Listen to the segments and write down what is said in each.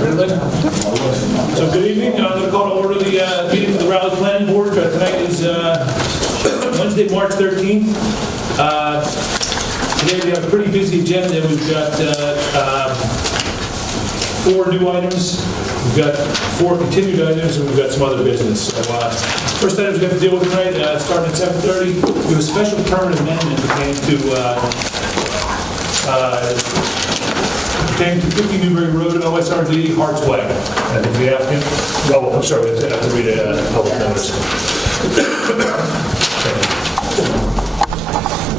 So good evening. I'm going to call to order the meeting for the Raleigh Planning Board. Tonight is Wednesday, March 13th. Today we have a pretty busy agenda. We've got 4 new items. We've got 4 continued items, and we've got some other business. So, first item we're going to deal with tonight, starting at 7:30. We have a special permit amendment pertaining to 50 Newbury Road, OSRD, Hart's Way. I think the applicant. Oh, I'm sorry. I have to read a public notice.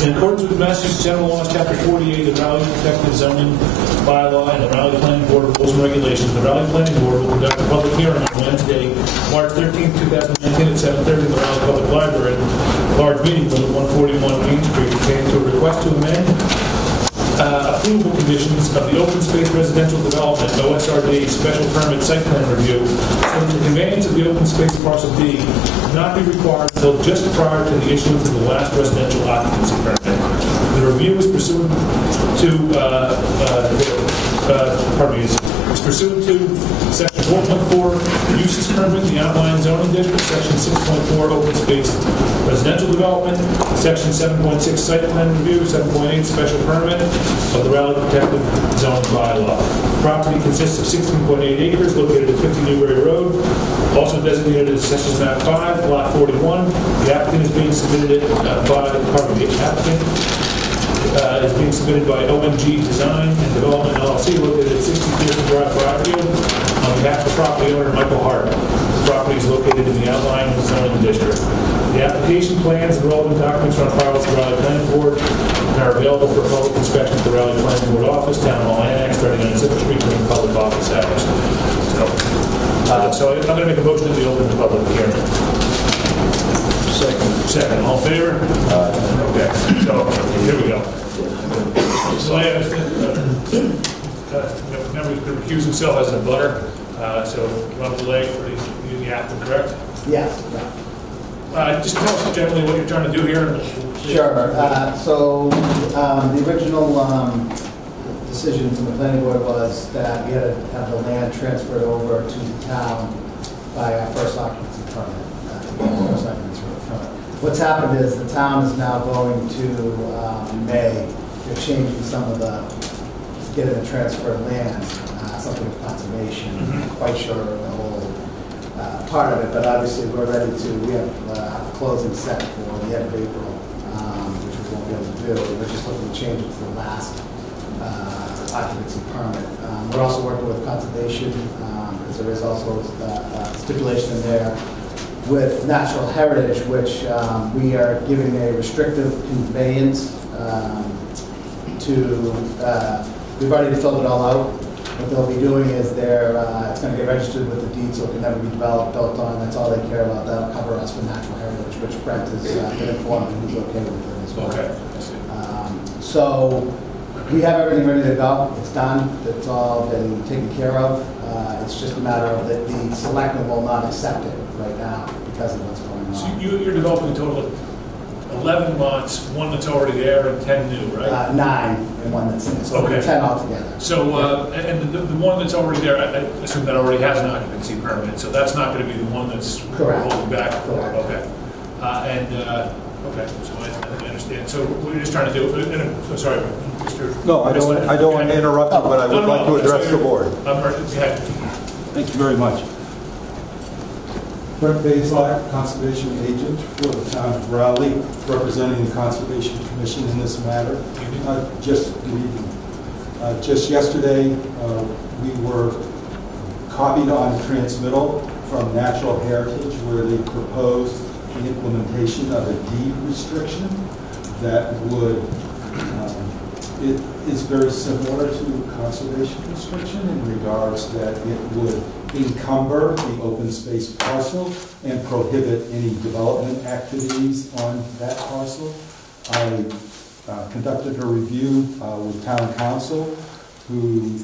In accordance with Massachusetts General Laws, Chapter 48, the Raleigh Protective Zoning Bylaw, and the Raleigh Planning Board Rules and Regulations, the Raleigh Planning Board will conduct a public hearing on Wednesday, March 13, 2019 at 7:30 in the Raleigh Public Library, large meeting room at 141 Main Street, pertaining to a request to amend approval conditions of the open space residential development, OSRD, special permit site plan review, so that the conveyance of the open space parcel D will not be required until just prior to the issuance of the last residential occupancy permit. The review is pursuant to, Section 4.4 uses permit, the outline zoning district, Section 6.4 open space residential development, Section 7.6 site plan review, 7.8 special permit of the Raleigh Protective Zone Bylaw. The property consists of 16.8 acres located at 50 Newbury Road, also designated as Assessors Map 5, Lot 41. The applicant is being submitted is being submitted by OMG Design and Development LLC, located at 60 Pearson Drive, Briarfield, on behalf of the property owner, Michael Hart. The property is located in the outlying zoning district. The application plans and relevant documents are on file with the Raleigh Planning Board and are available for public inspection at the Raleigh Planning Board office, Town Hall Annex, 39 Civil Street, during public office hours. So I'm going to make a motion that we open the public hearing. Second. All in favor? Okay. So here we go. So I remember he's going to recuse himself as a butter. So you want to delay for the applicant, correct? Yeah. Just tell us generally what you're trying to do here. Sure. So the original decision from the planning board was that we had to have the land transferred over to the town by our first occupancy permit. What's happened is the town is now going to May exchanging some of the getting the transferred land, something with conservation. I'm not quite sure the whole part of it, but obviously we're ready to. We have a closing set for the end of April, which we won't be able to do. We're just looking to change it to the last occupancy permit. We're also working with conservation because there is also stipulation in there with natural heritage, which we are giving a restrictive conveyance to. We've already filled it all out. What they'll be doing is it's going to get registered with the deed, so it can never be developed, built on. That's all they care about. That'll cover us for natural heritage, which Brent has been informed and he's okay with it as well. Okay. So we have everything ready to go. It's done. It's all been taken care of. It's just a matter of that the selectmen will not accept it right now because of what's going on. So you're developing a total of 11 lots, one that's already there, and 10 new, right? 9 and one that's in. So okay. 10 altogether. So, and the one that's already there, I assume that already has an occupancy permit, so that's not going to be the one that's correct. Holding back. Correct. Okay. Okay, so I understand. So what are you just trying to do? I'm sorry, Mr. No, I don't want to interrupt you, but I would like to address the board. Thank you very much. Brent Bazelak, Conservation Agent for the town of Raleigh, representing the Conservation Commission in this matter. Just yesterday, we were copied on transmittal from Natural Heritage, where they proposed the implementation of a deed restriction that would, it is very similar to conservation restriction in regards that it would encumber the open space parcel and prohibit any development activities on that parcel. I conducted a review with town council, who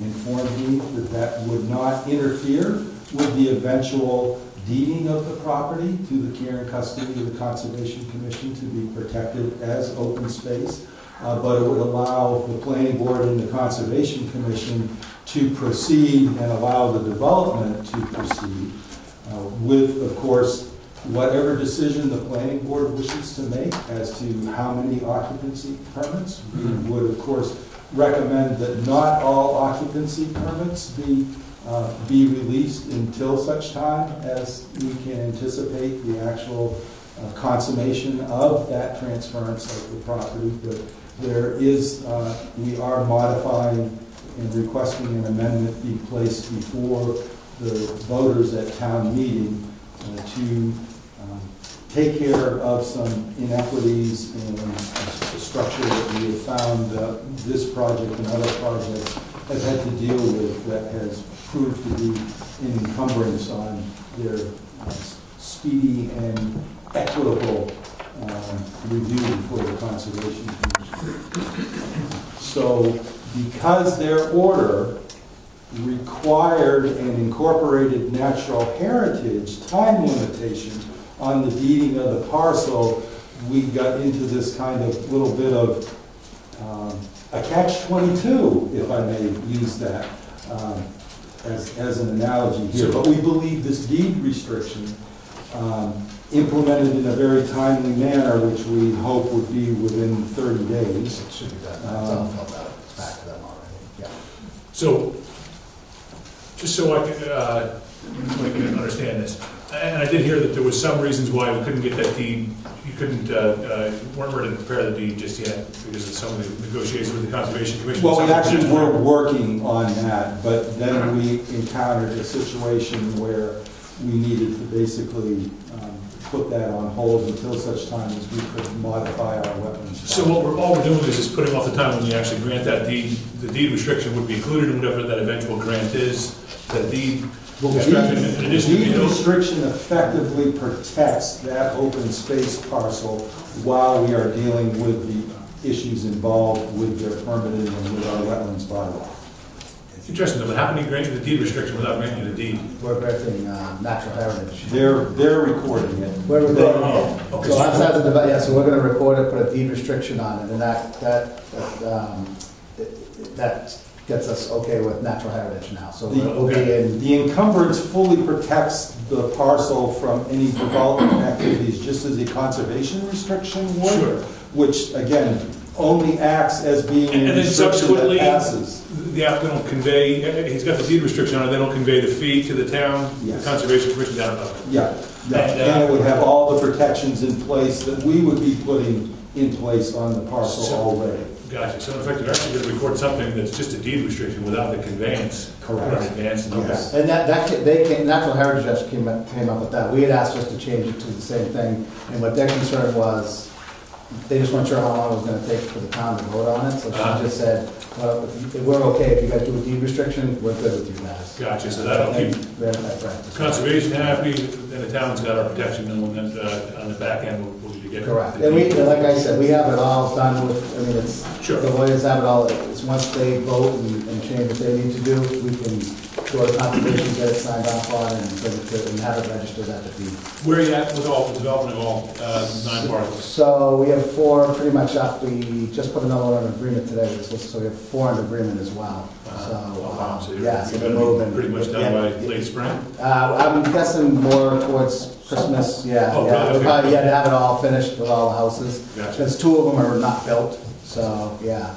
informed me that that would not interfere with the eventual deeding of the property to the care and custody of the Conservation Commission to be protected as open space, but it would allow the Planning Board and the Conservation Commission to proceed and allow the development to proceed with, of course, whatever decision the planning board wishes to make as to how many occupancy permits. We would, of course, recommend that not all occupancy permits be released until such time as we can anticipate the actual consummation of that transference of the property. But there is, we are modifying and requesting an amendment be placed before the voters at town meeting to take care of some inequities in the structure that we have found this project and other projects have had to deal with that has proved to be an encumbrance on their speedy and equitable review for the Conservation Commission. So because their order required and incorporated natural heritage time limitation on the deeding of the parcel, we got into this kind of little bit of a catch-22, if I may use that as an analogy here. But we believe this deed restriction, implemented in a very timely manner, which we hope would be within 30 days. It should be done. It's all filled out. It's back to them already. Yeah. So, just so I can understand this, and I did hear that there was some reasons why we couldn't get that deed, you couldn't, weren't ready to prepare the deed just yet because of some of the negotiations with the Conservation Commission. Well, we actually were working on that, but then we encountered a situation where we needed to basically put that on hold until such time as we could modify our wetlands. So what all we're doing is putting off the time when you actually grant that deed. The deed restriction would be included in whatever that eventual grant is. The deed restriction, in addition to deed restriction effectively protects that open space parcel while we are dealing with the issues involved with their permitting and with our wetlands bylaw. It's interesting though, but how can you grant the deed restriction without granting the deed? We're granting natural heritage. They're recording it. We're recording it. Oh, okay. So outside the yeah, so we're going to record it, put a deed restriction on it, and that gets us okay with natural heritage now. So we'll be in. The encumbrance fully protects the parcel from any development activities, just as a conservation restriction would. Sure. Which, again, only acts as being a And then restriction subsequently, that passes. the applicant will convey, he's got the deed restriction on it, then he'll convey the fee to the town, Yes. the Conservation Commission down above. Yeah, and it would have all the protections in place that we would be putting in place on the parcel So- already. Gotcha, so in effect, you're actually going to record something that's just a deed restriction without the conveyance. Correct. In advance, okay. Yes. And natural heritage just came up with that. We had asked just to change it to the same thing, and what their concern was, they just weren't sure how long it was gonna take for the town to vote on it, so she just said, well, if we're okay, if you guys do a deed restriction, we're good with you guys. Gotcha, so that'll keep conservation happy, then the town's got our protection, and then on the back end, we'll be getting. Correct. And we, like I said, we have it all done with, I mean, it's, Sure. the lawyers have it all, it's once they vote and change what they need to do, we can go to conservation, get it signed off on, and bring it to, and have it registered at the deed. Where are you at with all the development of all 9 parcels? So we have 4 pretty much up. We just put another one in agreement today, so we have 4 in agreement as well. So you're yeah, so gonna they're moving. be pretty much done Yeah. by late spring? I'm guessing more towards Christmas, yeah. Oh, yeah. really? We'll probably, to have it all finished with all the houses. Gotcha. Because 2 of them are not built, so, yeah.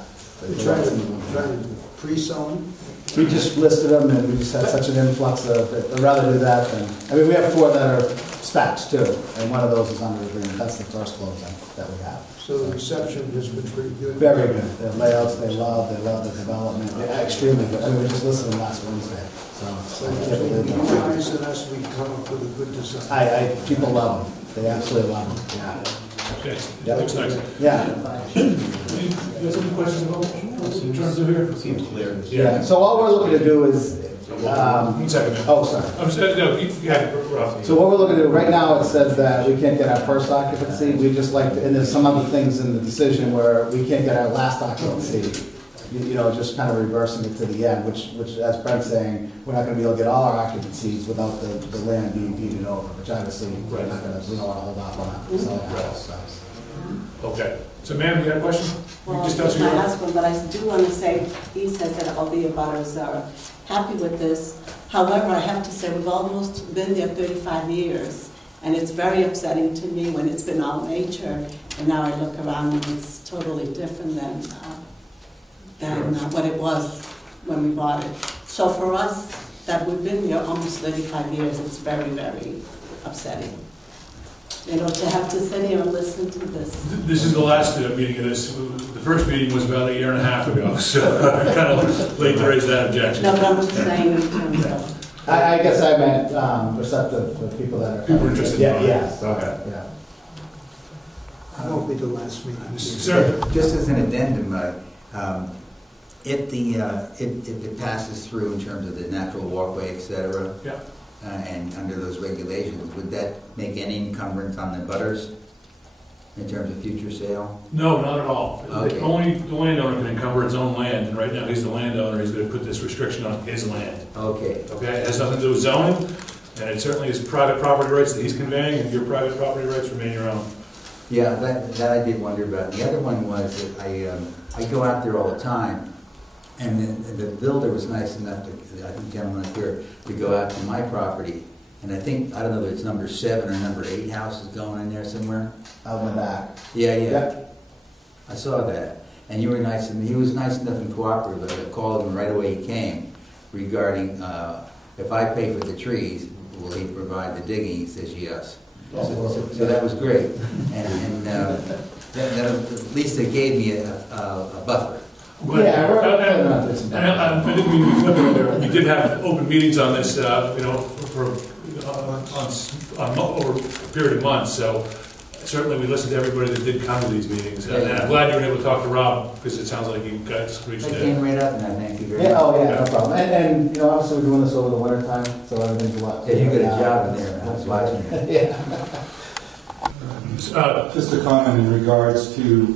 You're trying to pre-sell them? We just listed them, and we just had such an influx of it. I'd rather do that than, I mean, we have 4 that are specs too, and one of those is under agreement. That's the first closing that we have. So the reception has been pretty good? Very good. The layouts, they love the development. They're extremely good. I mean, we just listed them last Wednesday, so So I can't believe you them. guys and us, we come up with a good design. People love them. They absolutely love them, yeah. Okay, it Yeah. looks nice. Yeah, You guys have any questions about in terms of here? Seems clear. yeah. So all we're looking to do is, One second, man. oh, sorry. I'm saying, no, you had it, Ralph. So what we're looking to do, right now, it says that we can't get our first occupancy. We just like, and there's some other things in the decision where we can't get our last occupancy. You know, just kind of reversing it to the end, which, as Brent's saying, we're not gonna be able to get all our occupancies without the land being deeded over, which obviously, we're not gonna, we don't wanna hold off on that. So, Okay. So ma'am, you got a question? You Well, just tell us it's who my you are. husband, but I do want to say, he says that all the abutters are happy with this. However, I have to say, we've almost been there 35 years, and it's very upsetting to me when it's been all nature, and now I look around and it's totally different than what it was when we bought it. So for us, that we've been there almost 35 years, it's very, very upsetting. You know, to have to sit here and listen to this. This is the last meeting of this. The first meeting was about 1.5 years ago, so I'm kind of late to raise that objection. No, but I'm just saying in terms of, I guess I meant receptive for people that are. People interested in Yeah, buying it. yes. Okay. Yeah. I won't be the last meeting. Sir? Just as an addendum, if it passes through in terms of the natural walkway, et cetera, Yeah. and under those regulations, would that make any encumbrance on the butters in terms of future sale? No, not at all. Okay. Only the landowner can encumber his own land, and right now he's the landowner. He's going to put this restriction on his land. Okay. Okay? It has nothing to do with zoning, and it certainly is private property rights that he's conveying, and your private property rights remain your own. Yeah, that I did wonder about. The other one was that I go out there all the time, and the builder was nice enough to, I think gentleman up here, to go out to my property. And I think, I don't know if it's number 7 or number 8 houses going in there somewhere. Out in the back. Yeah. I saw that. And you were nice, and he was nice enough and cooperative. I called him right away, he came, regarding if I pay for the trees, will he provide the digging? He says yes. So that was great. And that at least it gave me a buffer. Yeah, we're planning on doing some And I think we flipped it there. We did have open meetings on this, for over a period of months. So certainly we listened to everybody that did come to these meetings. And I'm glad you were able to talk to Rob, because it sounds like you guys reached I it. came right up and I thank you very much. Yeah, oh, yeah, no problem. And, obviously we're doing this over the winter time, so everything's a lot. Yeah, you got a job in there. I was watching it. Yeah. Just a comment in regards to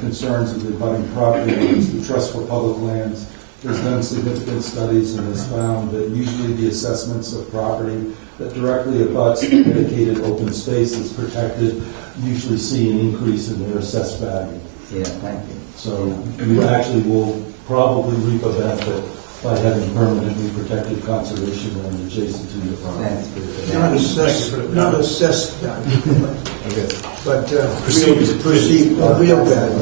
concerns of the abutting property owners. The Trust for Public Lands has done significant studies and has found that usually the assessments of property that directly abuts dedicated open space is protected usually see an increase in their assessed value. Yeah, thank you. So you actually will probably reap a benefit by having permanently protected conservation land adjacent to your property. Thanks for the Not assessed value, but Perceived. perceived, real value.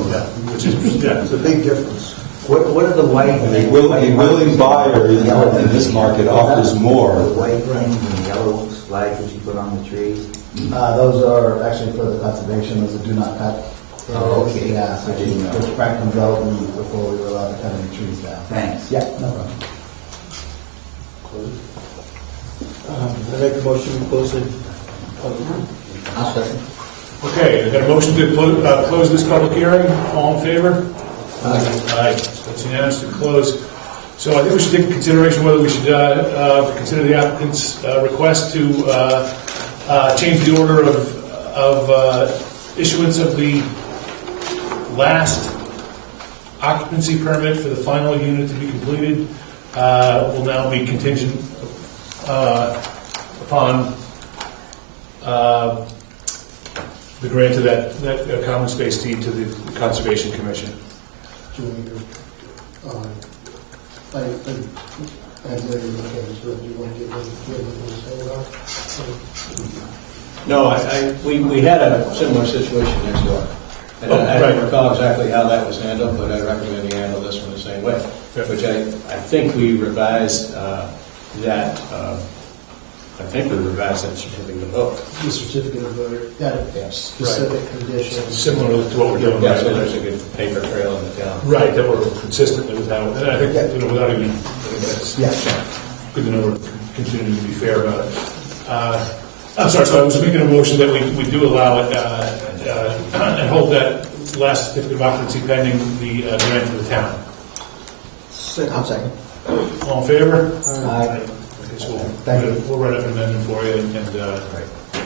Which is, yeah. It's a big difference. What are the white? A willing buyer in this market offers more. The white things and the yellow flags that you put on the trees? Those are actually for the conservation, those are do not cut. Oh, okay. Yeah, so which Frank comes out before we were allowed to cut any trees down. Thanks. Yeah, no problem. I make a motion to close the public. I'll second. Okay, I got a motion to close this public hearing. All in favor? Aye. So it's unanimous to close. So I think we should take consideration whether we should consider the applicant's request to change the order of issuance of the last occupancy permit for the final unit to be completed. Will now be contingent upon the grant of that common space deed to the Conservation Commission. Do you want to give No, we had a similar situation next door. And I don't recall exactly how that was handled, but I recommend you handle this one the same way. Which I think we revised that. I think we revised that certificate of vote. The certificate of vote, got it. Specific conditions. Similar to what we're doing Yeah, right so now. there's a good paper trail in the town. Right, that we're consistently with how, and I think, without even, I think that's Yeah. good to know we're continuing to be fair about it. I'm sorry, so I was making a motion that we do allow it and hold that last certificate of occupancy pending the grant to the town. Second. Second. All in favor? Aye. Okay, so Thank you. we'll write up an amendment for you and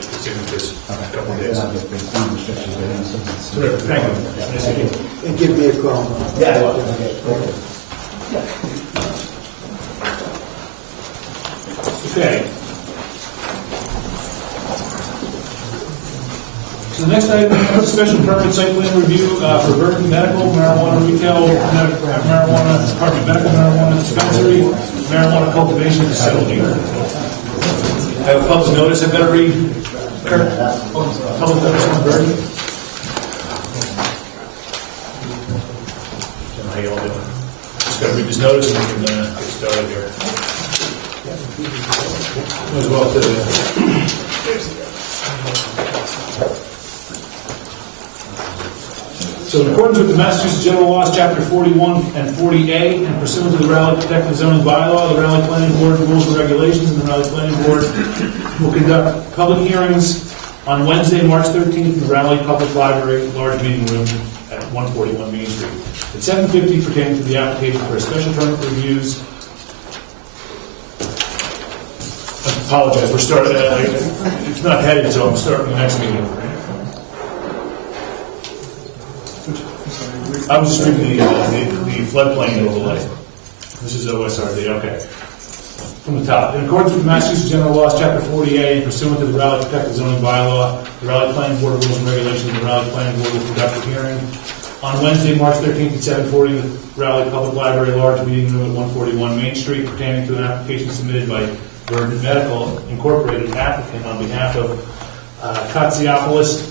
signatures in a couple of days. Terrific, thank you. Nice to meet you. And give me a call. Yeah. Okay. Okay. So the next item is a special permit site plan review for Verdant Medical Marijuana Retail, medical marijuana dispensary, marijuana cultivation facility. I have a public notice I've got to read. Kurt, public notice on Verdant. How you all doing? Just got to read this notice and we can get started here. As well too. So in accordance with the Massachusetts General Laws, Chapter 41 and 40A, and pursuant to the Raleigh Protective Zoning Bylaw, the Raleigh Planning Board rules and regulations, and the Raleigh Planning Board will conduct public hearings on Wednesday, March 13th, in the Raleigh Public Library, large meeting room at 141 Main Street, at 7:50 pertaining to the application for a special permit for reviews. I apologize, we're starting, it's not headed, so I'm starting the next meeting. I was just reading the floodplain overlay. This is OSRD, okay. From the top. In accordance with Massachusetts General Laws, Chapter 40A, and pursuant to the Raleigh Protective Zoning Bylaw, the Raleigh Planning Board rules and regulations, the Raleigh Planning Board will conduct a hearing on Wednesday, March 13th at 7:40 in the Raleigh Public Library, large meeting room at 141 Main Street, pertaining to an application submitted by Verdant Medical Incorporated applicant on behalf of Katsiopoulos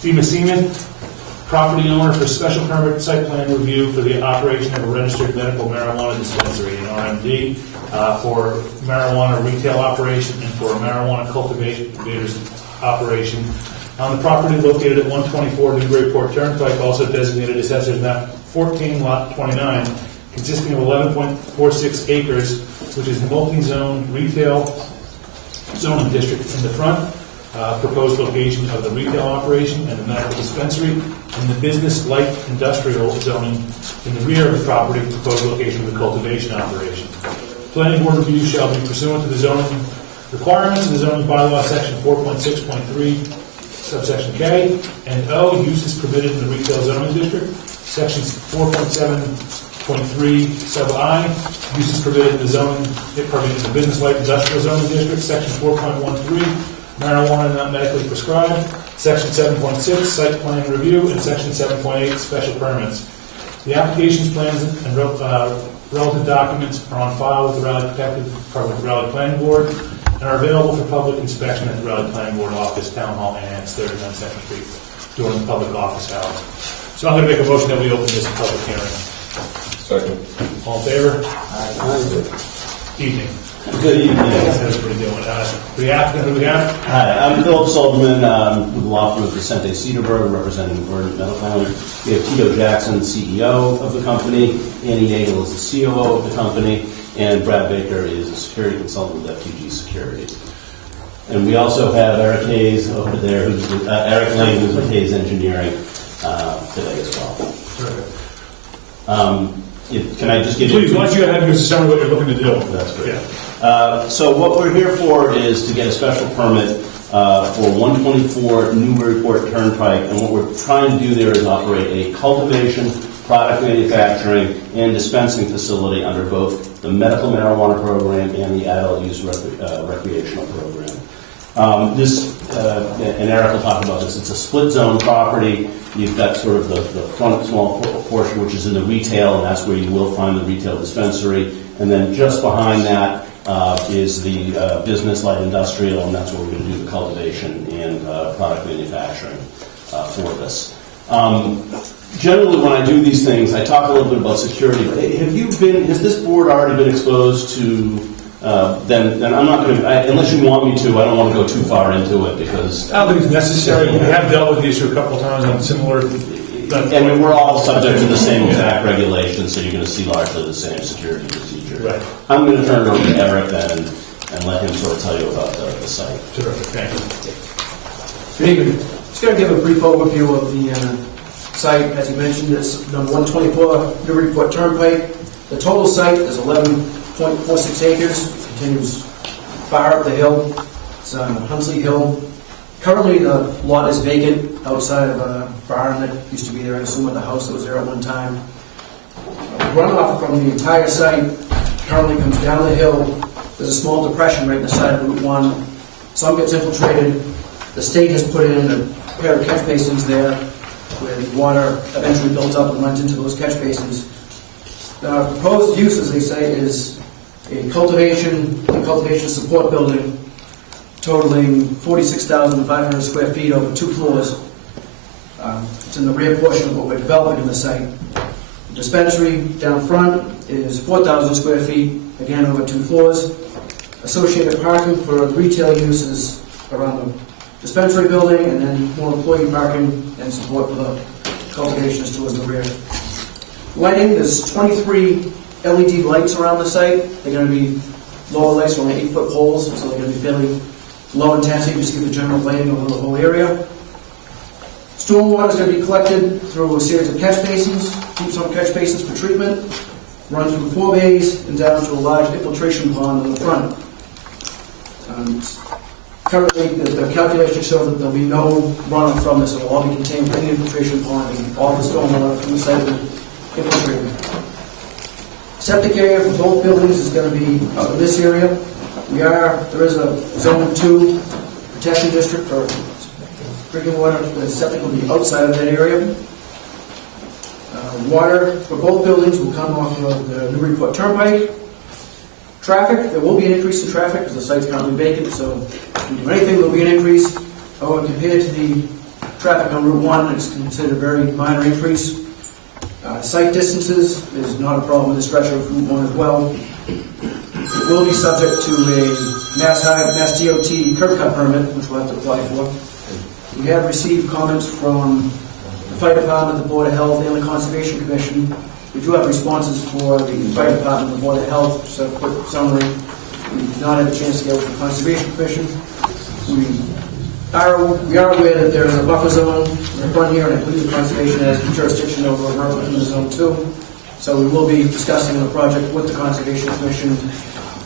Seaman, property owner, for special permit site plan review for the operation of a registered medical marijuana dispensary, an RMD, for marijuana retail operation and for a marijuana cultivators operation on the property located at 124 Newburyport Turnpike, also designated Assessor's Map 14, Lot 29, consisting of 11.46 acres, which is the multi-zone retail zoning district in the front, proposed location of the retail operation and the medical dispensary, and the business light industrial zoning in the rear of the property, proposed location of the cultivation operation. Planning board review shall be pursuant to the zoning requirements of the zoning bylaw, section 4.6.3, subsection K and O, uses permitted in the retail zoning district, sections 4.7.3 sub I, uses permitted in the the business light industrial zoning district, section 4.13, marijuana not medically prescribed, section 7.6, site plan review, and section 7.8, special permits. The applications, plans, and relative documents are on file with the Raleigh Planning Board and are available for public inspection at the Raleigh Planning Board office, Town Hall Annex, 39 Second Street, during the public office hours. So I'm going to make a motion that we open this public hearing. Second. All in favor? Evening. Good evening. That was a pretty good one. The applicant, who we have? Hi, I'm Philip Sullivan with the law firm of Vicente Cedarberg, representing Verdant Medical. We have Tito Jackson, CEO of the company, Annie Nagel is the COO of the company, and Brad Baker is a security consultant with FTG Security. And we also have Eric Hayes over there, Eric Lane, who's with Hayes Engineering today as well. Perfect. Can I just give you... Please, why don't you go ahead and give us a summary of what you're looking to do? That's great. Yeah. So what we're here for is to get a special permit for 124 Newburyport Turnpike, and what we're trying to do there is operate a cultivation, product manufacturing, and dispensing facility under both the medical marijuana program and the adult use recreational program. And Eric will talk about this, it's a split zone property. You've got sort of the front small portion, which is in the retail, and that's where you will find the retail dispensary. And then just behind that is the business light industrial, and that's where we're going to do the cultivation and product manufacturing for this. Generally, when I do these things, I talk a little bit about security. But has this board already been exposed to? Then I'm not going to, unless you want me to, I don't want to go too far into it because... I don't think it's necessary. We have dealt with the issue a couple of times on similar... And we're all subject to the same exact regulations, so you're going to see largely the same security procedure. Right. I'm going to turn it over to Eric then and let him sort of tell you about the site. Terrific, thank you. Good evening. Just going to give a brief overview of the site. As you mentioned, it's number 124 Newburyport Turnpike. The total site is 11.46 acres. It continues far up the hill. It's on Hunsley Hill. Currently, the lot is vacant outside of a barn that used to be there, I assume, with a house that was there at one time. Runoff from the entire site currently comes down the hill. There's a small depression right in the side of Route 1. Some gets infiltrated The state has put in a pair of catch basins there where the water eventually builds up and runs into those catch basins. The proposed use, as they say, is a cultivation support building totaling 46,500 square feet over 2 floors. It's in the rear portion of what we're developing in the site. The dispensary down front is 4,000 square feet, again over 2 floors. Associated parking for retail uses around the dispensary building, and then more employee parking and support for the cultivation stores in the rear. Lighting, there's 23 LED lights around the site. They're going to be lower lights, only 8-foot poles, so they're going to be fairly low intensity, just give the general lighting over the whole area. Stormwater is going to be collected through a series of catch basins, deep sump catch basins for treatment, run through 4 bays and down to a large infiltration pond on the front. Currently, the calculation shows that there'll be no runoff from this. It will all be contained in the infiltration pond, and all the stormwater from the site will be infiltrated. Septic area for both buildings is going to be out in this area. There is a Zone 2 protection district for drinking water. The septic will be outside of that area. Water for both buildings will come off of the Newburyport Turnpike. Traffic, there will be an increase in traffic because the site's currently vacant, so if we do anything, there will be an increase. However, compared to the traffic on Route 1, it's considered a very minor increase. Site distances is not a problem with the stretch of Route 1 as well. It will be subject to a Mass DOT curb cut permit, which we'll have to apply for. We have received comments from the Fire Department, the Board of Health, and the Conservation Commission. We do have responses for the Fire Department, the Board of Health, so a quick summary. We did not have a chance to get with the Conservation Commission. We are aware that there is a buffer zone in the front here, and I believe the Conservation has jurisdiction over a road within the Zone 2. So we will be discussing the project with the Conservation Commission,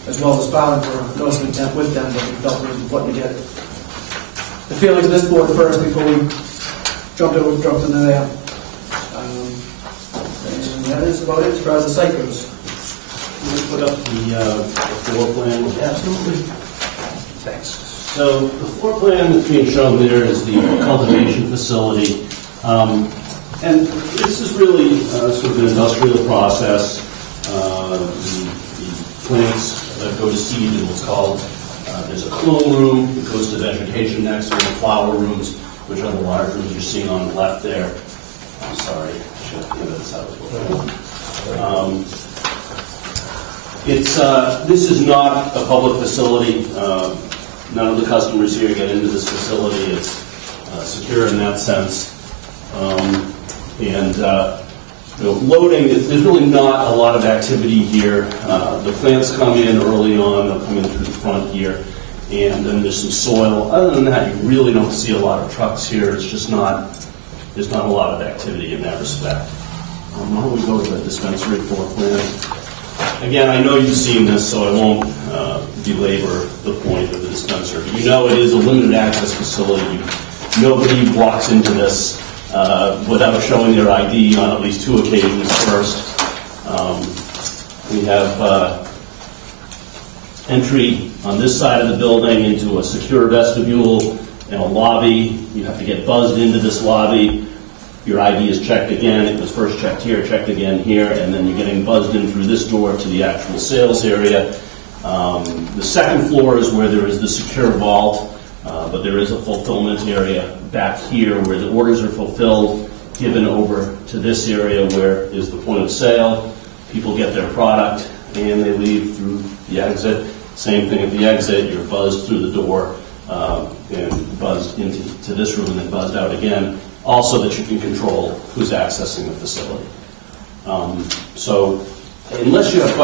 as well as filing for notice of intent with them, but we felt it was important to get the feelings of this board first before we jumped into there. And that is about it as far as the site goes. Can you put up the floor plan? Absolutely. Thanks. So the floor plan that's being shown there is the cultivation facility. And this is really sort of an industrial process. The plants go to seed in what's called, there's a clone room that goes to vegetation next, and the flower rooms, which are the large rooms you're seeing on the left there. I'm sorry, I should have given this out as well. This is not a public facility. None of the customers here get into this facility. It's secure in that sense. Loading, there's really not a lot of activity here. The plants come in early on, they'll come in through the front here, and then there's some soil. Other than that, you really don't see a lot of trucks here. It's just not, there's not a lot of activity in that respect. Why don't we go to the dispensary floor plan? Again, I know you've seen this, so I won't belabor the point of the dispensary. But you know it is a limited access facility. Nobody walks into this without showing their ID on at least 2 occasions first. We have entry on this side of the building into a secure vestibule and a lobby. You have to get buzzed into this lobby. Your ID is checked again. It was first checked here, checked again here, and then you're getting buzzed in through this door to the actual sales area. The second floor is where there is the secure vault, but there is a fulfillment area back here where the orders are fulfilled, given over to this area where is the point of sale. People get their product and they leave through the exit. Same thing at the exit. You're buzzed through the door and buzzed into this room and then buzzed out again. Also that you can control who's accessing the facility. So unless you have,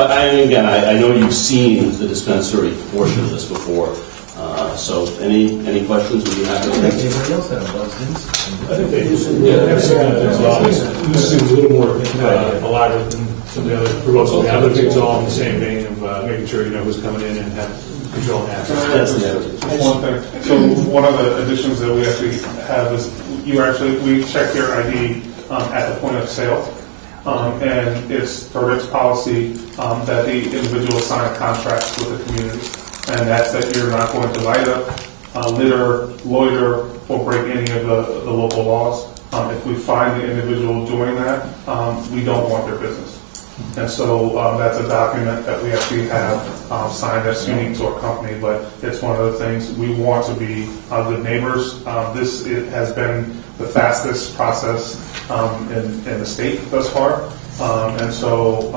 again, I know you've seen the dispensary portion of this before. So any questions would be happy to take? Anybody else have buzzed in? I think they do. This seems a little more elaborate than some of the other proposals. The other things all in the same vein of making sure you know who's coming in and have control and access. That's the Just one thing. So one of the additions that we actually have is we check your ID at the point of sale. And it's Verdict policy that the individual sign contracts with the community. And that's that you're not going to light up litter, loiter, or break any of the local laws. If we find the individual doing that, we don't want their business. And so that's a document that we actually have signed that's unique to our company, but it's one of the things we want to be good neighbors. Has been the fastest process in the state thus far. And so,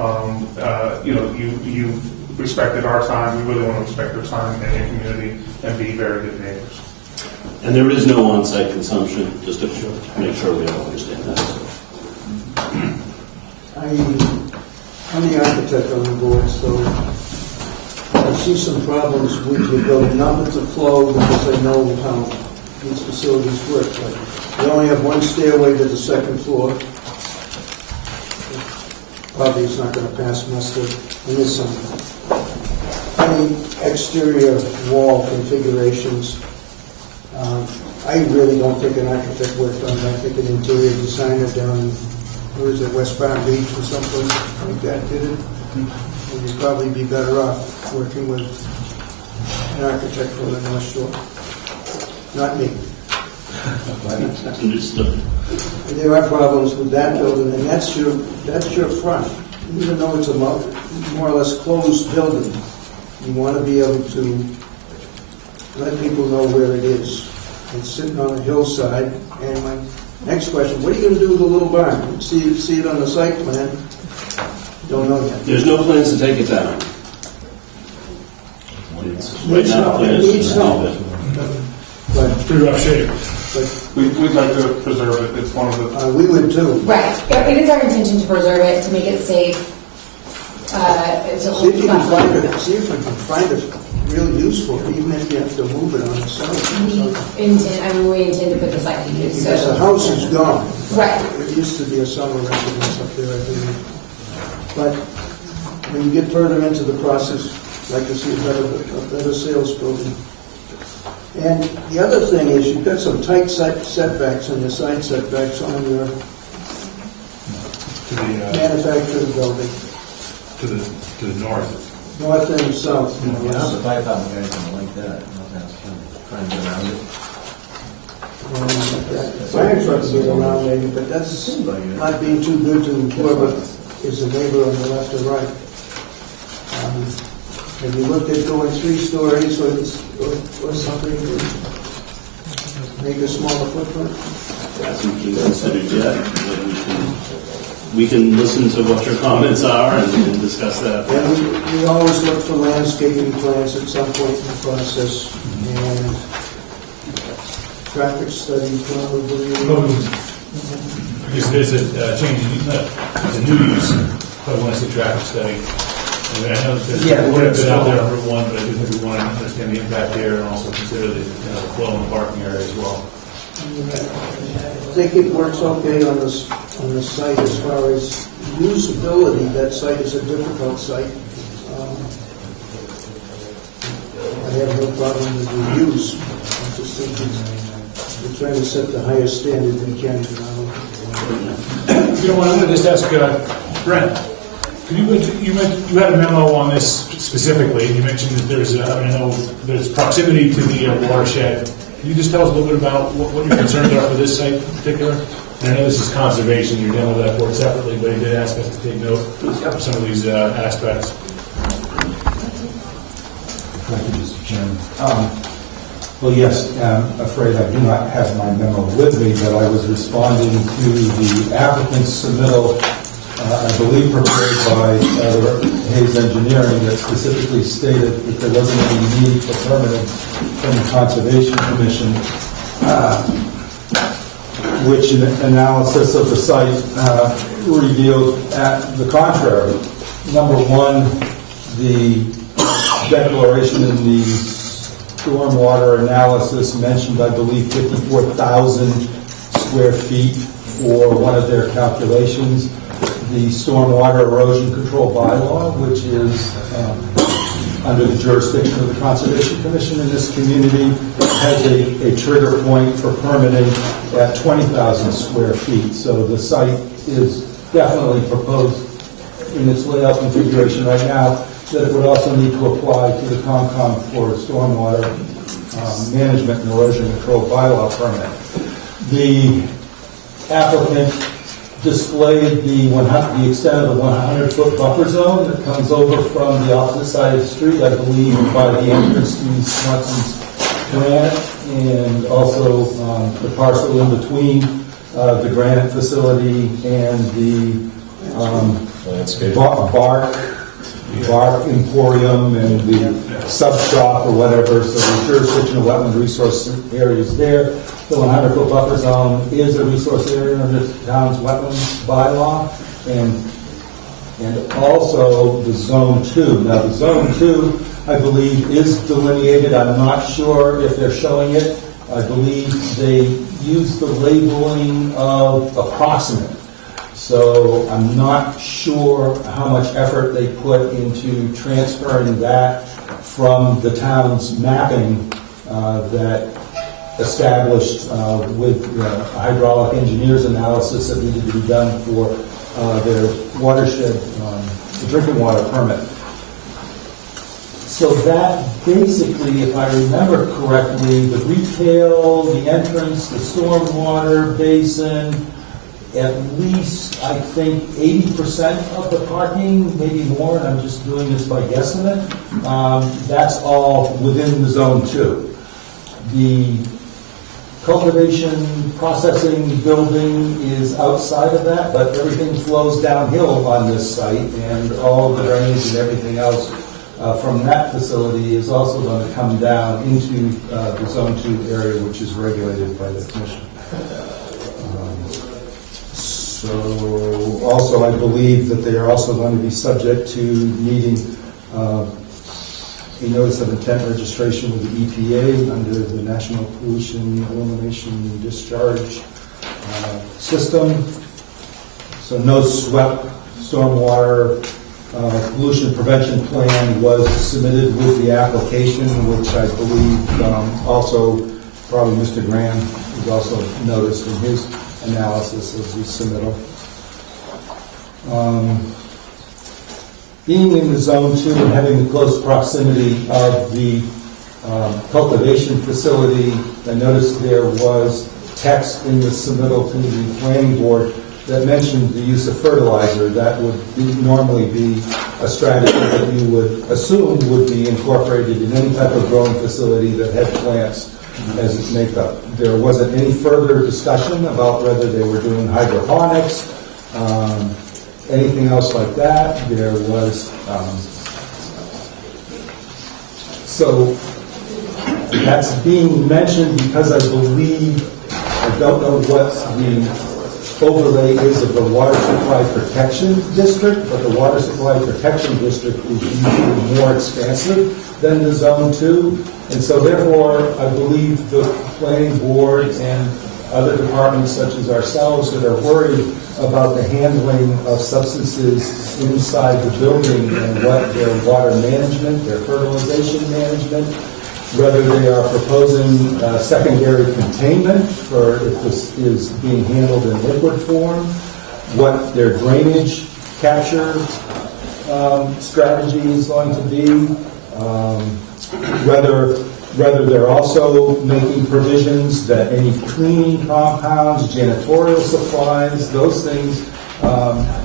you've respected our time. We really want to respect your time in your community and be very good neighbors. And there is no on-site consumption, just to make sure we all understand that. I'm the architect on the board, so I see some problems with your building, not with the flow, because I know how these facilities work, but we only have one stairway to the second floor. Probably it's not going to pass muster, and there's some funny exterior wall configurations. I really don't think an architect worked on that. I think an interior designer down, where is it, West Palm Beach or someplace like that did it. And you'd probably be better off working with an architect from the North Shore. Not me. Understood. There are problems with that building, and that's your front. Even though it's a more or less closed building, you want to be able to let people know where it is. It's sitting on a hillside. And my next question, what are you going to do with the little barn? See it on the site plan? Don't know yet. There's no plans to take it down. It's right now plans It needs to help. leave it. But It's pretty rough shape. We'd like to preserve it. It's one of the we would too. Right. It is our intention to preserve it, to make it safe. See if you can find it. See if you can find it real useful, even if you have to move it on the site. We intend to put the site to use. Because the house is gone. Right. It used to be a summer residence up there, I believe. But when you get further into the process, I'd like to see a better sales building. And the other thing is, you've got some tight setbacks on your side setbacks on your manufactured building, To the north. north and south. more or less. The pipe out there, something like that. Trying to get around it. Fire trucks get around maybe, but that's not being too good to whoever is a neighbor on the left or right. Have you looked at going 3 stories or something to make a smaller footprint? Hasn't been considered yet, but we can listen to what your comments are and discuss that. And we always look for landscaping plans at some point in the process, and traffic study probably. Because there's a change in use, it's a new use, probably want to see traffic study. I mean, I know there's quite a bit out there on Route 1, but I do think we want to understand the impact there and also consider the flow in the parking area as well. I think it works okay on the site as far as usability. That site is a difficult site. I have no problem with the use. I just think we're trying to set the highest standard we can. I want to just ask Brent. You had a memo on this specifically. You mentioned that I know there's proximity to the watershed. Can you just tell us a little bit about what your concerns are for this site in particular? And I know this is conservation, you're dealing with that board separately, but he did ask us to take note of some of these aspects. Thank you, Mr. Chairman. Well, yes, I'm afraid I do not have my memo with me, but I was responding to the applicant's submittal, I believe prepared by Hayes Engineering, that specifically stated that there wasn't any need for permitting from the Conservation Commission, which an analysis of the site revealed at the contrary. Number one, the declaration in the stormwater analysis mentioned, I believe, 54,000 square feet for one of their calculations. The stormwater erosion control bylaw, which is under the jurisdiction of the Conservation Commission in this community, has a trigger point for permitting at 20,000 square feet. So the site is definitely proposed in its layout configuration right now that it would also need to apply to the COMCOM for stormwater management and erosion control bylaw permit. The applicant displayed the extent of the 100-foot buffer zone that comes over from the opposite side of the street, I believe, by the entrance to Smutson's Granite, and also the parcel in between the granite facility and the bark emporium and the sub shop or whatever, so the jurisdictional wetland resource area is there. The 100-foot buffer zone is a resource area under the town's wetlands bylaw, and also the zone 2. Now, the zone 2, I believe, is delineated. I'm not sure if they're showing it. I believe they use the labeling of approximate. So I'm not sure how much effort they put into transferring that from the town's mapping that established with hydraulic engineers analysis that needed to be done for their watershed, the drinking water permit. So that basically, if I remember correctly, the retail, the entrance, the stormwater basin, at least, I think, 80% of the parking, maybe more, and I'm just doing this by guesstimate, that's all within the zone 2. The cultivation, processing building is outside of that, but everything flows downhill on this site, and all the drainage and everything else from that facility is also going to come down into the Zone 2 area, which is regulated by the Commission. So also I believe that they are also going to be subject to needing a notice of intent registration with the EPA under the National Pollution Elimination and Discharge System. So no SWEP, stormwater pollution prevention plan was submitted with the application, which I believe also probably Mr. Graham has also noticed in his analysis of the submittal. Being in the Zone 2 and having the close proximity of the cultivation facility, I noticed there was text in the submittal to the planning board that mentioned the use of fertilizer. That would normally be a strategy that you would assume would be incorporated in any type of growing facility that had plants as its makeup. There wasn't any further discussion about whether they were doing hydroponics, anything else like that. There was, so that's being mentioned because I believe, I don't know what the overlay is of the Water Supply Protection District, but the Water Supply Protection District is usually more expansive than the Zone 2. And so therefore, I believe the planning board and other departments such as ourselves that are worried about the handling of substances inside the building and what their water management, their fertilization management, whether they are proposing secondary containment for if this is being handled in liquid form, what their drainage capture strategy is going to be, whether they're also making provisions that any cleaning compounds, janitorial supplies, those things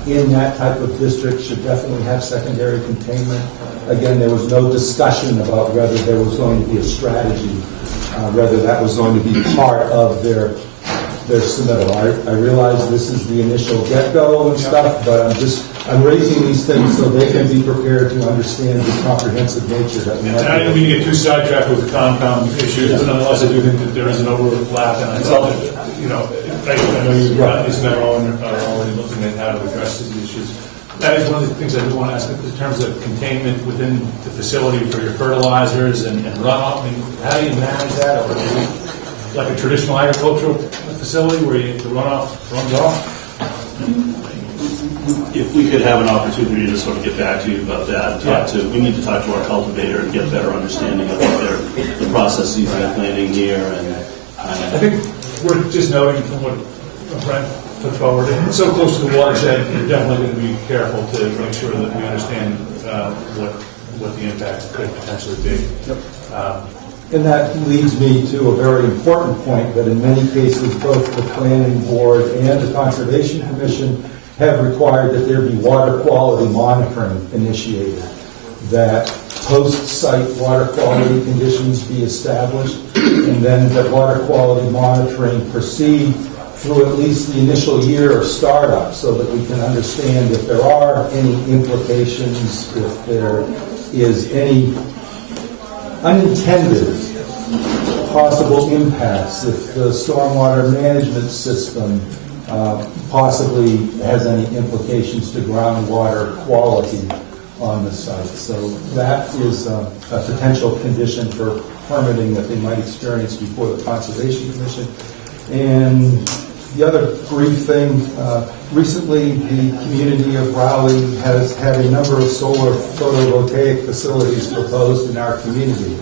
in that type of district should definitely have secondary containment. Again, there was no discussion about whether there was going to be a strategy, whether that was going to be part of their submittal. I realize this is the initial get-go and stuff, but I'm raising these things so they can be prepared to understand the comprehensive nature that we I didn't mean to get too sidetracked with the compound issues, but nonetheless, I do think that there is an overlap, and I thought that, you know, I know you guys are already looking at how to address these issues. That is one of the things I do want to ask in terms of containment within the facility for your fertilizers and runoff. I mean, how do you manage that? Or is it like a traditional agricultural facility where the runoff runs off? If we could have an opportunity to sort of get back to you about that, we need to talk to our cultivator and get better understanding of what the processes they're planning here. And I think we're just noting from what Brent put forward, it's so close to the watershed, we're definitely going to be careful to make sure that we understand what the impact could potentially be. And that leads me to a very important point, that in many cases, both the Planning Board and the Conservation Commission have required that there be water quality monitoring initiated, that post-site water quality conditions be established, and then that water quality monitoring proceed through at least the initial year of startup, so that we can understand if there are any implications, if there is any unintended possible impacts, if the stormwater management system possibly has any implications to groundwater quality on the site. So that is a potential condition for permitting that they might experience before the Conservation Commission. And the other brief thing, recently the community of Raleigh has had a number of solar photovoltaic facilities proposed in our community.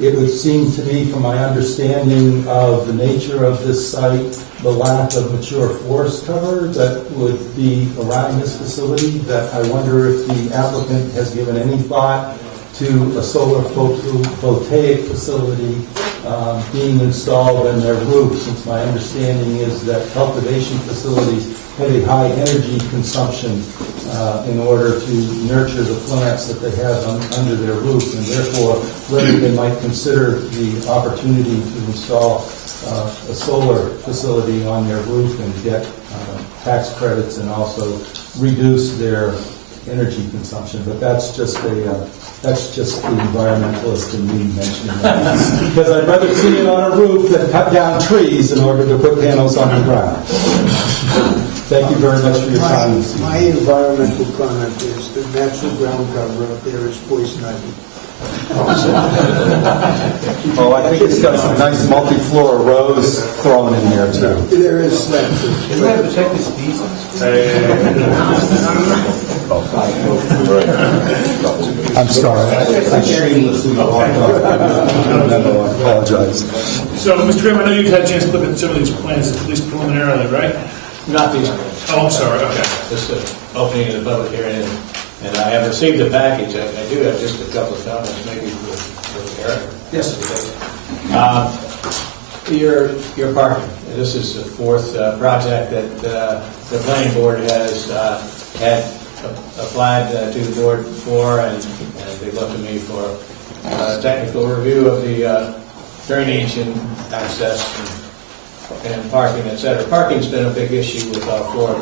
It would seem to me, from my understanding of the nature of this site, the lack of mature forest cover that would be around this facility, that I wonder if the applicant has given any thought to a solar photovoltaic facility being installed in their roof, since my understanding is that cultivation facilities have a high energy consumption in order to nurture the plants that they have under their roof, and therefore whether they might consider the opportunity to install a solar facility on their roof and get tax credits and also reduce their energy consumption. But that's just the environmentalist in me mentioning that. Because I'd rather see it on a roof than cut down trees in order to put panels on the ground. Thank you very much for your time. My environmental comment is the natural ground cover up there is poison ivy. Oh, I think it's got some nice multi-floor rows thrown in there too. There is that too. Do we have protected species? I'm sorry. I shamelessly walked off. I apologize. So, Mr. Graham, I know you've had a chance to look at some of these plans, at least preliminarily, right? Not these. Oh, I'm sorry, okay. Just the opening of the public hearing, and I have received the package. I do have just a couple of comments, maybe with Eric. Yes. Your parking. This is the fourth project that the planning board has had applied to the board for, and they looked to me for technical review of the drainage and access and parking, et cetera. Parking's been a big issue with all four of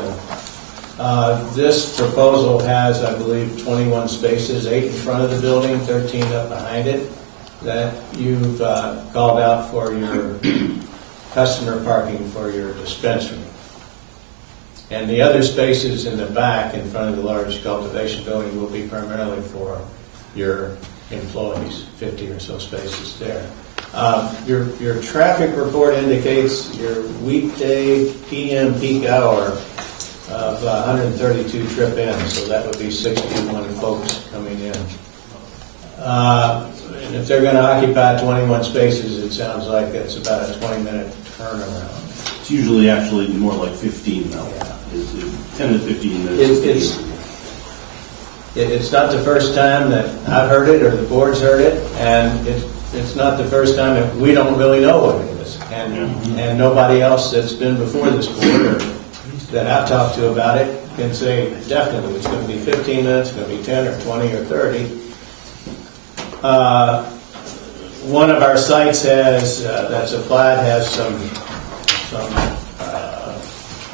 them. This proposal has, I believe, 21 spaces, 8 in front of the building, 13 up behind it, that you've called out for your customer parking for your dispensary. And the other spaces in the back in front of the large cultivation building will be primarily for your employees, 50 or so spaces there. Your traffic report indicates your weekday PM peak hour of 132 trip-ins, so that would be 61 folks coming in. And if they're going to occupy 21 spaces, it sounds like it's about a 20-minute turnaround. It's usually actually more like 15 now. Yeah. 10 to 15 minutes. It's not the first time that I've heard it or the board's heard it, and it's not the first time that we don't really know what it is. And nobody else that's been before this board or that I've talked to about it can say definitely it's going to be 15 minutes, it's going to be 10 or 20 or 30. One of our sites that's applied has some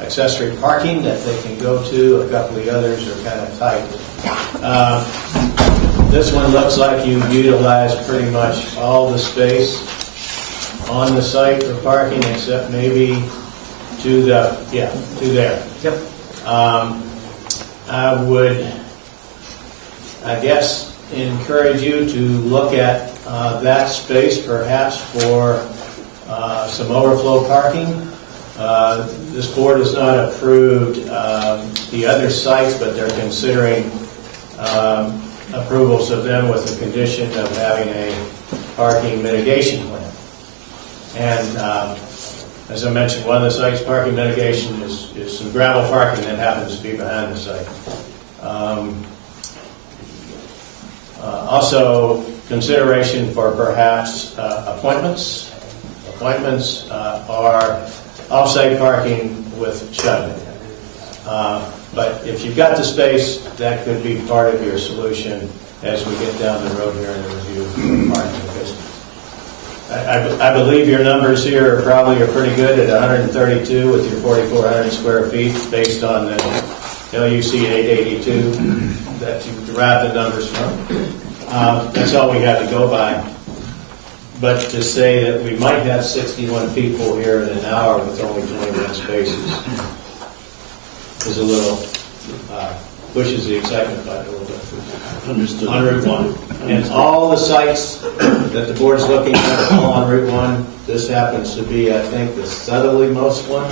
accessory parking that they can go to. A couple of the others are kind of tight. This one looks like you utilized pretty much all the space on the site for parking, except maybe to there. Yep. I would, I guess, encourage you to look at that space perhaps for some overflow parking. This board has not approved the other sites, but they're considering approvals of them with the condition of having a parking mitigation plan. And as I mentioned, one of the sites' parking mitigation is some gravel parking that happens to be behind the site. Also, consideration for perhaps appointments. Appointments are off-site parking with shuttle. But if you've got the space, that could be part of your solution as we get down the road here in the review of parking. Because I believe your numbers here probably are pretty good at 132 with your 4,400 square feet based on the LUC 882 that you derived the numbers from. That's all we have to go by. But to say that we might have 61 people here in an hour with only 21 spaces is a little, pushes the excitement back a little bit. Understood. On Route 1. And all the sites that the board's looking at are all on Route 1. This happens to be, I think, the southerlymost one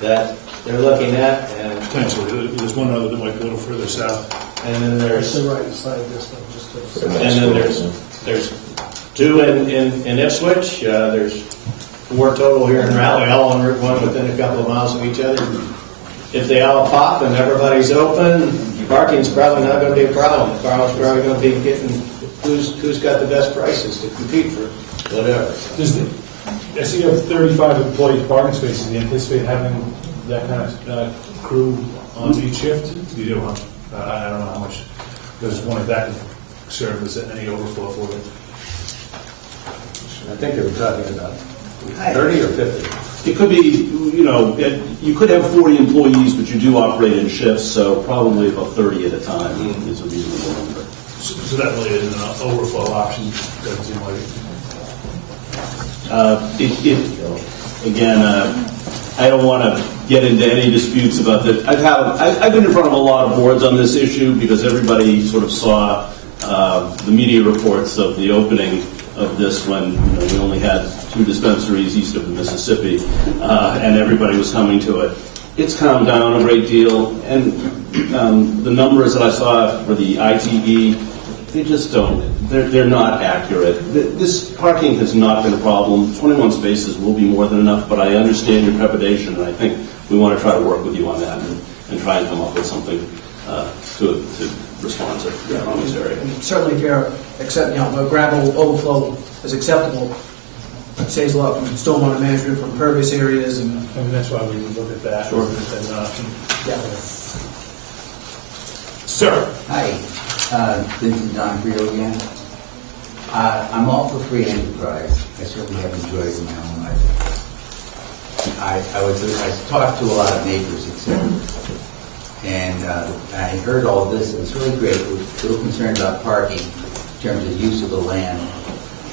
that they're looking at. And Potentially, there's one other that might be a little further south. and then there's right side of this one, just to... and then there's two in Ipswich. There's 4 total here in Raleigh, all on Route 1 within a couple of miles of each other. If they all pop and everybody's open, parking's probably not going to be a problem. Carl's probably going to be getting who's got the best prices to compete for whatever. I see you have 35 employee parking spaces. Do you anticipate having that kind of crew on each shift? You do, huh? I don't know how much. Because one of that could serve as any overflow for them. I think they were talking about 30 or 50. It could be, you could have 40 employees, but you do operate in shifts, so probably about 30 at a time is a reasonable number. So that really isn't an overflow option, doesn't seem like it. Again, I don't want to get into any disputes about that. I've been in front of a lot of boards on this issue because everybody sort of saw the media reports of the opening of this when we only had 2 dispensaries east of the Mississippi, and everybody was coming to it. It's calmed down a great deal, and the numbers that I saw for the ITE, they just don't. They're not accurate. This parking has not been a problem. 21 spaces will be more than enough, but I understand your trepidation, and I think we want to try to work with you on that and try and come up with something to respond to around this area. And certainly if you're accepting, a gravel overflow is acceptable, it saves a lot from stormwater management, from impervious areas, and I mean, that's why we would look at that as an option. yeah. Sir? Hi, Vincent Donofrio again. I'm all for free enterprise. I certainly have enjoyed it in my own life. I talked to a lot of neighbors, etc. And I heard all this. It was really great. We were a little concerned about parking in terms of use of the land.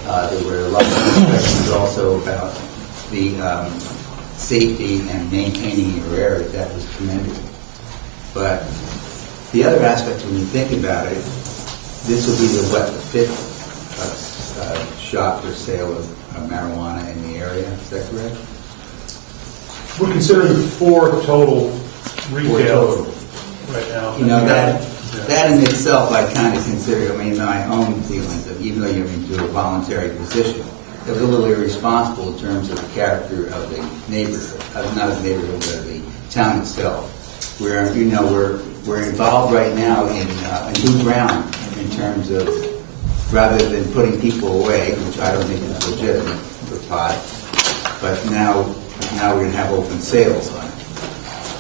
There were a lot of questions also about the safety and maintaining your area. That was tremendous. But the other aspect, when you think about it, this will be the 5th shop for sale of marijuana in the area. Is that correct? We're considering 4 total retail right now. That in itself I kind of consider, my own feelings of, even though you're into a voluntary position, it was a little irresponsible in terms of the character of the neighborhood, not the neighborhood, but the town itself. Where, we're involved right now in a new ground in terms of, rather than putting people away, which I don't think is legitimate for pot, but now we're going to have open sales on it.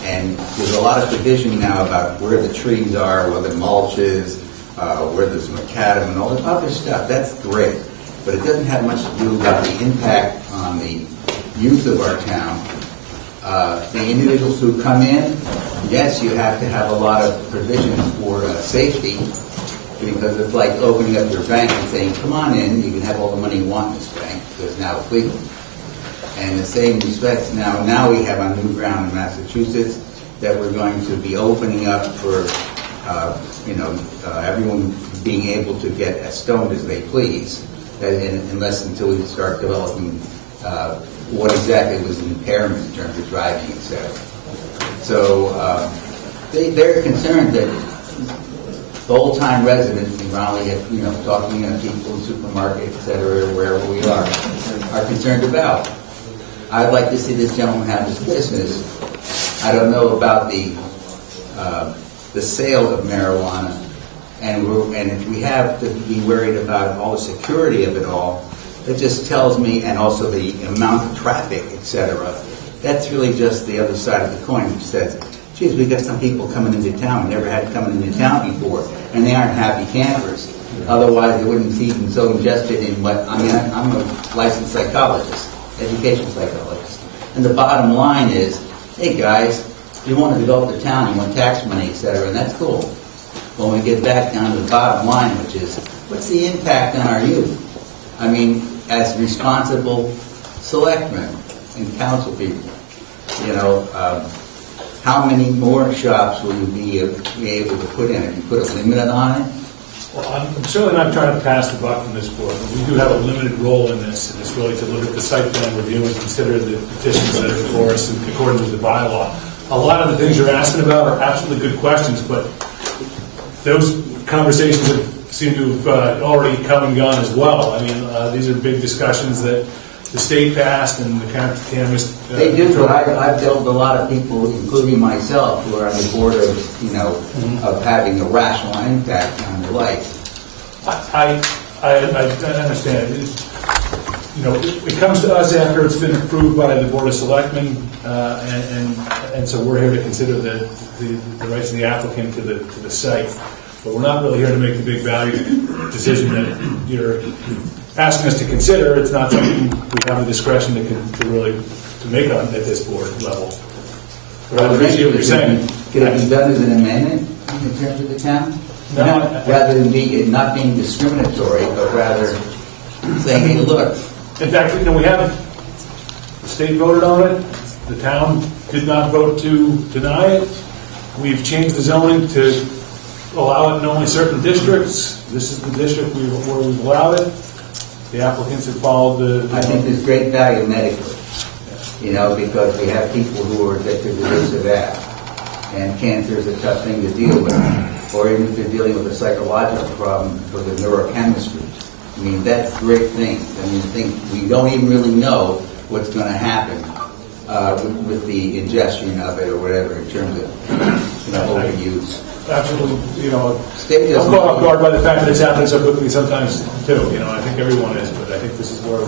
And there's a lot of division now about where the trees are, where the mulch is, where there's macadam and all this other stuff. That's great. But it doesn't have much to do about the impact on the youth of our town. The individuals who come in, yes, you have to have a lot of provisions for safety, because it's like opening up your bank and saying, come on in, you can have all the money you want in this bank, because now it's legal. And the same respects, now we have on new ground in Massachusetts that we're going to be opening up for, everyone being able to get as stoned as they please, unless until we start developing what exactly was an impairment in terms of driving, etc. So they're concerned that the old-time residents in Raleigh, talking to people in supermarkets, etc., wherever we are concerned about. I'd like to see this gentleman have his business. I don't know about the sale of marijuana and if we have to be worried about all the security of it all, it just tells me, and also the amount of traffic, et cetera, that's really just the other side of the coin, which says, geez, we got some people coming into town we never had coming into town before, and they aren't happy campers. Otherwise, they wouldn't be even so invested in what, I mean, I'm a licensed psychologist, educational psychologist, and the bottom line is, hey guys, you want to develop the town, you want tax money, et cetera, and that's cool. When we get back down to the bottom line, which is, what's the impact on our youth? I mean, as responsible selectmen and council people, you know, how many more shops will you be able to put in? If you put a limit on it? Well, I'm certainly not trying to pass the buck from this board. We do have a limited role in this, and it's really to look at the site plan review and consider the petitions that are before us according to the bylaw. A lot of the things you're asking about are absolutely good questions, but those conversations seem to have already come and gone as well. I mean, these are big discussions that the state passed and the cannabis. They do, but I've dealt with a lot of people, including myself, who are on the board of, you know, of having a rational impact on their life. I understand. You know, it comes to us after it's been approved by the Board of Selectmen, and so we're here to consider the rights of the applicant to the site. But we're not really here to make the big value decision that you're asking us to consider. It's not something we have the discretion to really make on at this board level. But I appreciate what you're saying. Could it be done as an amendment in terms of the town? No, rather than it not being discriminatory, but rather saying, hey, look. In fact, you know, we have, the state voted on it, the town did not vote to deny it. We've changed the zoning to allow it in only certain districts. This is the district where we've allowed it. The applicants have followed the... I think there's great value medically, you know, because we have people who are addicted to this or that. And cancer is a tough thing to deal with. Or even if they're dealing with a psychological problem for the neurochemistry. I mean, that's great things. I mean, we don't even really know what's going to happen with the ingestion of it or whatever in terms of, you know, overuse. Absolutely, you know, I'm caught off guard by the fact that it's happening so quickly sometimes too. You know, I think everyone is, but I think this is where,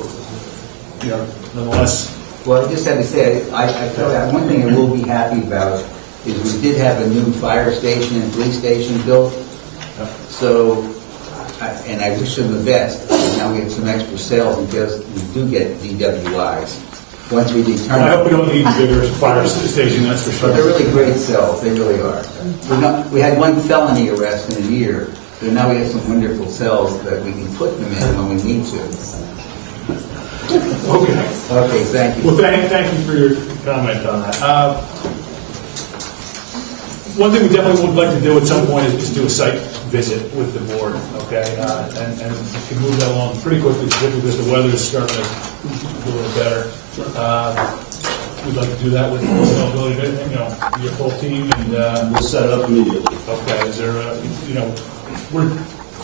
you know, nonetheless. Well, I just had to say, I felt that one thing I will be happy about is we did have a new fire station and police station built. So, and I wish them the best. Now we have some extra sales because we do get DWIs. Once we determine... Well, I hope we don't need a bigger fire station, that's for sure. But they're really great cells, they really are. We had one felony arrest in a year, but now we have some wonderful cells that we can put them in when we need to. Okay. Okay, thank you. Well, thank you for your comment on that. One thing we definitely would like to do at some point is do a site visit with the board, okay? And we can move that along pretty quickly, particularly because the weather is starting to do a little better. We'd like to do that with availability, you know, your full team, and We'll set it up immediately. okay, is there, you know, we're,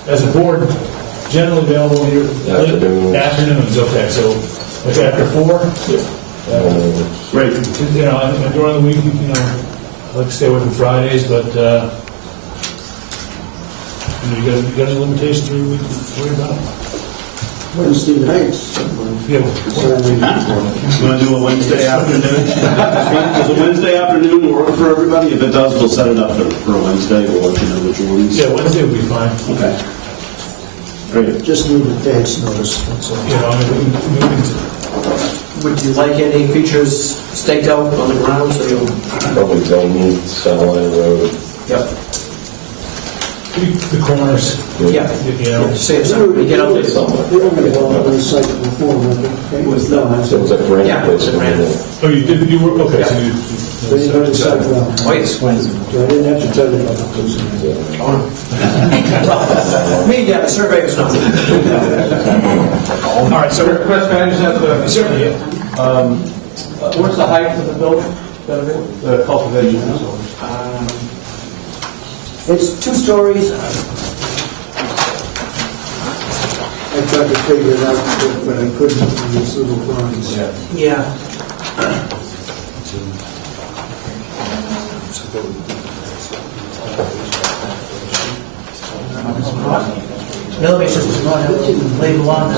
as a board, generally available here? Afternoons, okay, so, like after 4? Yeah. Great. You know, and during the week, you know, I like to stay away from Fridays, but, you know, you got any limitations we worry about? Wednesday nights. Yeah. You want to do a Wednesday afternoon? Does a Wednesday afternoon work for everybody? If it does, we'll set it up for a Wednesday. We'll let you know which ones. Yeah, Wednesday will be fine. Okay. Great. Just need advance notice, that's all. You know, I mean, we can, Would you like any features staked out on the ground so you'll... Probably Bellmead, Satellite Road. Yep. the corners, Yeah. you know. Say it's something, we get out there. We don't get well on the site before, okay? It was the- So it was a brand Yeah, it was a brand. Oh, you did, you were, okay, so you. So you know the site well. Oh, yes. So I didn't have to tell you about the Me, yeah, the survey was not. All right, so, Chris, can I just have certainly, what's the height of the building? The cultivation facility? It's 2 stories. I tried to figure it out, but I couldn't in these little drawings. Yeah. Elevation does not have a label on it.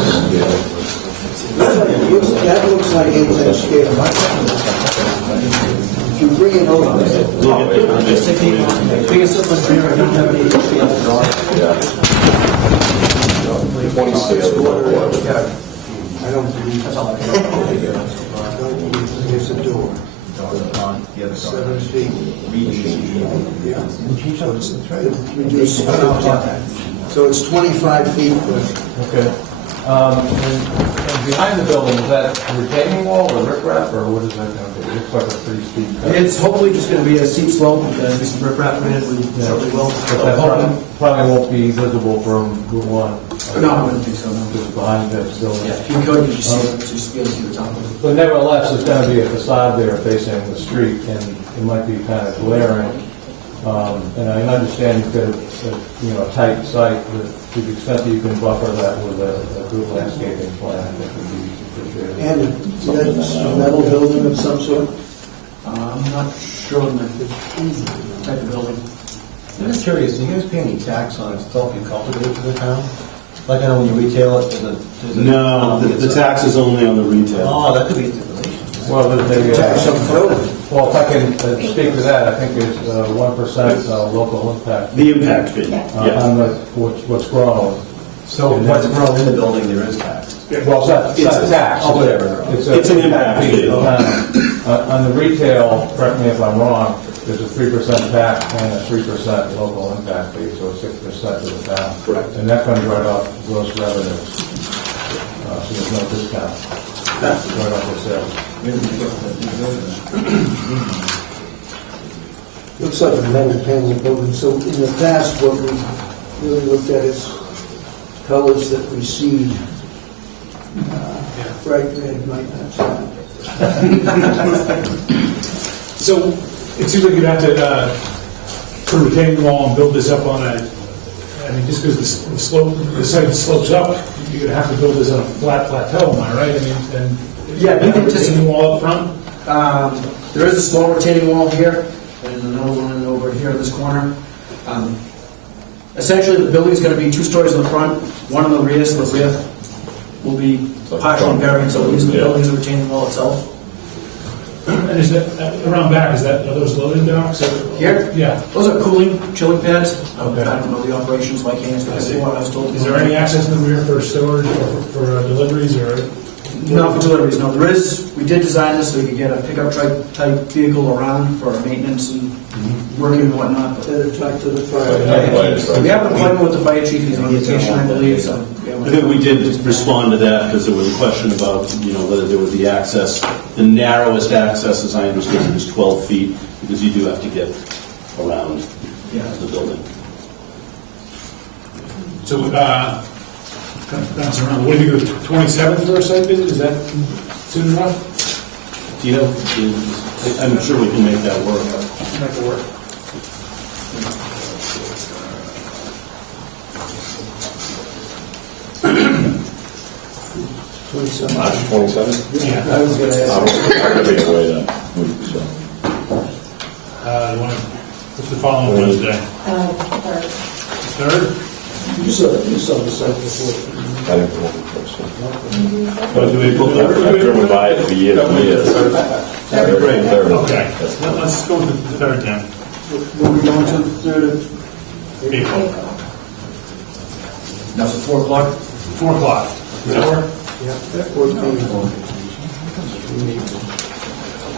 That looks like 8-inch scale. If you bring it over, Just a biggest one here, I don't have any scale. I don't believe That's all I have. there's a door. 7 feet. Yeah. So it's reduced. So it's 25 feet, but Okay. And behind the building, is that retaining wall or riprap, or what is that going to be? It looks like a pretty steep cut. It's hopefully just going to be a steep slope, there'll be some riprap in it, we certainly will. But that probably won't be visible from Route 1. No, I wouldn't think so, no. Just behind that building. Yeah, if you could, you just see it, just be able to see the top of it. But nevertheless, there's going to be a facade there facing the street, and it might be kind of glaring. And I understand you've got a tight site, but to the extent that you can buffer that with a good landscaping plan, I think would be appreciated. and that's a metal building of some sort. I'm not sure on the type of building. I'm just curious, do you guys pay any tax on stuff you cultivate for the town? Like I know when you retail it, there's a No, the tax is only on the retail. Oh, that could be a stipulation. Well, there's Tax on food. well, if I can speak to that, I think there's 1% local impact The impact fee, yeah. on what's grown. So what's grown in the building, there is tax. Well, it's not a tax. Oh, whatever. It's an impact fee. On the retail, correct me if I'm wrong, there's a 3% tax and a 3% local impact fee, so 6% to the town. Correct. And that comes right off gross revenues. So there's no discount. Right off the sales. Looks like a metal panel building. So in the past, what we really looked at is colors that recede. Bright red might not sound. So it seems like you'd have to put a retaining wall and build this up on a, I mean, just because the site slopes up, you're going to have to build this on a flat plateau, am I right? I mean, and Yeah, you have a retaining wall up front? There is a small retaining wall here, and another one over here in this corner. Essentially, the building's going to be 2 stories in the front, 1 in the rear, so the rear will be partially buried, so we'll use the building as a retaining wall itself. And is that, around back, are those loading docks? Here? Yeah. Those are cooling, chilling pads. Okay. I don't know the operations, so I can't answer that before, I was told. Is there any access in the rear for storage or for deliveries or? Not for deliveries, no. There is, we did design this so you could get a pickup type vehicle around for maintenance and working and whatnot. But Better talk to the fire. we have an appointment with the fire chief, he's on vacation, I believe, so. I think we did respond to that because there was a question about, whether there would be access. The narrowest access, as I understand it, is 12 feet because you do have to get around the building. So, bounce around, what do you do, 27th for a site visit, is that soon enough? I'm sure we can make that work. Make it work. March 27th? Yeah. I was going to ask. I'm going to be away that week, so. What's the following Wednesday? Third? You saw the site before. I didn't go over first. But do we put I've driven by it for years and years. That'd be great. Third. Okay, let's go with the third then. Were we going to the 3rd of April. That's at 4 o'clock? 4 o'clock. Does that work? Yeah, that would be.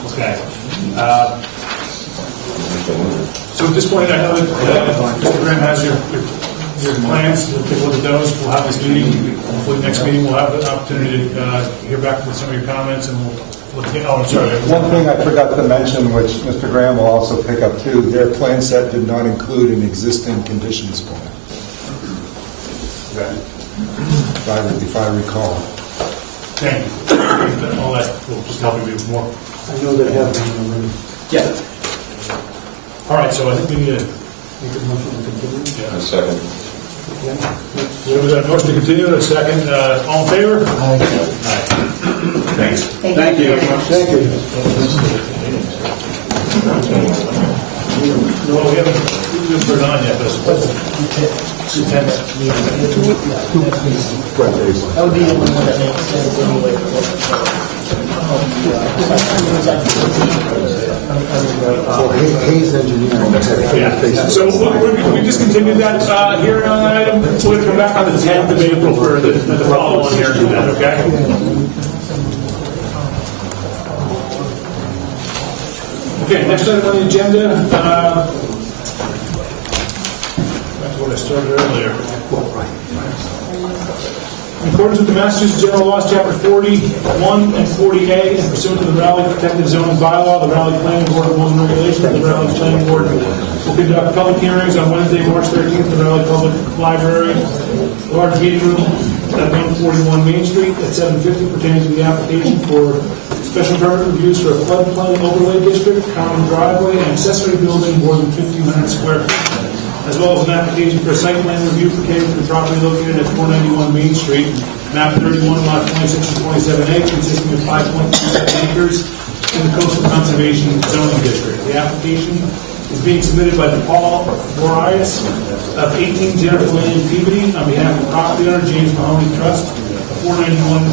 Okay. So at this point, I know that Mr. Graham has your plans. We'll take a look at those. We'll have this meeting. Hopefully, next meeting, we'll have the opportunity to hear back with some of your comments, and we'll look at, I'm sorry. One thing I forgot to mention, which Mr. Graham will also pick up too, their plan set did not include an existing conditions plan, Okay. if I recall. Thank you. All that will just help me more. I know they have one already. Yeah. All right, so I think we need to. Make a motion to continue. Yeah. A second. Okay. We have a motion to continue, a second. All in favor? Aye. Thanks. Thank you. Thank you. Well, we haven't didn't put it on yet, but it's supposed to. That would be the one that makes sense anyway. Hayes Engineering. Yeah. So we discontinued that hearing on that item. So we'll come back on the 10th of April for the follow-on hearing to that, okay? Okay, next item on the agenda, that's what I started earlier. In accordance with the Massachusetts General Laws, Chapter 41 and 40A, and pursuant to the Raleigh Protective Zoning Bylaw, the Raleigh Planning Board of Rules and Regulations, and the Raleigh Planning Board will conduct public hearings on Wednesday, March 13th, in the Raleigh Public Library, large meeting room at 141 Main Street at 7:50, pertaining to the application for special permit reviews for a floodplain overlay district, common driveway, and accessory building more than 1,500 square feet, as well as an application for a site plan review pertaining to the property located at 491 Main Street, map 31, lot 26 and 27A, consisting of 5.27 acres in the coastal conservation zoning district. The application is being submitted by Paul Boreas of 18 Jennifer Lane, Peabody, on behalf of property owner James Mahoney Trust, of 491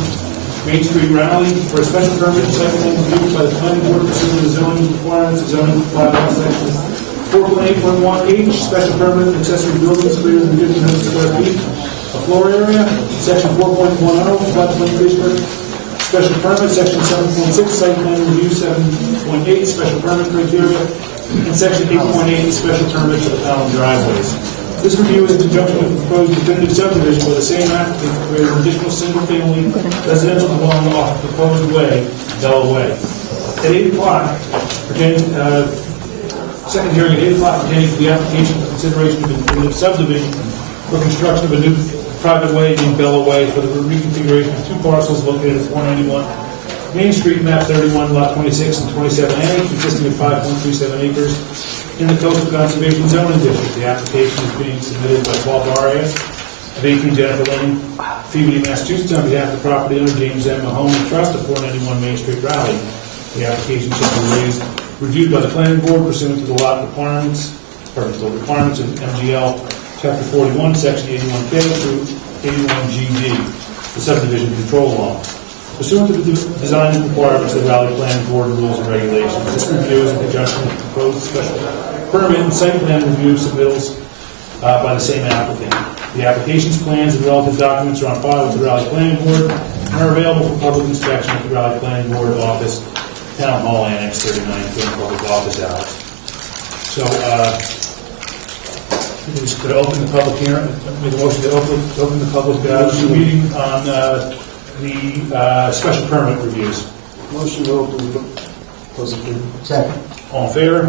Main Street, Raleigh, for a special permit and site plan review by the planning board pursuant to the zoning requirements of zoning bylaw section 4.8.1H, special permit accessory buildings greater than 1,500 square feet of floor area, section 4.10, floodplain district, special permit, section 7.6, site plan review, 7.8, special permit criteria, and section 8.8, special permit for the common driveways. This review is in conjunction with the proposed definitive subdivision where the same applicant created an additional single-family residential dwelling off the proposed way, Bella Way. At 8 o'clock, second hearing at 8 o'clock pertaining to the application for consideration of the definitive subdivision for construction of a new private way named Bella Way for the reconfiguration of 2 parcels located at 491 Main Street, map 31, lot 26 and 27A, consisting of 5.37 acres in the coastal conservation zoning district. The application is being submitted by Paul Boreas of 18 Jennifer Lane, Peabody, Massachusetts, on behalf of the property owner James M. Mahoney Trust of 491 Main Street, Raleigh. The application shall be reviewed by the planning board pursuant to the lot requirements, the requirements of MGL Chapter 41, Section 81K through 81GG, the subdivision control law. Pursuant to the design requirements of the Raleigh Planning Board rules and regulations, this review is in conjunction with the proposed special permit and site plan review submittals by the same applicant. The application's plans and relative documents are on file with the Raleigh Planning Board and are available for public inspection at the Raleigh Planning Board office, Town Hall Annex 39, during public office hours. So, we're just going to open the public hearing, make a motion to open the public meeting on the special permit reviews. Motion to open the close the hearing. Second. All in favor?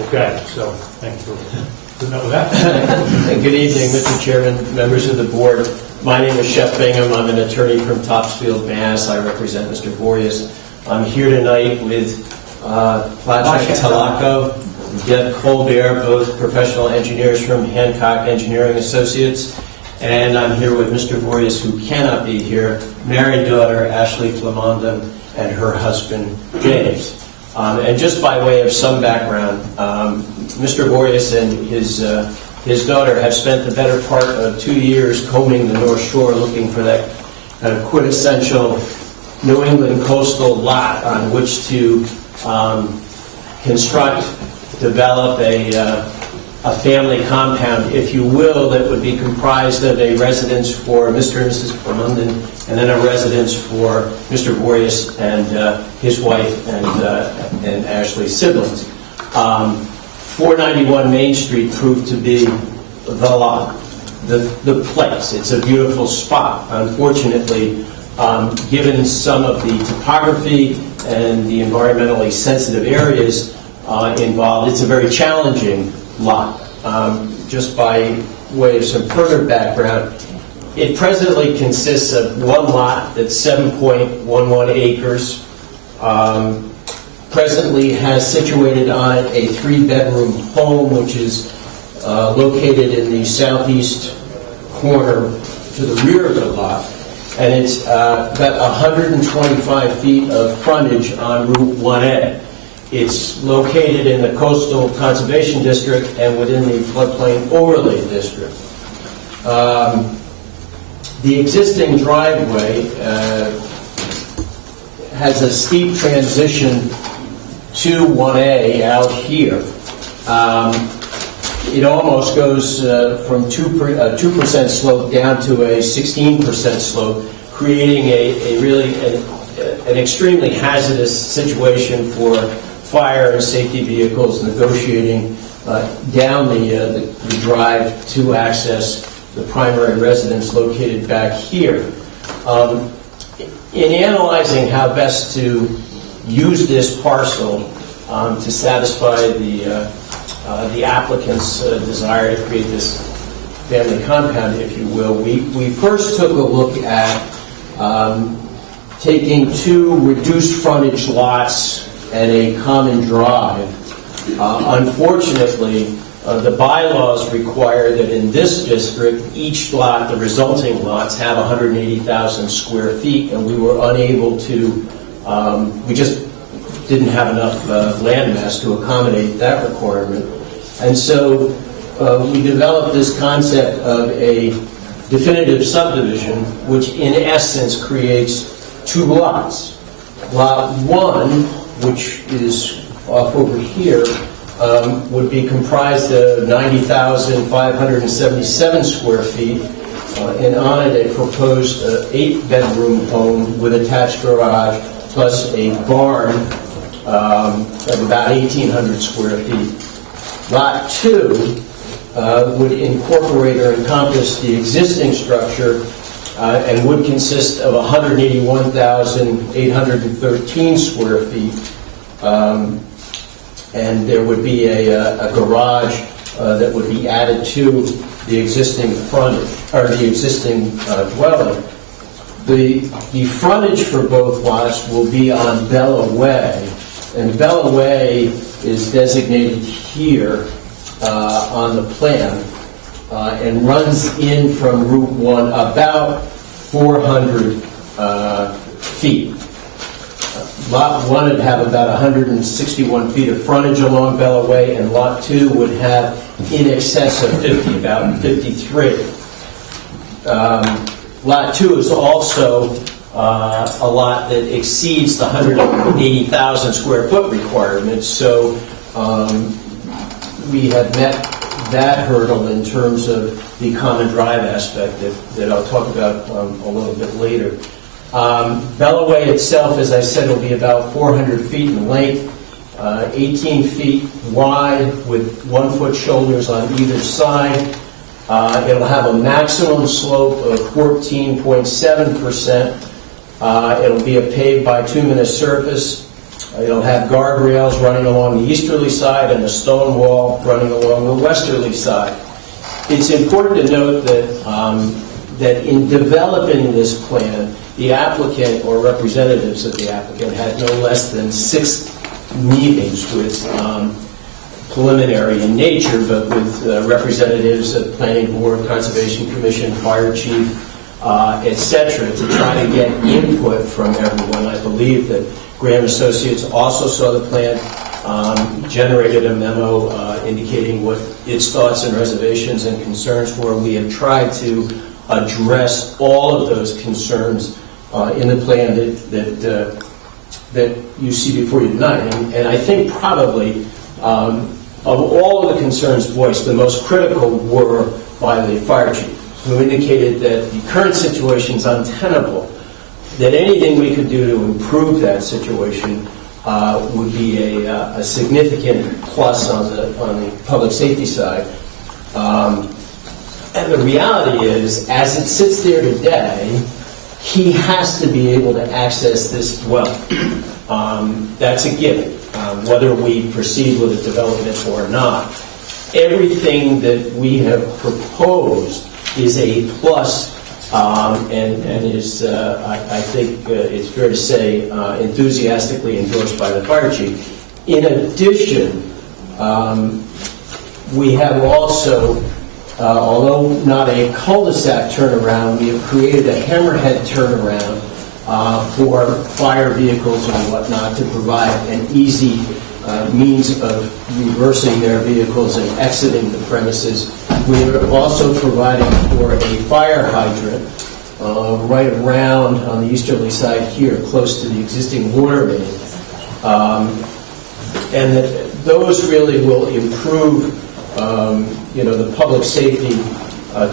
Okay, so thank you for putting up with that. Good evening, Mr. Chairman, members of the board. My name is Shep Bingham. I'm an attorney from Topsfield, Mass. I represent Mr. Boreas. I'm here tonight with Plachek Talako, Deb Colbert, both professional engineers from Hancock Engineering Associates. And I'm here with Mr. Boreas, who cannot be here, married daughter Ashley Flamondon and her husband James. And just by way of some background, Mr. Boreas and his daughter have spent the better part of 2 years combing the North Shore looking for that kind of quintessential New England coastal lot on which to construct, develop a family compound, if you will, that would be comprised of a residence for Mr. and Mrs. Flamondon, and then a residence for Mr. Boreas and his wife and Ashley's siblings. 491 Main Street proved to be the lot, the place. It's a beautiful spot. Unfortunately, given some of the topography and the environmentally sensitive areas involved, it's a very challenging lot. Just by way of some further background, it presently consists of one lot that's 7.11 acres. Presently has situated on it a 3-bedroom home, which is located in the southeast corner to the rear of the lot. And it's got 125 feet of frontage on Route 1A. It's located in the Coastal Conservation District and within the Floodplain Overlay District. The existing driveway has a steep transition to 1A out here. It almost goes from 2% slope down to a 16% slope, creating a really an extremely hazardous situation for fire and safety vehicles negotiating down the drive to access the primary residence located back here. In analyzing how best to use this parcel to satisfy the applicant's desire to create this family compound, if you will, we first took a look at taking two reduced frontage lots and a common drive. Unfortunately, the bylaws require that in this district, each lot, the resulting lots, have 180,000 square feet, and we were unable to, we just didn't have enough land mass to accommodate that requirement. And so we developed this concept of a definitive subdivision, which in essence creates two lots. Lot 1, which is off over here, would be comprised of 90,577 square feet, and on it a proposed 8-bedroom home with attached garage plus a barn of about 1,800 square feet. Lot 2 would incorporate or encompass the existing structure and would consist of 181,813 square feet. And there would be a garage that would be added to the existing frontage, or the existing dwelling. The frontage for both lots will be on Bella Way, and Bella Way is designated here on the plan and runs in from Route 1 about 400 feet. Lot 1 would have about 161 feet of frontage along Bella Way, and Lot 2 would have in excess of 50, about 53. Lot 2 is also a lot that exceeds the 180,000 square foot requirement, so we have met that hurdle in terms of the common drive aspect that I'll talk about a little bit later. Bella Way itself, as I said, will be about 400 feet in length, 18 feet wide with 1 foot shoulders on either side. It'll have a maximum slope of 14.7%. It'll be a paved bituminous surface. It'll have guardrails running along the easterly side and a stone wall running along the westerly side. It's important to note that in developing this plan, the applicant or representatives of the applicant had no less than 6 meetings with preliminary in nature, but with representatives of Planning Board, Conservation Commission, Fire Chief, etc., to try to get input from everyone. I believe that Graham Associates also saw the plan, generated a memo indicating what its thoughts and reservations and concerns were. We have tried to address all of those concerns in the plan that you see before you tonight. And I think probably of all of the concerns voiced, the most critical were by the fire chief, who indicated that the current situation is untenable, that anything we could do to improve that situation would be a significant plus on the public safety side. And the reality is, as it sits there today, he has to be able to access this dwelling. That's a given, whether we proceed with the development or not. Everything that we have proposed is a plus, and is, I think it's fair to say, enthusiastically endorsed by the fire chief. In addition, we have also, although not a cul-de-sac turnaround, we have created a hammerhead turnaround for fire vehicles and whatnot to provide an easy means of reversing their vehicles and exiting the premises. We are also providing for a fire hydrant right around on the easterly side here, close to the existing water main. And that those really will improve, the public safety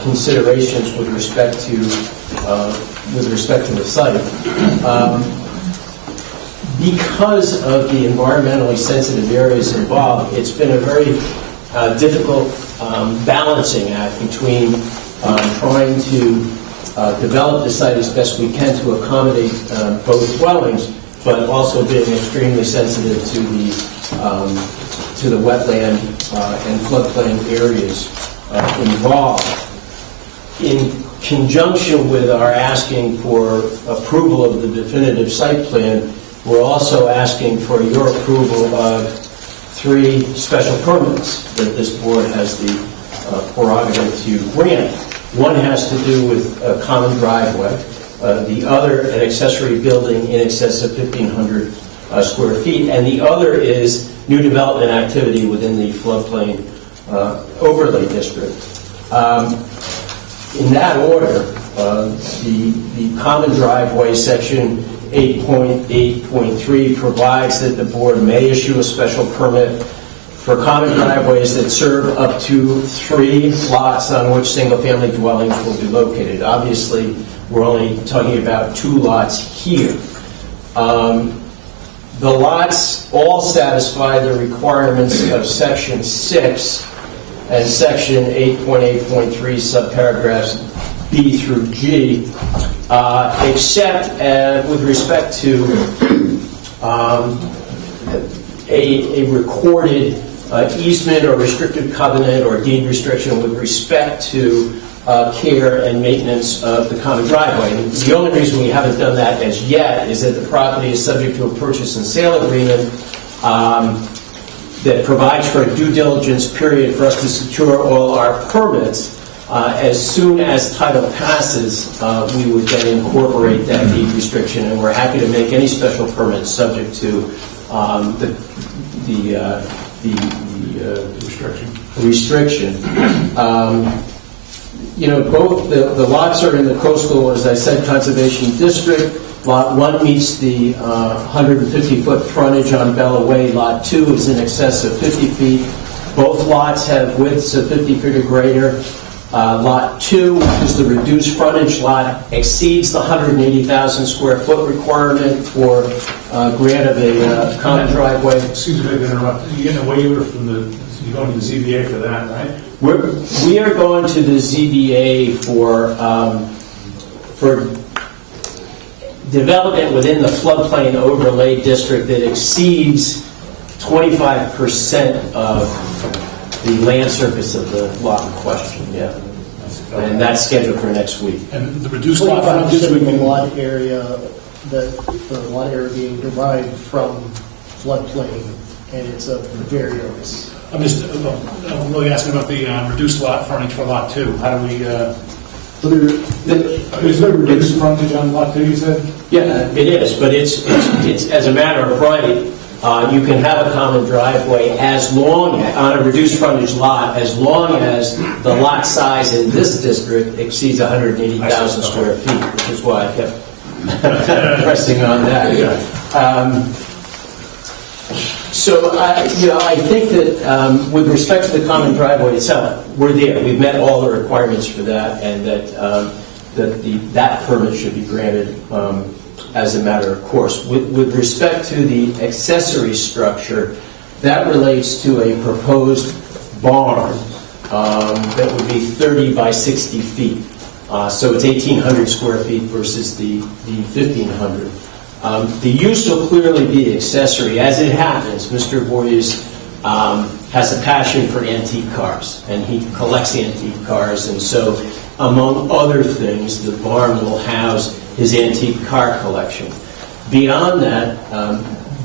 considerations with respect to the site. Because of the environmentally sensitive areas involved, it's been a very difficult balancing act between trying to develop the site as best we can to accommodate both dwellings, but also being extremely sensitive to the wetland and floodplain areas involved. In conjunction with our asking for approval of the definitive site plan, we're also asking for your approval of 3 special permits that this board has the prerogative to grant. One has to do with a common driveway, the other an accessory building in excess of 1,500 square feet, and the other is new development activity within the floodplain overlay district. In that order, the common driveway section 8.8.3 provides that the board may issue a special permit for common driveways that serve up to 3 lots on which single-family dwellings will be located. Obviously, we're only talking about 2 lots here. The lots all satisfy the requirements of Section 6 and Section 8.8.3 subparagraphs B through G, except with respect to a recorded easement or restricted covenant or deed restriction with respect to care and maintenance of the common driveway. And the only reason we haven't done that as yet is that the property is subject to a purchase and sale agreement that provides for a due diligence period for us to secure all our permits. As soon as title passes, we would then incorporate that deed restriction, and we're happy to make any special permits subject to the restriction. Both the lots are in the coastal, as I said, conservation district. Lot 1 meets the 150-foot frontage on Bella Way. Lot 2 is in excess of 50 feet. Both lots have widths of 50 feet or greater. Lot 2, which is the reduced frontage lot, exceeds the 180,000 square foot requirement for grant of a common driveway. Excuse me to interrupt. You're getting a waiver from you're going to the ZBA for that, right? We are going to the ZBA for development within the floodplain overlay district that exceeds 25% of the land surface of the lot in question, yeah. And that's scheduled for next week. And the reduced lot frontage the lot area, the lot area being derived from floodplain, and it's a variance. I'm really asking about the reduced lot frontage for lot 2. How do we? Is there reduced frontage on lot 2? You said? Yeah, it is, but it's as a matter of right. You can have a common driveway as long on a reduced frontage lot, as long as the lot size in this district exceeds 180,000 square feet, which is why I kept pressing on that. So I think that with respect to the common driveway itself, we're there. We've met all the requirements for that, and that permit should be granted as a matter of course. With respect to the accessory structure, that relates to a proposed barn that would be 30 by 60 feet. So it's 1,800 square feet versus the 1,500. The use will clearly be accessory. As it happens, Mr. Voorhees has a passion for antique cars, and he collects antique cars, and so among other things, the barn will house his antique car collection. Beyond that,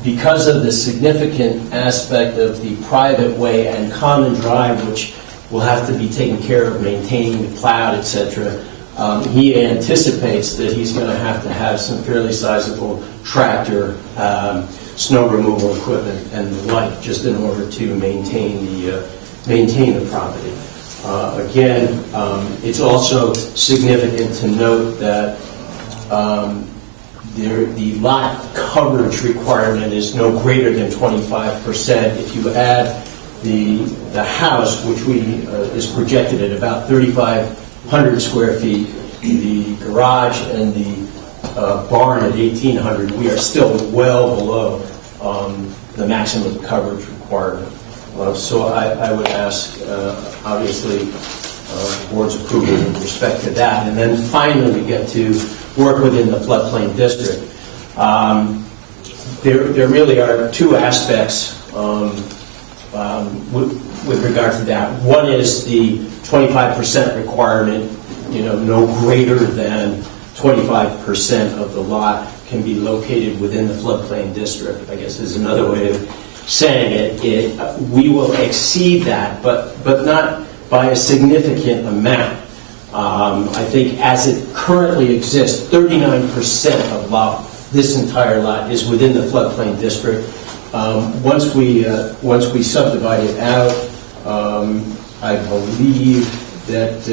because of the significant aspect of the private way and common drive, which will have to be taken care of, maintained, plowed, etc., he anticipates that he's going to have some fairly sizable tractor snow removal equipment and the like, just in order to maintain the property. Again, it's also significant to note that the lot coverage requirement is no greater than 25%. If you add the house, which is projected at about 3,500 square feet, the garage and the barn at 1,800, we are still well below the maximum coverage requirement. So I would ask, obviously, the board's approval with respect to that. And then finally, we get to work within the floodplain district. There really are two aspects with regard to that. One is the 25% requirement, no greater than 25% of the lot can be located within the floodplain district, I guess is another way of saying it. We will exceed that, but not by a significant amount. I think as it currently exists, 39% of this entire lot is within the floodplain district. Once we subdivide it out, I believe that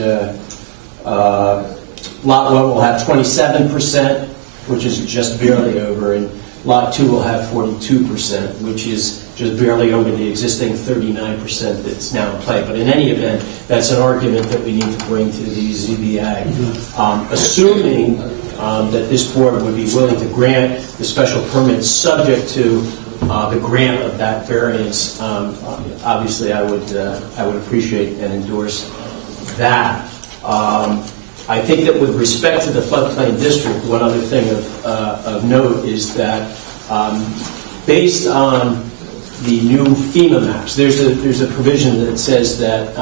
Lot 1 will have 27%, which is just barely over, and Lot 2 will have 42%, which is just barely over the existing 39% that's now in play. But in any event, that's an argument that we need to bring to the ZBA. Assuming that this board would be willing to grant the special permit subject to the grant of that variance, obviously I would appreciate and endorse that. I think that with respect to the floodplain district, one other thing of note is that based on the new FEMA maps, there's a provision that says that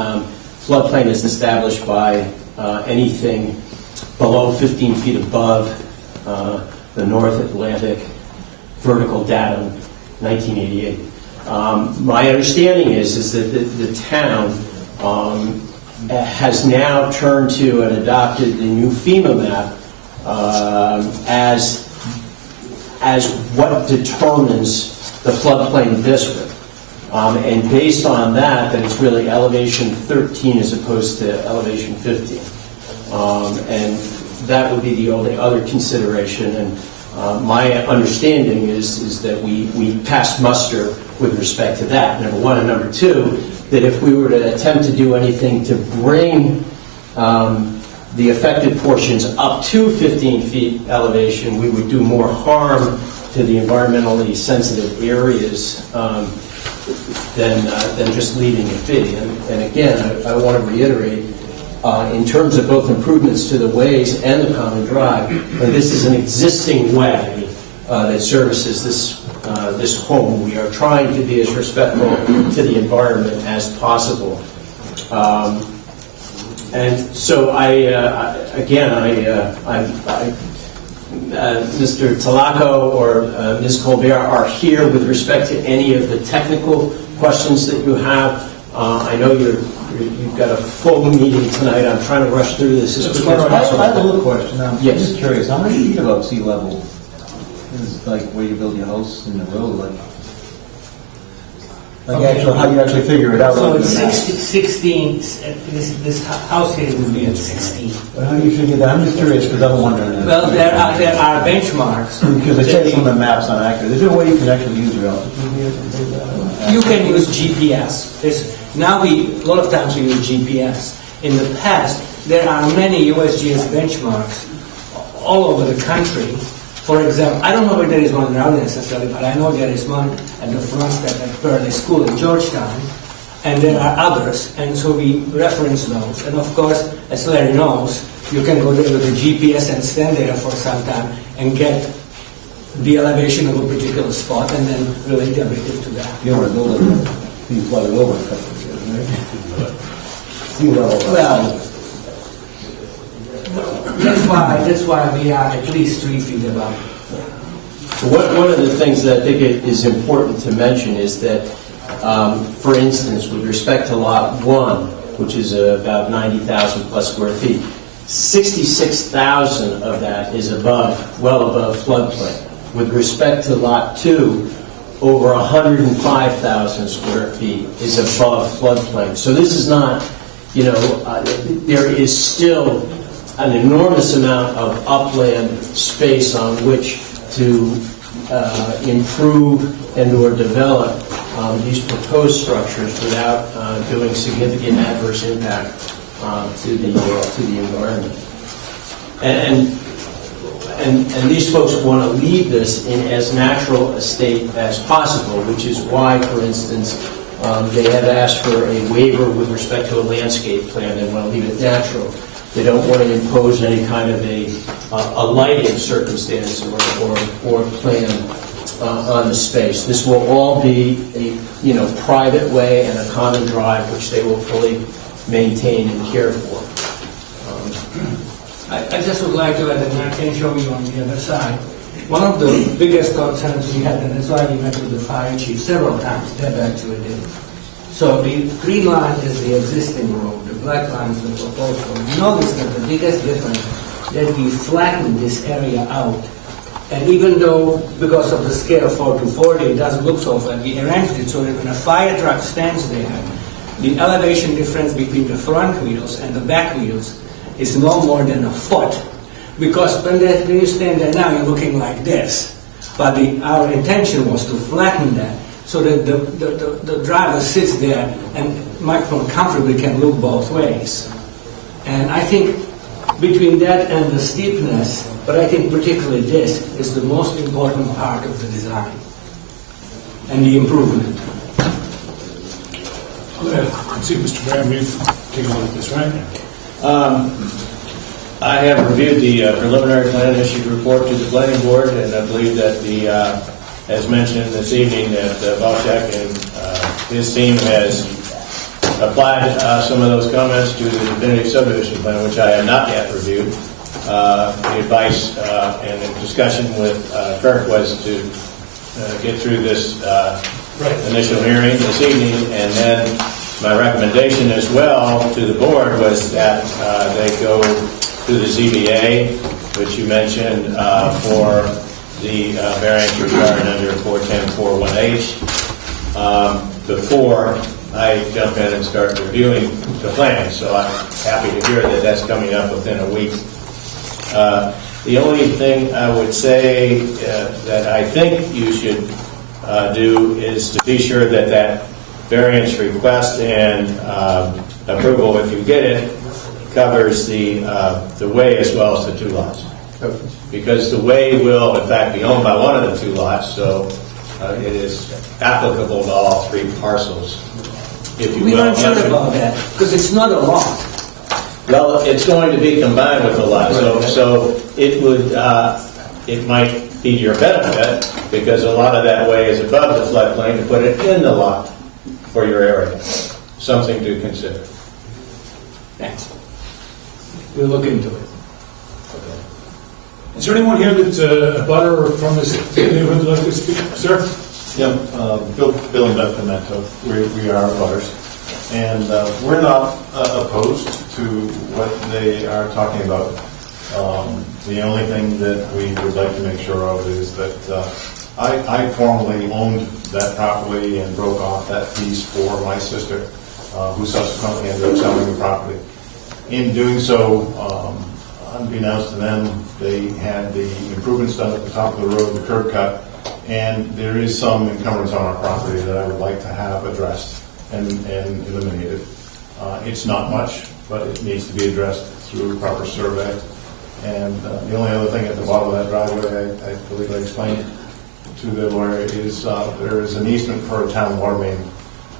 floodplain is established by anything below 15 feet above the North Atlantic vertical datum, 1988. My understanding is that the town has now turned to and adopted the new FEMA map as what determines the floodplain district. And based on that it's really elevation 13 as opposed to elevation 15. And that would be the only other consideration. And my understanding is that we passed muster with respect to that, number one. And number two, that if we were to attempt to do anything to bring the affected portions up to 15 feet elevation, we would do more harm to the environmentally sensitive areas than just leaving it be. And again, I want to reiterate, in terms of both improvements to the ways and the common drive, this is an existing way that services this home. We are trying to be as respectful to the environment as possible. And so Mr. Talaco or Ms. Colbert are here with respect to any of the technical questions that you have. I know you've got a full meeting tonight. I'm trying to rush through this as quickly as possible. I have a little question. I'm Yes. just curious, how many feet above sea level is like where you build your house in the road? Actually, how do you actually figure it out? So it's 16, this house here would be at 16. But how do you figure that? I'm just curious because I'm wondering. Well, there are benchmarks. Because they say some of the maps aren't accurate. Is there a way you can actually use your altitude meter to do that? You can use GPS. Now a lot of times we use GPS. In the past, there are many USGS benchmarks all over the country. For example, I don't know if there is one now necessarily, but I know there is one at the front step at Burley School in Georgetown, and there are others, and so we reference those. And of course, as Larry knows, you can go there with a GPS and stand there for some time and get the elevation of a particular spot and then relate everything to that. You don't want to build it, you flood it over a couple of years, right? Sea level. Well, that's why we are at least 3 feet above. One of the things that I think is important to mention is that, for instance, with respect to Lot 1, which is about 90,000 plus square feet, 66,000 of that is well above floodplain. With respect to Lot 2, over 105,000 square feet is above floodplain. So this is not, there is still an enormous amount of upland space on which to improve and or develop these proposed structures without doing significant adverse impact to the environment. And these folks want to leave this in as natural a state as possible, which is why, for instance, they have asked for a waiver with respect to a landscape plan. They want to leave it natural. They don't want to impose any kind of a lighting circumstance or plan on the space. This will all be a private way and a common drive, which they will fully maintain and care for. I just would like to add, and I can show you on the other side, one of the biggest concerns we had, and that's why we met with the fire chief several times, Deb actually did. So the green line is the existing road, the black line is the proposed road. You notice that the biggest difference that we flattened this area out. And even though, because of the scale 4:40, it doesn't look so flat, we arranged it so that when a fire truck stands there, the elevation difference between the front wheels and the back wheels is no more than a foot. Because when you stand there now, you're looking like this. But our intention was to flatten that so that the driver sits there and much more comfortably can look both ways. And I think between that and the steepness, but I think particularly this is the most important part of the design and the improvement. Let's see, Mr. Graham, you've taken a look at this, right? I have reviewed the preliminary plan issued report to the planning board, and I believe that as mentioned this evening, that Valchek and his team has applied some of those comments to the definitive subdivision plan, which I have not yet reviewed. The advice and the discussion with Kirk was to get through this initial hearing this evening, and then my recommendation as well to the board was that they go to the ZBA, which you mentioned, for the variance required under 410-41H, before I jump in and start reviewing the plan. So I'm happy to hear that that's coming up within a week. The only thing I would say that I think you should do is to be sure that that variance request and approval, if you get it, covers the way as well as the two lots. Because the way will, in fact, be owned by one of the two lots, so it is applicable to all three parcels. If you We're will. not sure about that, because it's not a lot. Well, it's going to be combined with the lot, so it would, it might be to your benefit, because a lot of that way is above the floodplain, to put it in the lot for your area. Something to consider. Thanks. We'll look into it. Is there anyone here that's a butter from this neighborhood who'd like to speak? Sir? Yeah, Bill and Beth Pimento. We are butters. And we're not opposed to what they are talking about. The only thing that we would like to make sure of is that I formerly owned that property and broke off that piece for my sister, who subsequently ended up selling the property. In doing so, unbeknownst to them, they had the improvements done at the top of the road, the curb cut, and there is some encumbrance on our property that I would like to have addressed and eliminated. It's not much, but it needs to be addressed through proper survey. And the only other thing at the bottom of that driveway, I believe I explained to the lawyer, is there is an easement for a town water main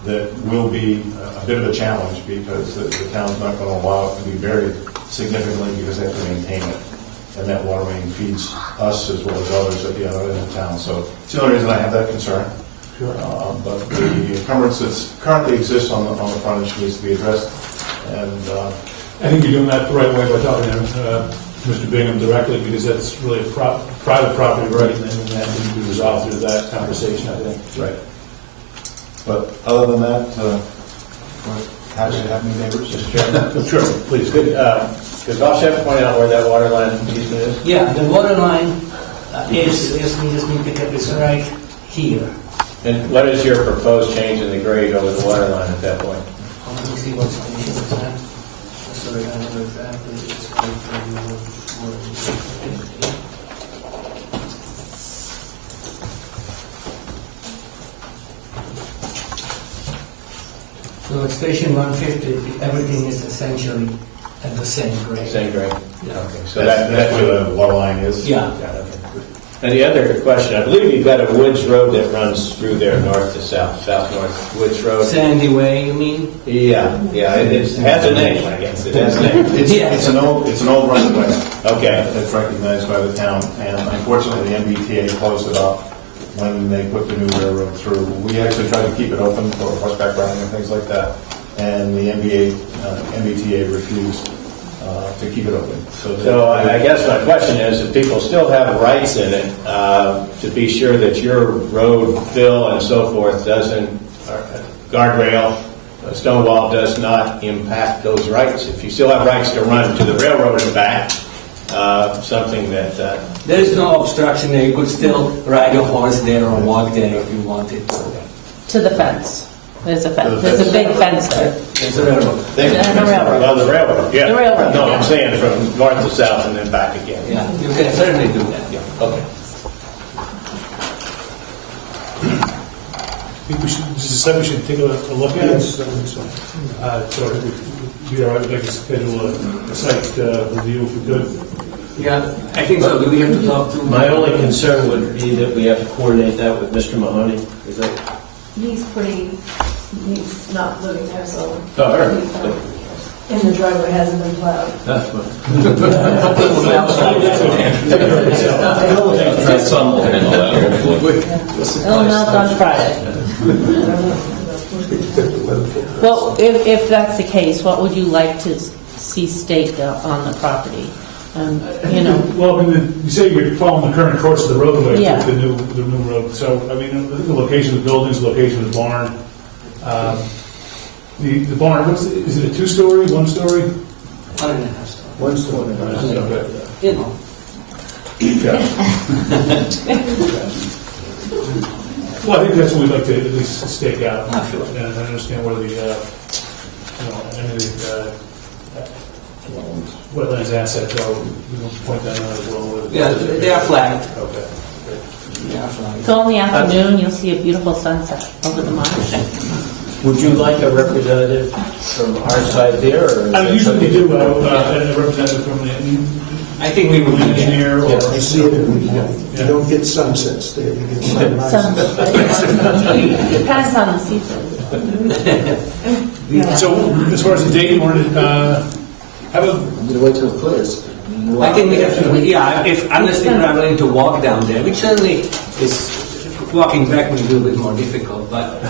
that will be a bit of a challenge because the town's not going to allow it to be buried significantly because they have to maintain it. And that water main feeds us as well as others at the other end of town. So it's the only reason I have that concern. Sure. But the encumbrance that currently exists on the frontage needs to be addressed. And I think you're doing that the right way by talking to Mr. Bingham directly, because that's really a private property right, and that needs to be resolved through that conversation, I think. Right. But other than that, happy to have new neighbors. Mr. Chairman? Sure, please. Could Valchek point out where that water line easement is? Yeah, the water line is, we just need to get this right here. And what is your proposed change in the grade over the water line at that point? Let me see what station it's at. Sorry, I don't know exactly. It's going So at station 150, everything is essentially at the same grade. Same grade? Yeah. Okay, so That's where the water line is? Yeah. Okay. And the other question, I believe you've got a woods road that runs through there, north to south, south-north Woods Road. Sandy Way, you mean? Yeah, it has a name, I guess. It has a name. It's an old right of way. Okay. That's recognized by the town, and unfortunately, the MBTA closed it off when they put the new railroad through. We actually tried to keep it open for horseback riding and things like that, and the MBTA refused to keep it open. So I guess my question is, if people still have rights in it, to be sure that your road fill and so forth doesn't, guardrail, stone wall does not impact those rights. If you still have rights to run to the railroad and back, something that... There is no obstruction there. You could still ride your horse there or walk there if you wanted. To the fence. There's a fence. There's a big fence there. It's a railroad. And a railroad. Well, the railroad, yeah. The railroad, No, yeah. I'm saying from north to south and then back again. Yeah, you can certainly do that. Yeah, okay. I think we should, this is something we should take a look at. Yes, I think so. So we'd all right, we'd like to schedule a site review if we could. Yeah, I think so. Do we have to talk to... My only concern would be that we have to coordinate that with Mr. Mahoney. Is that? He's not living there, so. Oh, all right. And the driveway hasn't been plowed. That's fine. That's something to handle that, hopefully. It'll melt on Friday. Well, if that's the case, what would you like to see staked on the property? You know, Well, I mean, you say you're following the current course of the roadway, Yeah. the new road. So, I mean, the location of the buildings, the location of the barn. The barn, is it a 2-story, 1-story? 1.5 story. One story. You know. Well, I think that's what we'd like to at least stake out. Ah, sure. And understand where the, any of the wetlands assets are. We don't point that out as well. Yeah, they are flagged. Okay. They are flagged. so in the afternoon, you'll see a beautiful sunset over the marsh. Would you like a representative from our side there? Or is I that usually something- do a representative from the I think we would need engineer or. I see it every day. You don't get sunsets there, you get sunrises. Depends on the season. So, as far as the date, you wanted to have a. I'm gonna wait till it clears. I think we have to, yeah, if unless we're traveling to walk down there, which certainly is, walking back may be a bit more difficult, but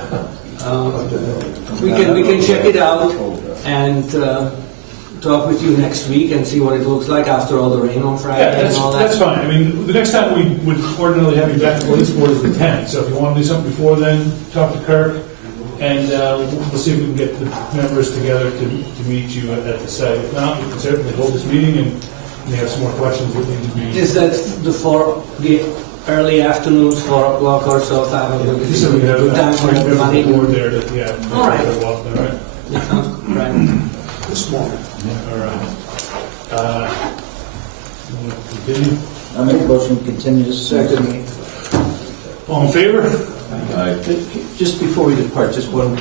we can check it out and talk with you next week and see what it looks like after all the rain on Friday Yeah, and all that. that's fine. I mean, the next time we would ordinarily have you back at the police board is the 10th. So if you want to do something before then, talk to Kirk, and we'll see if we can get the members together to meet you at the site. If not, we can certainly hold this meeting and we have some more questions that need to be. Is that the early afternoons, 4 o'clock or so, 5 o'clock? Just so we have Good time for a everybody. board there that, yeah. All right. All right. That sounds right. This morning. All right. You want to continue? I make a motion to continue this second. All in favor? Just before we depart, just one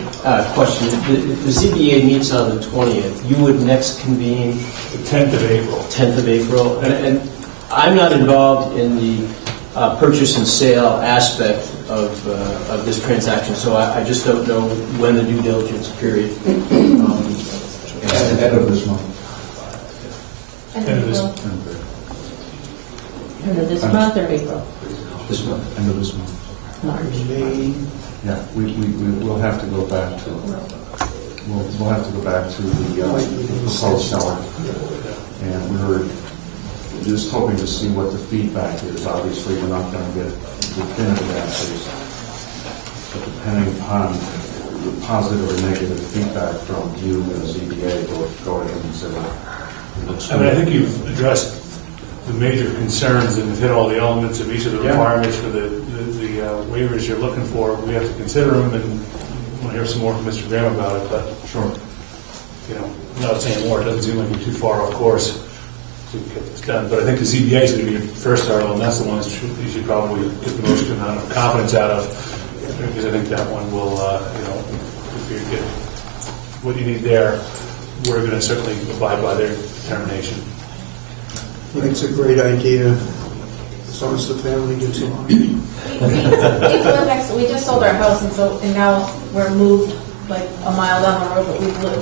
question. The ZBA meets on the 20th. You would next convene? The 10th of April. 10th of April. And I'm not involved in the purchase and sale aspect of this transaction, so I just don't know when the due diligence period. End of this month. End of this month or April? This month, end of this month. March. Yeah, we'll have to go back to, we'll have to go back to the proposed seller. And we're just hoping to see what the feedback is. Obviously, we're not going to get definitive answers. But depending upon the positive or negative feedback from you and the ZBA, we'll go ahead and consider it. I mean, I think you've addressed the major concerns and hit all the elements of each of the Yeah. requirements for the waivers you're looking for. We have to consider them, and we'll hear some more from Mr. Graham about it, but Sure. Without saying more, it doesn't seem like we're too far off course to get this done. But I think the ZBA is going to be your first hurdle, and that's the one that you should probably get the most amount of confidence out of, because I think that one will, if you get what you need there, we're going to certainly abide by their determination. I think it's a great idea, as long as the family gets along. We just sold our house, and now we're moved like a mile down the road, but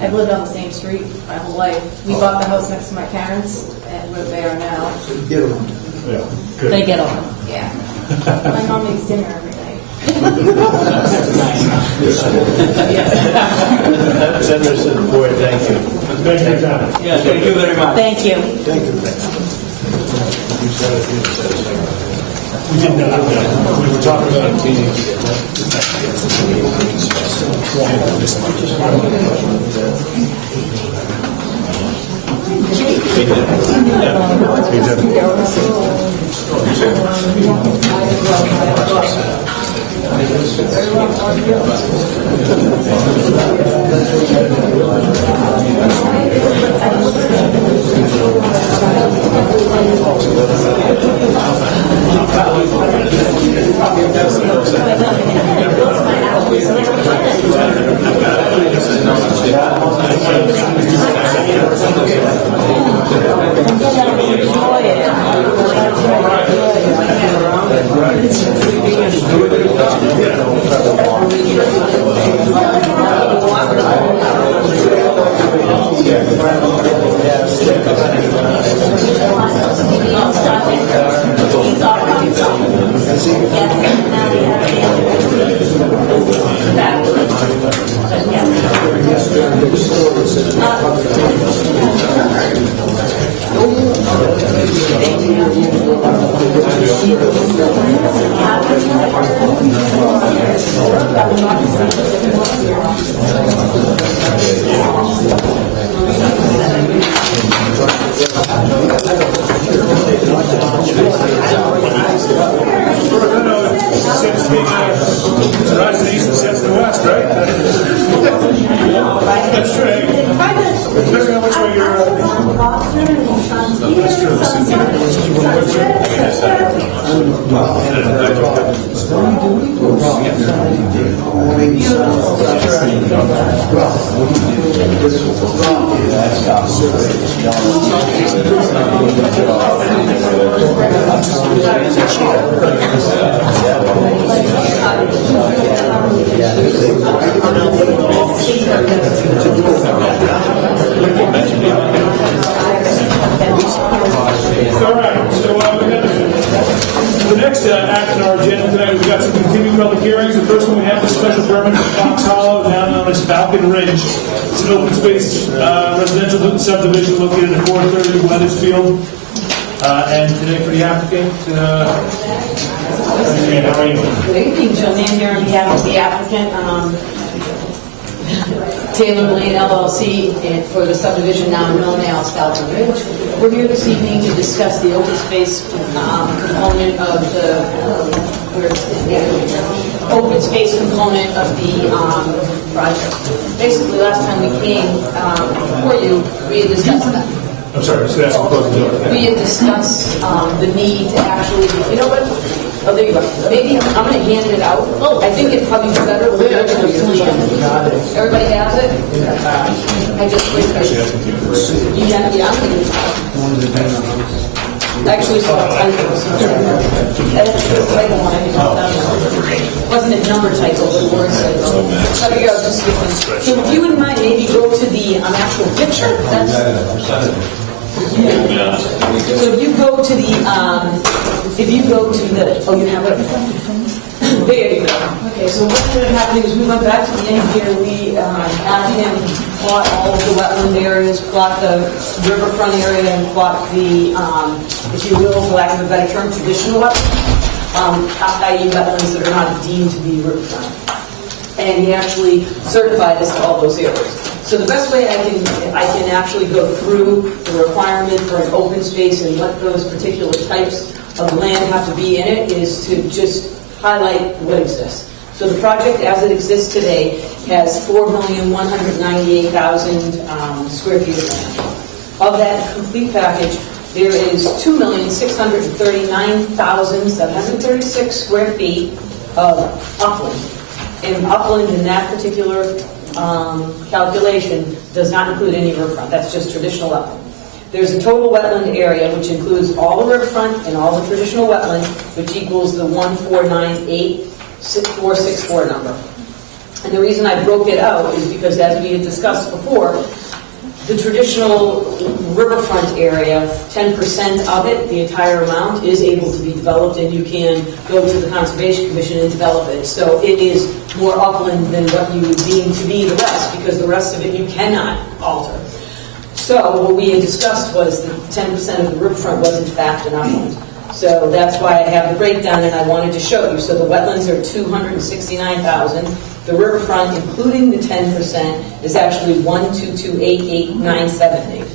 I've lived on the same street my whole life. We bought the house next to my parents, and where they are now. So you get along. Yeah, good. They get on. Yeah. My mom makes dinner every night. Members of the board, thank you. Thank you, John. Yeah, thank you very much. Thank you. Thank you. We did not, we were talking about Rise to the east and sets to the west, right? That's true. Depending on which way you're... That's true. All right, so we got the next act on our agenda tonight. We've got some continuing public hearings. The first one we have is special permit for Fox Hollow, now known as Falcon Ridge. It's an open space residential subdivision located at 430 Weathersfield. And today for the applicant, how are you? Good evening, Jill Mann here on behalf of the applicant, Taylor Lane LLC, and for the subdivision now known as Falcon Ridge. We're here this evening to discuss the open space component of the open space component of the project. Basically, last time we came before you, we had discussed that. I'm sorry, just ask the closing door. We had discussed the need to actually, you know what? Oh, there you go. Maybe I'm going to hand it out. Oh, I think it'd probably be better with the plan. Everybody has it? I just wait. You have it? Actually, so wasn't a number typo, but it was. So here you go. Just give one. So if you wouldn't mind, maybe go to the actual picture. That's. Yeah. So if you go to the, oh, you have it. There you go. Okay, so what ended up happening is we went back to the engineer. We had him plot all of the wetland areas, plot the riverfront area, and plot the, if you will, for lack of a better term, traditional wetlands, i.e. wetlands that are not deemed to be riverfront. And he actually certified us to all those areas. So the best way I can actually go through the requirement for an open space and what those particular types of land have to be in it is to just highlight what exists. So the project as it exists today has 4,198,000 square feet of land. Of that complete package, there is 2,639,736 square feet of upland. And upland in that particular calculation does not include any riverfront. That's just traditional upland. There's a total wetland area which includes all the riverfront and all the traditional wetland, which equals the 1498464 number. And the reason I broke it out is because, as we had discussed before, the traditional riverfront area, 10% of it, the entire amount, is able to be developed, and you can go to the Conservation Commission and develop it. So it is more upland than what you would deem to be the rest, because the rest of it you cannot alter. So what we had discussed was that 10% of the riverfront was in fact an upland. So that's why I have the breakdown, and I wanted to show you. So the wetlands are 269,000. The riverfront, including the 10%, is actually 122,88970.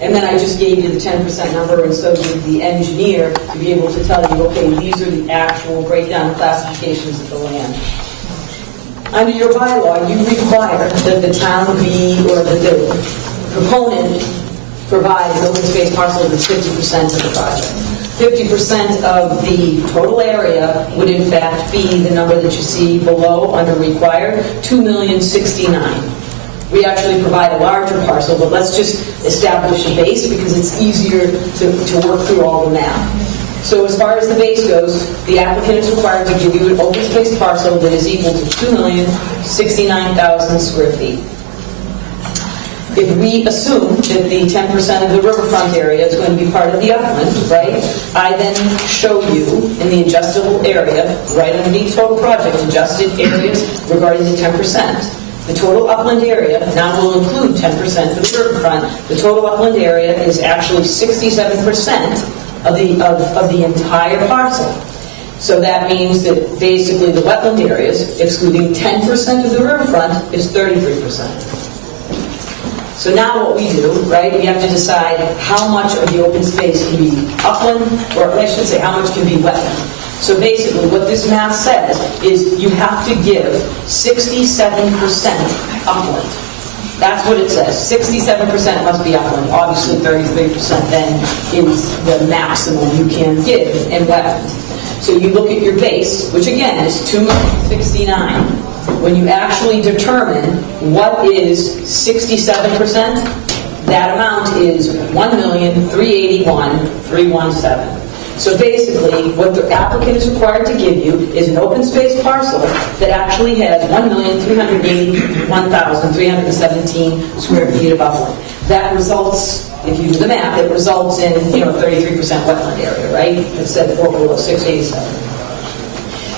And then I just gave you the 10% number, and so did the engineer, to be able to tell you, okay, these are the actual breakdown classifications of the land. Under your bylaw, you require that the town be, or that the proponent provide an open space parcel that's 50% of the project. 50% of the total area would in fact be the number that you see below under required, 2,069,000. We actually provide a larger parcel, but let's just establish a base because it's easier to work through all the math. So as far as the base goes, the applicant is required to give you an open space parcel that is equal to 2,069,000 square feet. If we assume that the 10% of the riverfront area is going to be part of the upland, right, I then show you in the adjustable area, right underneath total project, adjusted areas regarding the 10%. The total upland area now will include 10% for the riverfront. The total upland area is actually 67% of the entire parcel. So that means that basically the wetland areas, excluding 10% of the riverfront, is 33%. So now what we do, right, we have to decide how much of the open space can be upland, or I should say how much can be wetland. So basically what this math says is you have to give 67% upland. That's what it says. 67% must be upland. Obviously 33% then is the maximum you can give in wetland. So you look at your base, which again is 2,069,000. When you actually determine what is 67%, that amount is 1,381,317. So basically, what the applicant is required to give you is an open space parcel that actually has 1,381,317 square feet of upland. That results, if you do the math, it results in 33% wetland area, right? Instead of 4,687.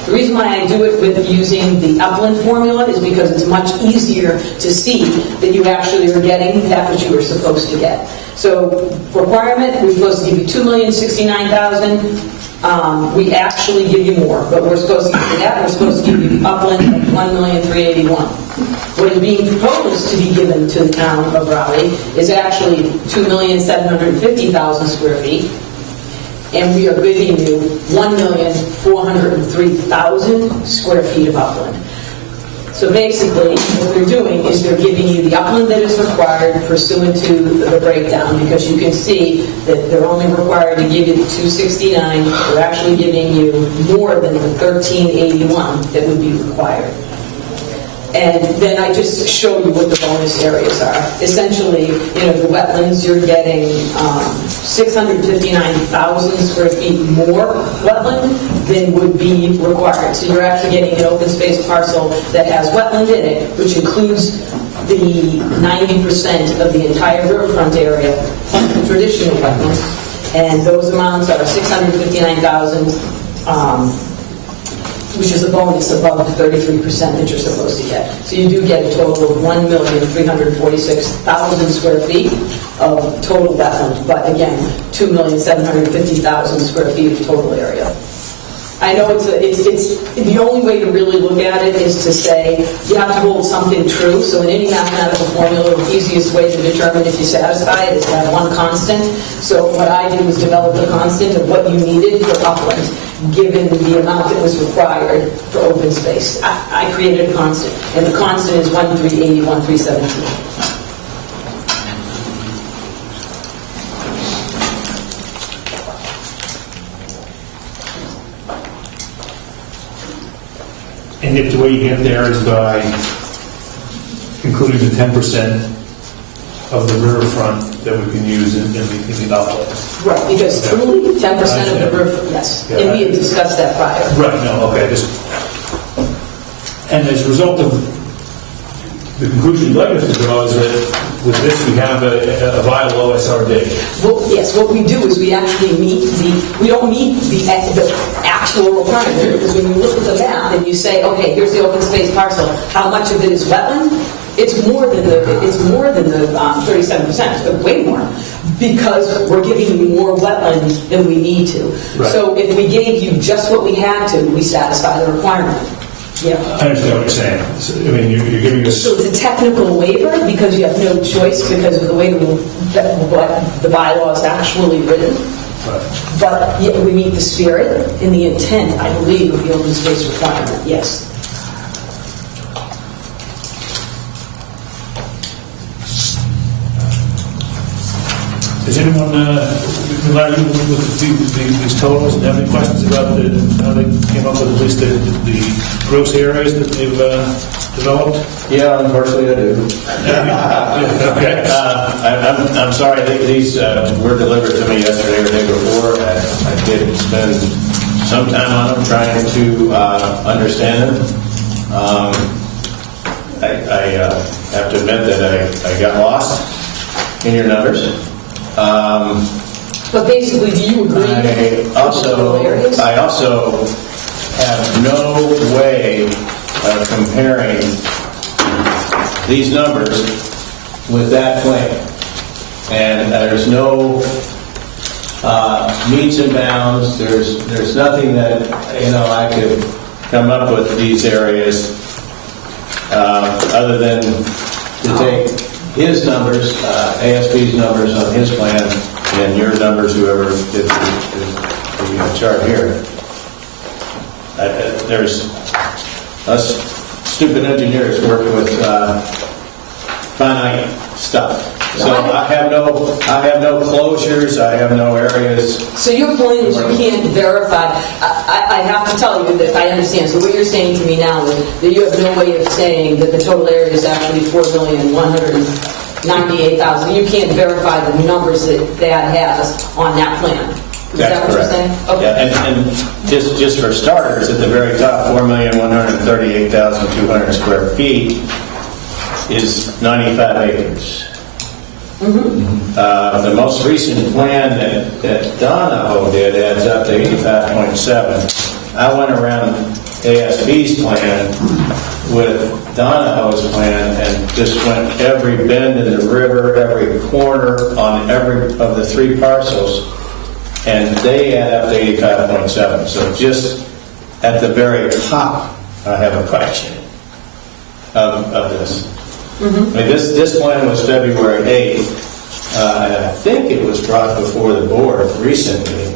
The reason why I do it with using the upland formula is because it's much easier to see that you actually are getting that which you were supposed to get. So requirement, we're supposed to give you 2,069,000. We actually give you more, but we're supposed to give you that. We're supposed to give you upland of 1,381,000. What is being proposed to be given to the town of Raleigh is actually 2,750,000 square feet. And we are giving you 1,403,000 square feet of upland. So basically, what they're doing is they're giving you the upland that is required pursuant to the breakdown, because you can see that they're only required to give you the 269. They're actually giving you more than the 1381 that would be required. And then I just show you what the bonus areas are. Essentially, the wetlands, you're getting 659,000 square feet more wetland than would be required. So you're actually getting an open space parcel that has wetland in it, which includes the 90% of the entire riverfront area, the traditional wetlands. And those amounts are 659,000, which is a bonus above the 33% that you're supposed to get. So you do get a total of 1,346,000 square feet of total wetland, but again, 2,750,000 square feet of total area. I know it's the only way to really look at it is to say you have to hold something true. So in any mathematical formula, the easiest way to determine if you satisfy it is to have one constant. So what I did was develop the constant of what you needed for upland, given the amount that was required for open space. I created a constant, and the constant is 1380, 1317. And if the way you get there is by including the 10% of the riverfront that we can use in the upland. Right, because truly 10% of the roof, yes. Yeah. And we had discussed that prior. Right, no, okay, and as a result of the conclusion you'd like us to draw is that with this we have a viable OSRD. Well, yes, what we do is we actually we don't meet the actual requirement, because when you look at the map and you say, okay, here's the open space parcel, how much of it is wetland? It's more than the 37%, way more, because we're giving you more wetland than we need to. Right. So if we gave you just what we had to, we satisfy the requirement. Yeah. I understand what you're saying. So, I mean, you're giving us... So it's a technical waiver because you have no choice because of the way the bylaw is actually written. Right. But yet we meet the spirit and the intent, I believe, of the open space requirement, yes. Does anyone, Larry, with these totals, and have any questions about how they came up with at least the gross areas that they've developed? Yeah, unfortunately I do. Okay. I'm sorry, these were delivered to me yesterday or the day before. I did spend some time on them trying to understand them. I have to admit that I got lost in your numbers. But basically, do you agree? I also have no way of comparing these numbers with that plan. And there's no meets and bounds. There's nothing that I could come up with these areas other than to take his numbers, ASB's numbers on his plan, and your numbers, whoever did the chart here. There's us stupid engineers working with finite stuff. So I have no closures. I have no areas. So your point is you can't verify. I have to tell you that I understand. So what you're saying to me now is that you have no way of saying that the total area is actually 4,198,000. You can't verify the numbers that has on that plan. Is that what you're saying? Okay. Yeah, and just for starters, at the very top, 4,138,200 square feet is 95 acres. Mm-hmm. The most recent plan that Donahoe did adds up to 85.7. I went around ASB's plan with Donahoe's plan and just went every bend in the river, every corner on every of the three parcels, and they add up to 85.7. So just at the very top, I have a question of this. Mm-hmm. I mean, this plan was February 8th, and I think it was brought before the board recently.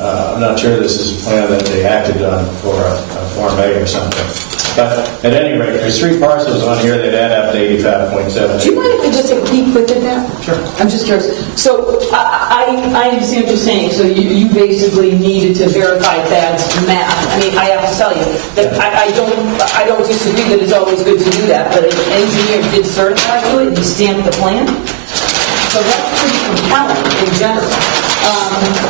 I'm not sure this is a plan that they acted on for a Form A or something. But at any rate, there's three parcels on here that add up to 85.7. Do you mind if I just take a peek quick at that? Sure. I'm just curious. So I understand what you're saying. So you basically needed to verify that math. I mean, I have to tell you that I don't disagree that it's always good to do that, but an engineer did certify to it and he stamped the plan. So that's pretty compelling in general.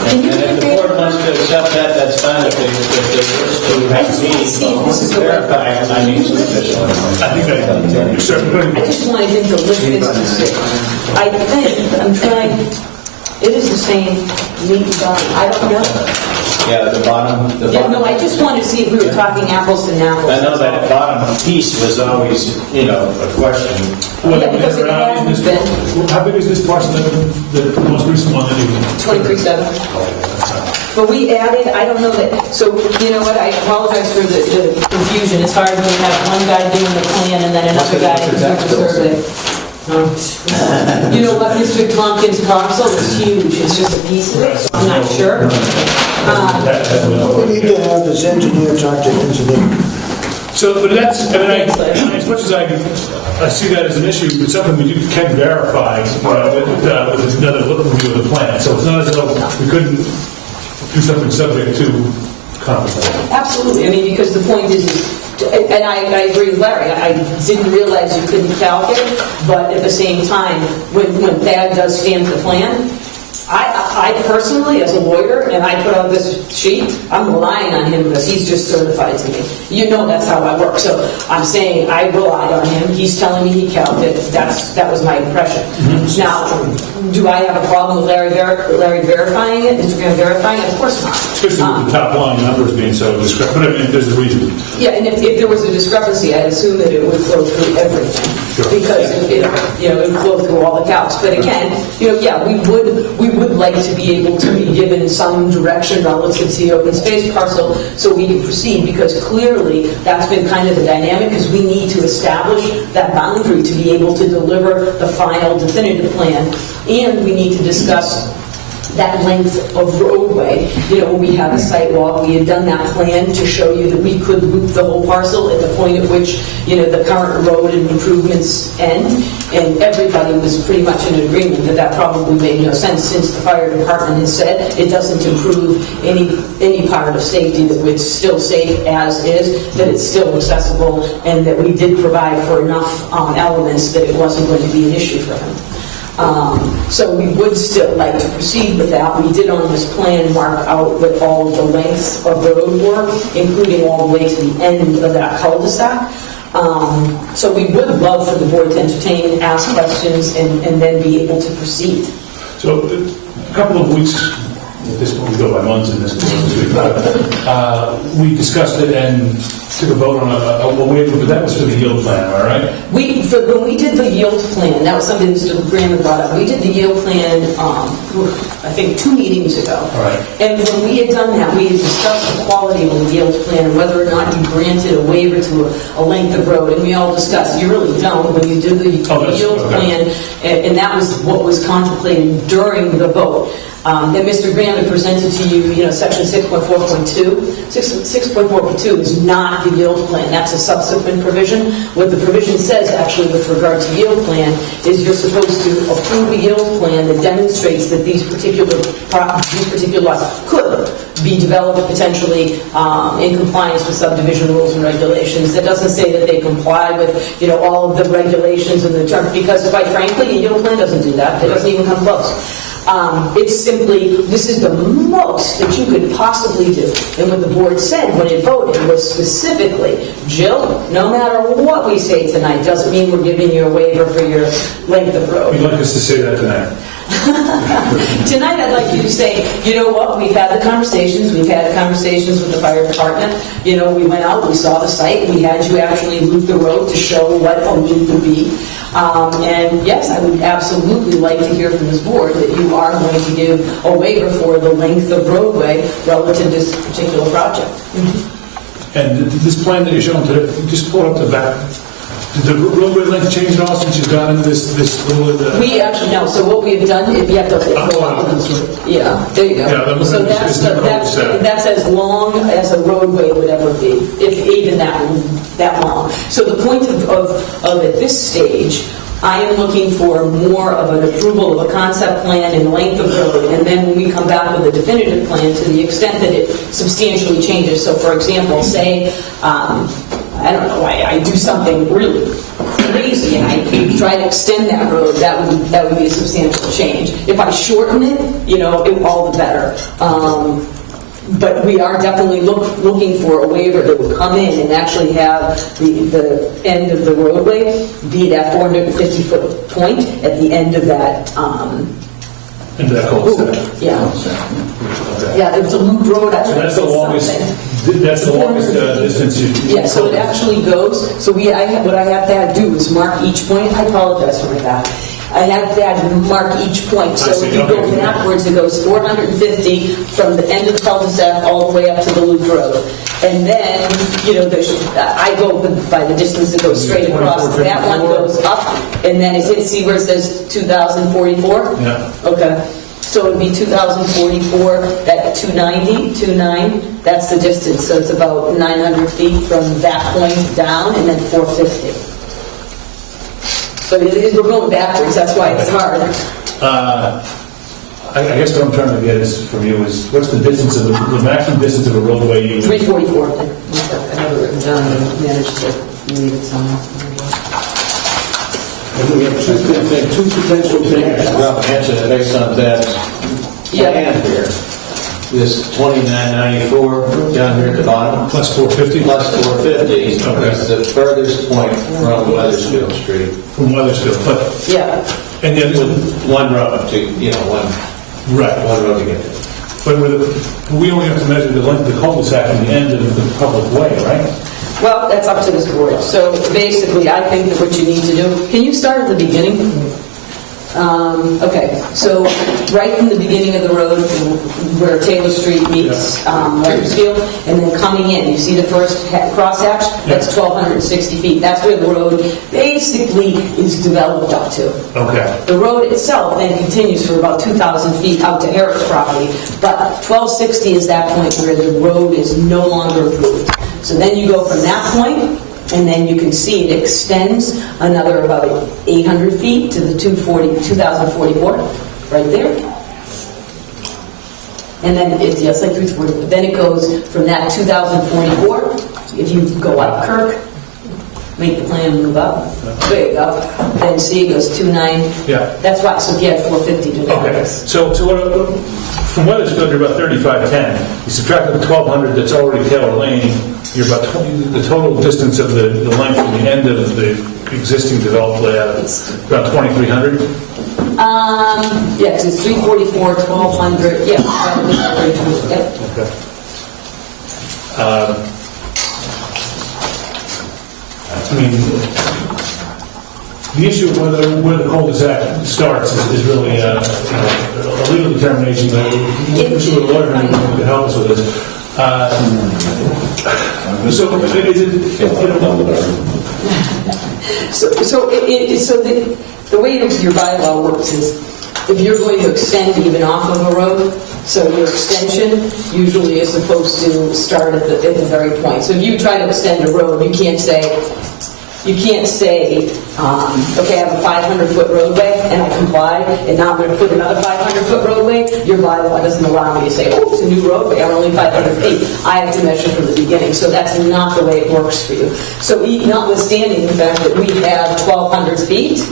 Can you And if the board wants to accept that, that's fine. If they wish to have me verify, I need some additional information. I think I just wanted him to lift this to see. I think, I'm trying, it is the same meat and bone. I don't know. Yeah, the bottom. Yeah, no, I just wanted to see if we were talking apples to apples. I know that bottom piece was always, a question. Yeah, because it hasn't been. How big is this parcel, the most recent one that you... 23.7. But we added, I don't know that, so, you know what, I apologize for the confusion. It's hard when you have one guy doing the plan and then another guy doing the survey. You know what, Mr. Tompkins' parcel is huge, it's just a piece of it, I'm not sure. We need to have this engineer talk to engineer. So, but that's, I mean, as much as I see that as an issue, it's something we can verify with another review of the plan. So it's not as though we couldn't do something subject to conflict. Absolutely, I mean, because the point is, and I agree with Larry, I didn't realize you couldn't calculate, but at the same time, when Thad does stamp the plan, I personally, as a lawyer, and I put out this sheet, I'm relying on him because he's just certified to me. You know that's how I work. So I'm saying I relied on him. He's telling me he calculated. That was my impression. Mm-hmm. Now, do I have a problem with Larry verifying it? Instagram verifying it? Of course not. Especially with the top line numbers being so discrepant. But I mean, there's a reason. Yeah, and if there was a discrepancy, I'd assume that it would flow through everything. Sure. Because it would flow through all the calcs. But again, we would like to be able to be given some direction relative to the open space parcel so we can proceed, because clearly that's been kind of the dynamic, because we need to establish that boundary to be able to deliver the final definitive plan, and we need to discuss that length of roadway. When we had a site walk, we had done that plan to show you that we could loop the whole parcel at the point at which, the current road and improvements end, and everybody was pretty much in agreement that probably made no sense, since the fire department has said it doesn't improve any part of safety, that it's still safe as is, that it's still accessible, and that we did provide for enough elements that it wasn't going to be an issue for him. So we would still like to proceed with that. We did on this plan mark out what all of the lengths of the road were, including all the way to the end of that cul-de-sac. So we would love for the board to entertain, ask questions, and then be able to proceed. So a couple of weeks, at this point we go by months in this case, we discussed it and took a vote on a waiver, but that was for the yield plan, all right? When we did the yield plan, that was something that Mr. Graham brought up. We did the yield plan, I think 2 meetings ago. All right. And when we had done that, we had discussed the quality of the yield plan and whether or not you granted a waiver to a length of road. And we all discussed, you really don't when you do the yield plan, and that was what was contemplated during the vote. That Mr. Graham had presented to you, section 6.4.2. 6.4.2 is not the yield plan. That's a subsequent provision. What the provision says, actually, with regard to yield plan, is you're supposed to approve a yield plan that demonstrates that these particular lots could be developed potentially in compliance with subdivision rules and regulations. That doesn't say that they comply with, all of the regulations and the terms, because quite frankly, a yield plan doesn't do that. It doesn't even come close. It's simply, this is the most that you could possibly do. And what the board said when it voted was specifically, Jill, no matter what we say tonight, doesn't mean we're giving you a waiver for your length of road. You'd like us to say that tonight? Tonight I'd like you to say, you know what, we've had the conversations with the fire department, we went out, we saw the site, we had you actually loop the road to show what a loop would be. And yes, I would absolutely like to hear from this board that you are going to give a waiver for the length of roadway relative to this particular project. Mm-hmm. And this plan that you're showing today, just pull up the back. Did the roadway length change at all since you've gone into this little... We actually, no, so what we've done, if you have to... Yeah, there you go. Yeah, so that's as long as a roadway would ever be, if even that long. So the point of at this stage, I am looking for more of an approval of a concept plan and length of road, and then when we come back with a definitive plan, to the extent that it substantially changes. So for example, say, I don't know, I do something really crazy and I try to extend that road, that would be a substantial change. If I shorten it, all the better. But we are definitely looking for a waiver that would come in and actually have the end of the roadway be that 450-foot point at the end of that. Into that cul-de-sac. Yeah, it's a loop road. So that's the longest distance you... Yeah, so it actually goes, so what I have to do is mark each point. I apologize for that. I have to mark each point. So if you go backwards, it goes 450 from the end of the cul-de-sac all the way up to the loop road. And then, I go by the distance that goes straight across. That one goes up, and then it hits, see where it says 2,044? Yeah. Okay. So it would be 2,044, that 290, that's the distance. So it's about 900 feet from that point down, and then 450. So we're going backwards, that's why it's hard. I guess what I'm trying to get is from you is, what's the distance of the maximum distance of a roadway? 344. I have it written down and managed to leave it somewhere. And we have two potential things. Rough answer based on that plan here. This 2994 down here at the bottom. Plus 450? Plus 450 is the furthest point from Weathersfield Street. From Weathersfield, but... Yeah. And then one road to, one road to get there. But we only have to measure the length of the cul-de-sac from the end of the public way, right? Well, that's up to this board. So basically, I think that what you need to do, can you start at the beginning? Okay, so right from the beginning of the road where Taylor Street meets Weathersfield, and then coming in, you see the first crosshatch? That's 1,260 feet. That's where the road basically is developed up to. Okay. The road itself then continues for about 2,000 feet out to Eric's property, but 1,260 is that point where the road is no longer approved. So then you go from that point, and then you can see it extends another about 800 feet to the 2,044, right there. And then it's like 340. Then it goes from that 2,044. If you go up Kirk, make the plan move up. There you go. Then see it goes 29. Yeah. That's why. So if you had 450 to that. Okay. So from Weathersfield, you're about 3510. You subtract the 1,200 that's already Taylor Lane. You're about 20, the total distance of the length from the end of the existing developed layout is about 2,300. Yeah, because it's 344, 1,200. Yeah. Okay. I mean, the issue of where the cul-de-sac starts is really a legal determination that we should a lawyer who could help us with this. So the way your bylaw works is if you're going to extend even off of a road, so your extension usually is supposed to start at the very point. So if you try to extend a road, you can't say, okay, I have a 500-foot roadway and I comply, and now I'm going to put another 500-foot roadway. Your bylaw doesn't allow me to say, oh, it's a new roadway, I'm only 500 feet. I have to measure from the beginning, so that's not the way it works for you. So notwithstanding the fact that we have 1,200 feet,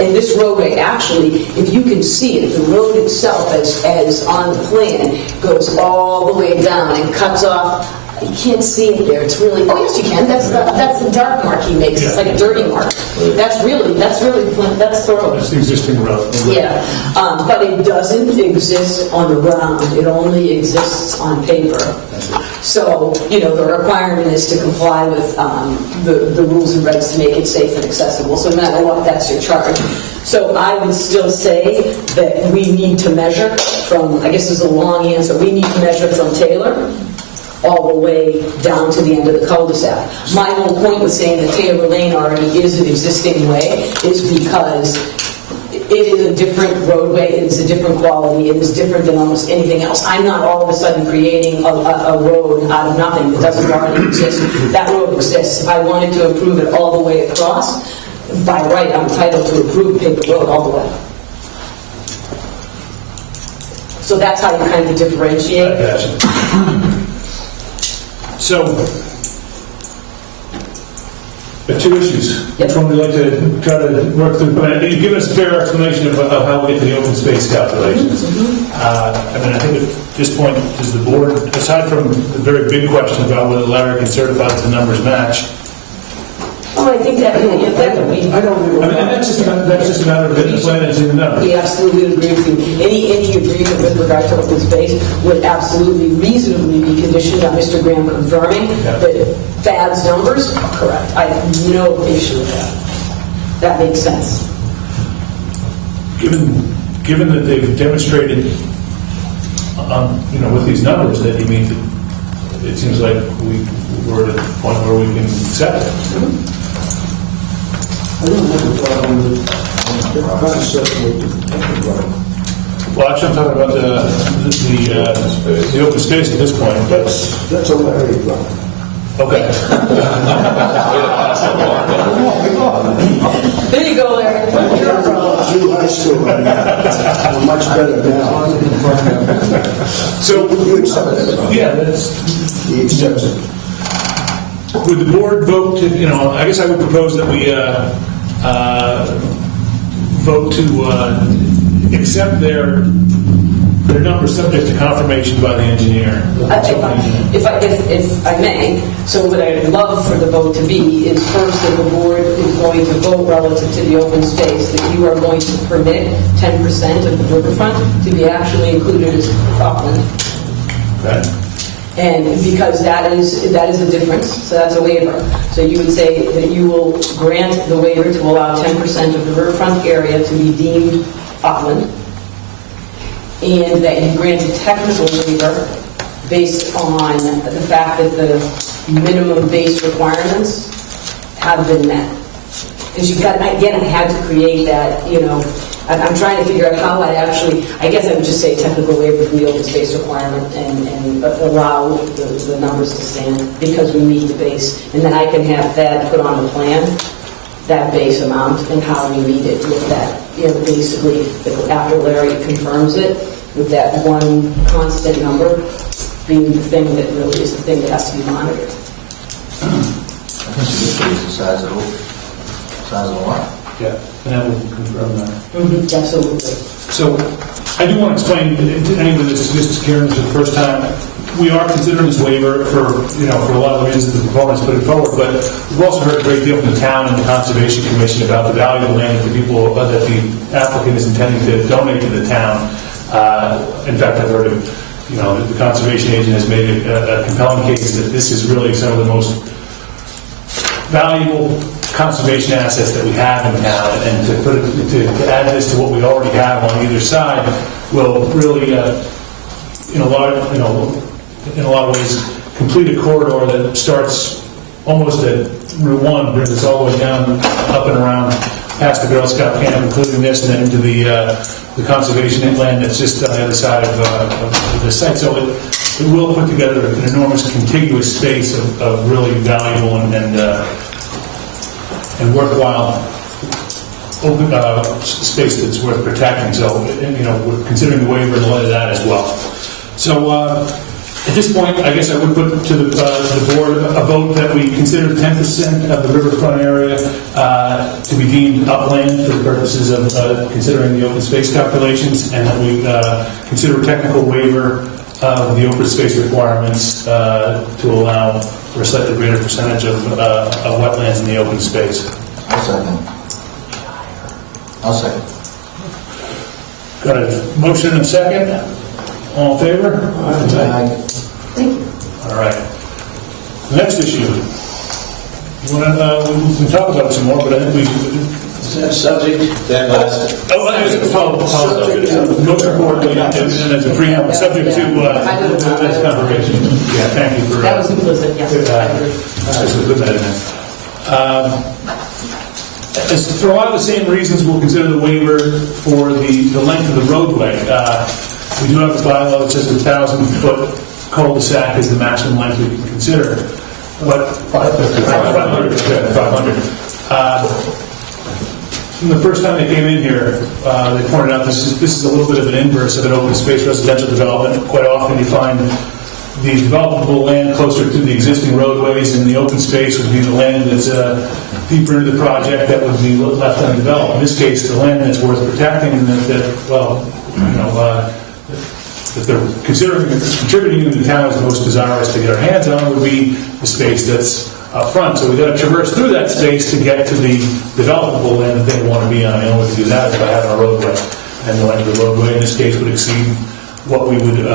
and this roadway actually, if you can see it, the road itself, as on the plan, goes all the way down and cuts off. You can't see it there. It's really, oh yes you can. That's the dark mark he makes. It's like a dirty mark. That's the road. That's the existing road. Yeah, but it doesn't exist on the ground. It only exists on paper. So the requirement is to comply with the rules and regs to make it safe and accessible. So no matter what, that's your charge. So I would still say that we need to measure from. I guess this is a long answer. We need to measure from Taylor all the way down to the end of the cul-de-sac. My whole point with saying that Taylor Lane already is an existing way is because it is a different roadway, it is a different quality, it is different than almost anything else. I'm not all of a sudden creating a road out of nothing that doesn't already exist. That road exists. If I wanted to improve it all the way across, by right, I'm entitled to approve a paper road all the way. So that's how you kind of differentiate. I gotcha. So, two issues. Which one would you like to try to work through? You've given us a fair explanation of how we get to the open space calculations. I think at this point, does the board, aside from the very big question about whether Larry can certify that the numbers match, Oh, I think that would be. I mean, that's just a matter of getting the plan and seeing the numbers. We absolutely agree with you. Any agreement with regard to open space would absolutely reasonably be conditioned on Mr. Graham confirming that Thad's numbers are correct. I have no issue with that. That makes sense. given that they've demonstrated, with these numbers that you meet, it seems like we're at a point where we can accept it. I don't have a problem with the concept of the Well, actually, I'm talking about the open space at this point. That's a Larry problem. Okay. There you go, Larry. Through high school, I'm much better now. So, You accept it? yeah, that's. He accepts it. Would the board vote to, I guess I would propose that we vote to accept their numbers subject to confirmation by the engineer. If I may, so what I'd love for the vote to be is first that the board is going to vote relative to the open space, that you are going to permit 10% of the riverfront to be actually included as upland. Okay. And because that is a difference, so that's a waiver. So you would say that you will grant the waiver to allow 10% of the riverfront area to be deemed upland, and that you grant a technical waiver based on the fact that the minimum base requirements have been met. Because you've got, again, I had to create that, I'm trying to figure out how I'd actually, I guess I would just say technical waiver from the open space requirement and allow the numbers to stand because we meet the base. And then I can have that put on the plan, that base amount, and how we meet it with that. Basically, after Larry confirms it, with that one constant number being the thing that really is the thing that has to be monitored. I think it's the size of the lot. Yeah, and that will confirm that. Mm-hmm, absolutely. So, I do want to explain to anyone that's just hearing this for the first time, we are considering this waiver for a lot of the reasons the proponents put it forward, but we've also heard a great deal from the town and the Conservation Commission about the value of the land that the applicant is intending to donate to the town. In fact, I've heard of, the conservation agent has made a compelling case that this is really some of the most valuable conservation assets that we have in town, and to add this to what we already have on either side will really, in a lot of ways, complete a corridor that starts almost at Route 1, brings us all the way down, up and around, past the Girl Scout camp, including this, and then into the conservation inland that's just on the other side of the site. So it will put together an enormous contiguous space of really valuable and worthwhile open space that's worth protecting. So, we're considering the waiver in light of that as well. So, at this point, I guess I would put to the board a vote that we consider 10% of the riverfront area to be deemed upland for the purposes of considering the open space calculations, and that we consider a technical waiver of the open space requirements to allow for a slightly greater percentage of wetlands in the open space. I'll second. Got a motion and a second? All in favor? Aye. Thank you. All right. The next issue. We can talk about it some more, but I think Subject, that last. Most importantly, and as a preamble, subject to this confirmation. Yeah, thank you for. That was implicit, yes. Just put that in there. For a lot of the same reasons, we'll consider the waiver for the length of the roadway. We do have a bylaw that says 1,000-foot cul-de-sac is the maximum length we can consider. But 500. From the first time they came in here, they pointed out this is a little bit of an inverse of an open space residential development. Quite often you find the developable land closer to the existing roadways, and the open space would be the land that's deeper into the project that would be left undeveloped. In this case, the land that's worth protecting and that they're contributing to the town as most desirous to get our hands on would be the space that's up front. So we've got to traverse through that space to get to the developable land that they want to be on. The only way to do that is by having a roadway. And the length of the roadway in this case would exceed what we would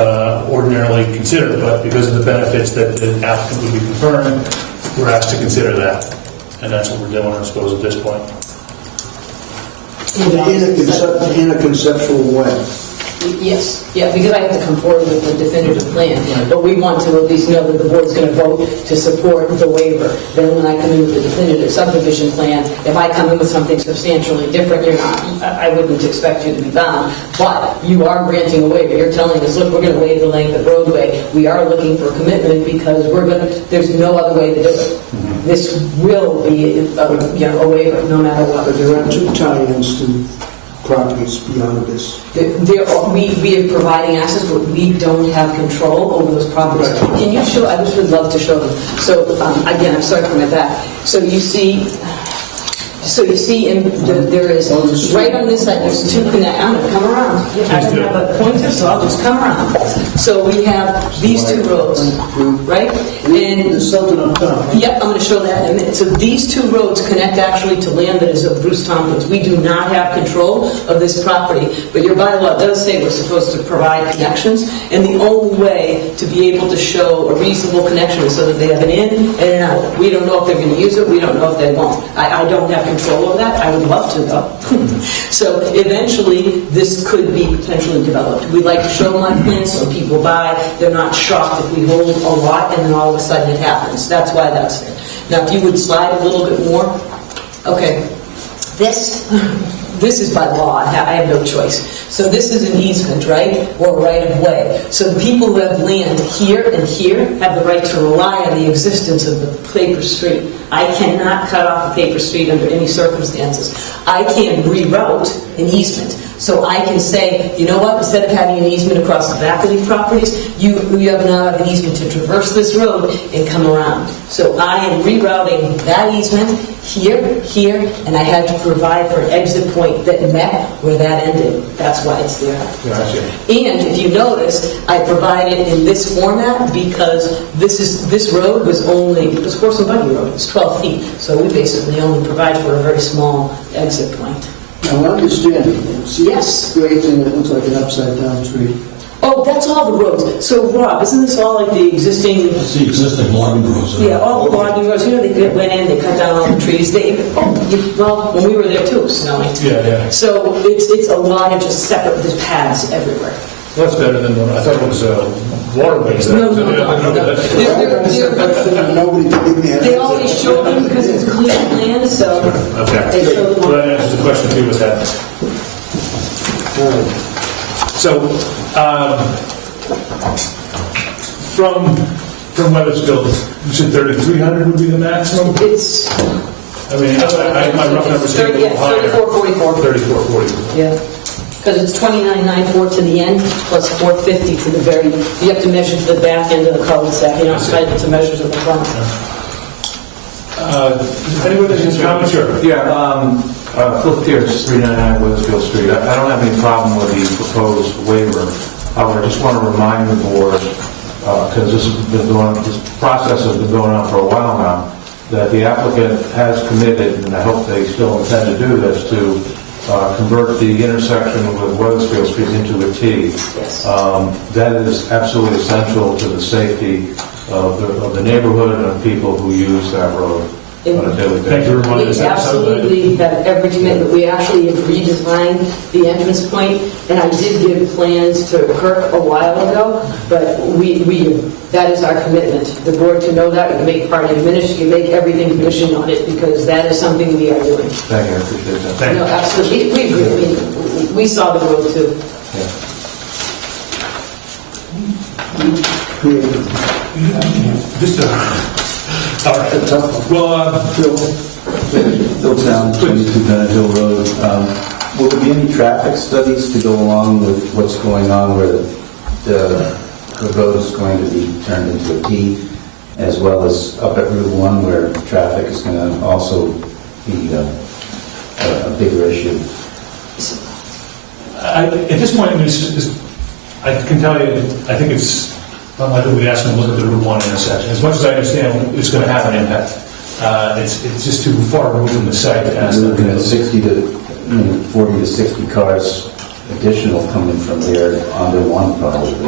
ordinarily consider. But because of the benefits that the applicant would be conferring, we're asked to consider that. And that's what we're doing, I suppose, at this point. In a conceptual way. Yes, yeah, because I have to come forward with a definitive plan, but we want to at least know that the board's going to vote to support the waiver. Then when I come in with the definitive subdivision plan, if I come in with something substantially different, you're not, I wouldn't expect you to be bound, but you are granting a waiver. You're telling us, look, we're going to waive the length of roadway. We are looking for commitment because there's no other way to do it. This will be a waiver, no matter what. But there are two tie-ins to properties beyond this. We are providing access, but we don't have control over those properties. Can you show, I just would love to show them. So, again, I'm sorry for my back. So you see, there is, right on this side, there's two connect, I'm going to come around. I don't have a pointer, so I'll just come around. So we have these two roads, right? And there's something up top. Yep, I'm going to show that in a minute. So these two roads connect actually to land that is of Bruce Tompkins. We do not have control of this property, but your bylaw does say we're supposed to provide connections, and the only way to be able to show a reasonable connection is so that they have an in and an out. We don't know if they're going to use it. We don't know if they won't. I don't have control of that. I would love to, though. So eventually, this could be potentially developed. We like to show them on plans so people buy. They're not shocked if we hold a lot and then all of a sudden it happens. That's why that's there. Now, if you would slide a little bit more. Okay. This is by law. I have no choice. So this is an easement, right? Or right of way. So the people who have land here and here have the right to rely on the existence of the paper street. I cannot cut off a paper street under any circumstances. I can reroute an easement. So I can say, you know what, instead of having an easement across the back of these properties, you have now an easement to traverse this road and come around. So I am rerouting that easement here, and I had to provide for an exit point that met where that ended. That's why it's there. Gotcha. And if you notice, I provided in this format because this road was horse and buggy road. It's 12 feet. So we basically only provide for a very small exit point. Now, I understand. See yes. This great thing that looks like an upside-down tree. Oh, that's all the roads. So, Rob, isn't this all like the existing... It's the existing logging roads. Yeah, all the logging roads. You know, they went in, they cut down all the trees. Well, when we were there too, it was snowing. Yeah. So it's a lot of just separate, there's paths everywhere. Well, that's better than, I thought it was waterways. No. They always show them because it's clear land, so... Okay. They show them all. Well, that answers the question too, was that. So, from Weathersfield, you said 3,300 would be the maximum? It's... I mean, my rough numbers seem a little higher. 3444. 3440. Yeah. Because it's 2994 to the end, plus 450 to the very... You have to measure to the back end of the cul-de-sac. You don't title to measures at the front. Anybody that has comments? Sure. Yeah, Cliff Pierce, 399 Weathersfield Street. I don't have any problem with the proposed waiver. However, I just want to remind the board, because this process has been going on for a while now, that the applicant has committed, and I hope they still intend to do this, to convert the intersection with Weathersfield Street into a T. Yes. That is absolutely essential to the safety of the neighborhood and of people who use that road on a daily basis. Thank you for reminding us. We absolutely have every commitment. We actually have redesigned the entrance point, and I did give plans to Kirk a while ago, but that is our commitment. The board to know that, we can make part of the ministry, can make everything conditioned on it, because that is something we are doing. Thank you, I appreciate that. No, absolutely. We agree. I mean, we saw the road too. Just all right. Well, Phil Town, 22 Bennett Hill Road. Will there be any traffic studies to go along with what's going on where the road is going to be turned into a T, as well as up at Route 1 where traffic is going to also be a bigger issue? at this point, I mean, I can tell you, I think it's unlikely we'd ask them to look at the Route 1 intersection. As much as I understand it's going to have an impact, it's just too far removed from the site to ask them. You're looking at 40 to 60 cars additional coming from there onto one project.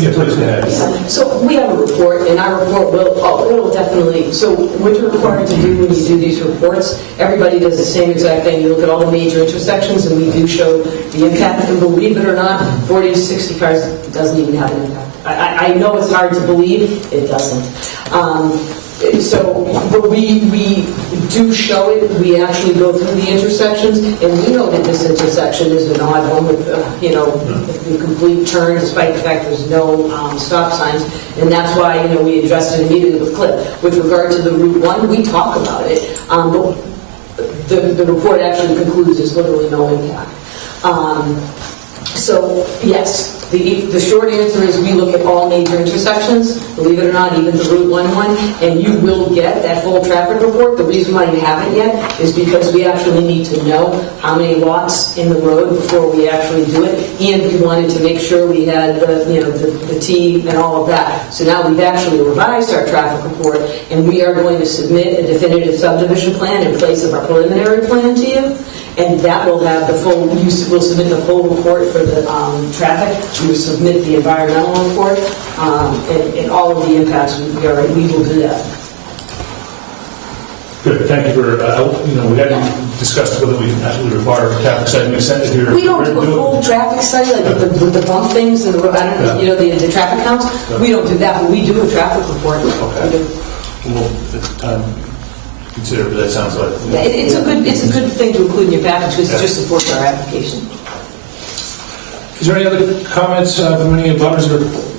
Yeah, please, go ahead. So we have a report, and our report it'll definitely, so what you're required to do when you do these reports, everybody does the same exact thing. You look at all the major intersections, and we do show the impact, and believe it or not, 40 to 60 cars doesn't even have an impact. I know it's hard to believe, it doesn't. But we do show it. We actually go through the intersections, and we know that this intersection is an odd one with, the complete turn, despite the fact there's no stop signs, and that's why, we addressed it immediately with Cliff. With regard to the Route 1, we talk about it, but the report actually concludes there's literally no impact. So, yes. The short answer is we look at all major intersections, believe it or not, even the Route 1 one, and you will get that full traffic report. The reason why you haven't yet is because we actually need to know how many lots in the road before we actually do it, and we wanted to make sure we had the T and all of that. So now we've actually revised our traffic report, and we are going to submit a definitive subdivision plan in place of our preliminary plan to you. And that will have the full, we'll submit the full report for the traffic, we will submit the environmental report, and all of the impacts, we will do that. Good, thank you for, we hadn't discussed whether we actually require a traffic study. We sent it here. We don't do a full traffic study, like with the bump things and the traffic counts. We don't do that, but we do a traffic report. Okay. Well, consider, but that sounds like... Yeah, it's a good thing to include in your package because it just supports our application. Is there any other comments from any abutters or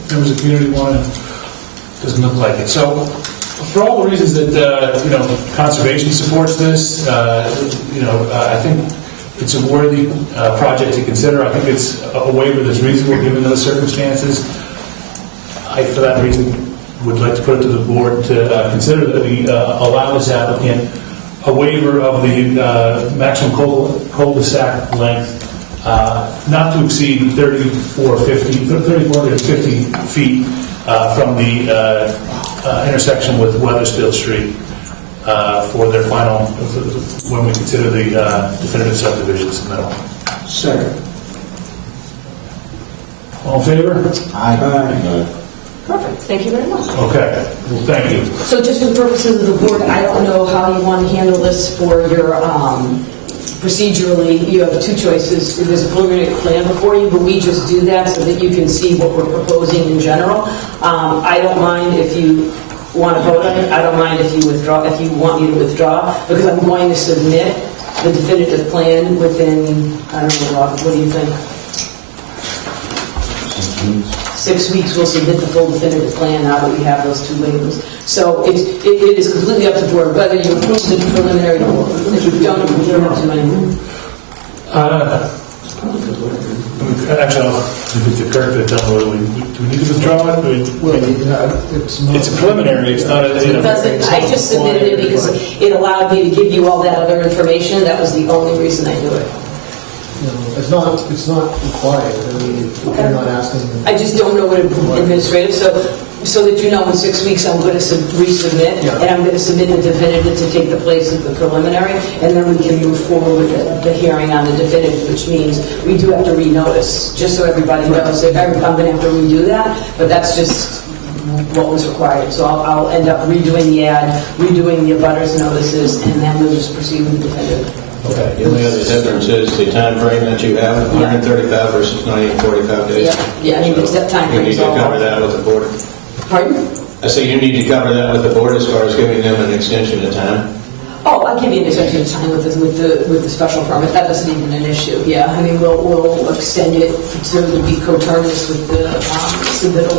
members of the community doesn't look like it. So, for all the reasons that, conservation supports this, I think it's a worthy project to consider. I think it's a waiver that's reasonable given those circumstances. For that reason, would like to put it to the board to consider that we allow this applicant a waiver of the maximum cul-de-sac length not to exceed 3,450 feet from the intersection with Weathersfield Street for their final, when we consider the definitive subdivision submittal. Second. All in favor? Aye. Perfect, thank you very much. Okay, well, thank you. So just for the purposes of the board, I don't know how you want to handle this for your, procedurally, you have two choices. There's a preliminary plan before you, but we just do that so that you can see what we're proposing in general. I don't mind if you want to vote on it. I don't mind if you withdraw, if you want me to withdraw, because I'm going to submit the definitive plan within, I don't know, Rob, what do you think? 6 weeks, we'll submit the full definitive plan now that we have those two labels. So it is completely up to the board whether you approve the preliminary or if you don't approve it. Actually, I'll leave it to Kirk to tell whether do we need to withdraw it? It's a preliminary, it's not a... I just submitted it because it allowed me to give you all that other information. That was the only reason I do it. It's not required. I mean, you're not asking. I just don't know what administrative, so that you know in 6 weeks I'm going to resubmit, and I'm going to submit the definitive to take the place of the preliminary, and then we can move forward with the hearing on the definitive, which means we do have to renotice, just so everybody knows. I'm going to have to redo that, but that's just what was required. So I'll end up redoing the ad, redoing the abutters notices, and then we'll just proceed with the definitive. Okay. The only other difference is the time frame that you have, 135 versus 945 days. Yeah, I need to set time You need frames to all cover up. that with the board. Pardon? I say you need to cover that with the board as far as giving them an extension of time. Oh, I'll give you an extension of time with the special permit. That isn't even an issue. Yeah, I mean we'll extend it to be coterminous with the submittal.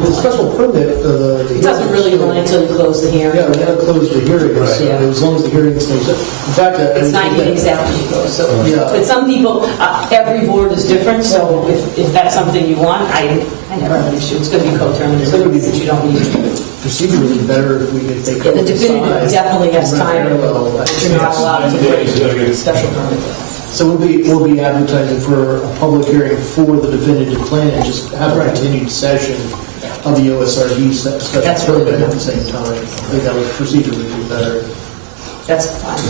The special permit, It doesn't really run until you close the hearing. Yeah, we got to close the hearing. Right. So as long as the hearing stays. In fact, It's 90 days after you close. So, Yeah. but some people, every board is different. So if that's something you want, I never have an issue. It's going to be coterminous. It's going to be that you don't need it. procedurally better if they Yeah, the definitive definitely has time, but you're not allowed to do a special permit. So we'll be advertising for a public hearing for the definitive plan and just have a continued session of the OSRD special permit at the same time. I think that would procedurally be better. That's fine.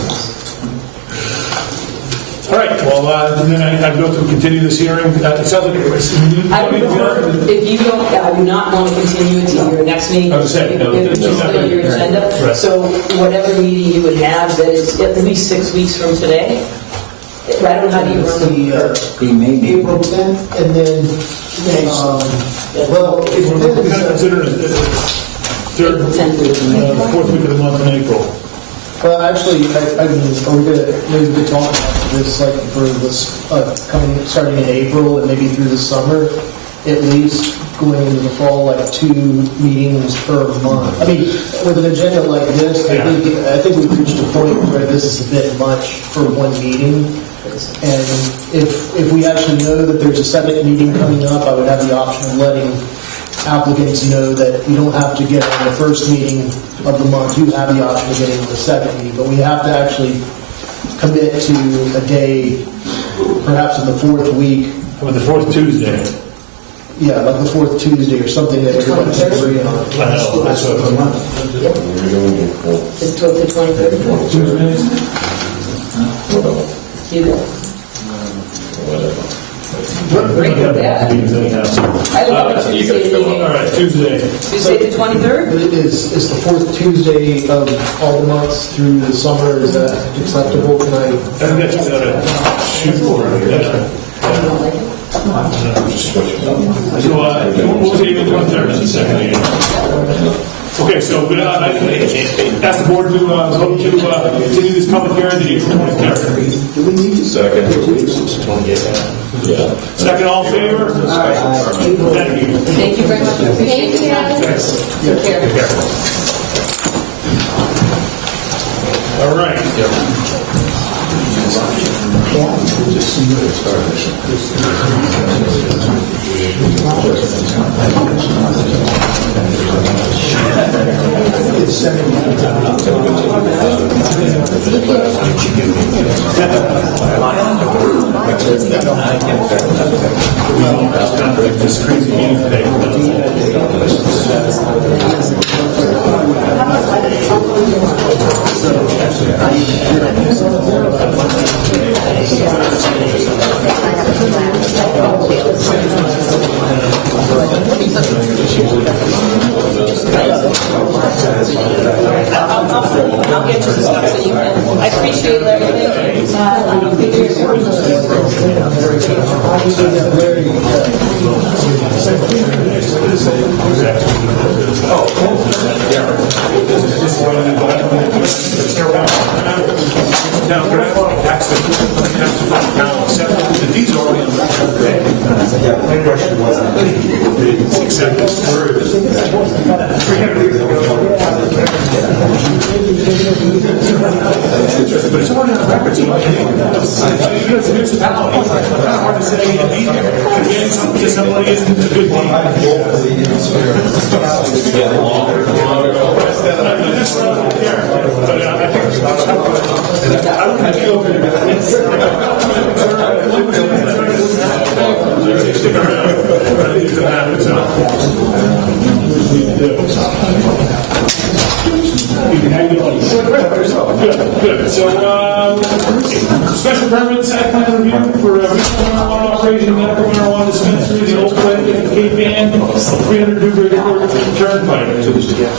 All right, well, then I'd go to continue this hearing. It sounds like I would prefer, if you don't, I would not want to continue it to your next meeting. I was saying, no, If it's no, still no, your no. agenda. Right. So whatever meeting you would have, that is at least 6 weeks from today. I don't know how do you run the... April 10th, and then, well, it We're kind of depends. considering it fourth week of the month in April. Well, actually, I mean, are we gonna, maybe we could talk about this, like, for this, starting in April and maybe through the summer, at least going into the fall, like 2 meetings per month. I mean, with an agenda like this, I think we've reached a point where this is a bit much for one meeting. And if we actually know that there's a second meeting coming up, I would have the option of letting applicants know that you don't have to get on the first meeting of the month. You have the option of getting on the second meeting, but we have to actually commit to a day, perhaps in the fourth week. With the fourth Tuesday. Yeah, like the fourth Tuesday or something that everybody can agree on. I know, that's what It's the 23rd. Great with that. I love it. Tuesday meeting. All right, Tuesday. Tuesday the 23rd? Is the fourth Tuesday of all the months through the summer, is that acceptable? Can I? I think that's shoot for it. So, we'll take it 23rd as the second meeting. Okay, so I ask the board to vote to continue this public hearing to April 23rd. Do we need to second? It's 28. Yeah. Second, all in favor? Thank you. Thank you very much. Appreciate your time. Take care. All right. This crazy meeting today. I'll get you the stuff so you can. I appreciate everything. Now, we're not going to tax the town, except that these are already on record. Yeah, my question was, Except this word. But it's already on record, so it's a municipality. It's kind of hard to say a deed here. If getting something to somebody isn't a good deed. That's what I don't care. But I think I wouldn't feel stick around. I think it's going to happen, Good. So, special permit site plan review for marijuana operation, medical marijuana dispensary, the old way, Cape Ann, 300 Newbury Court Turnpike.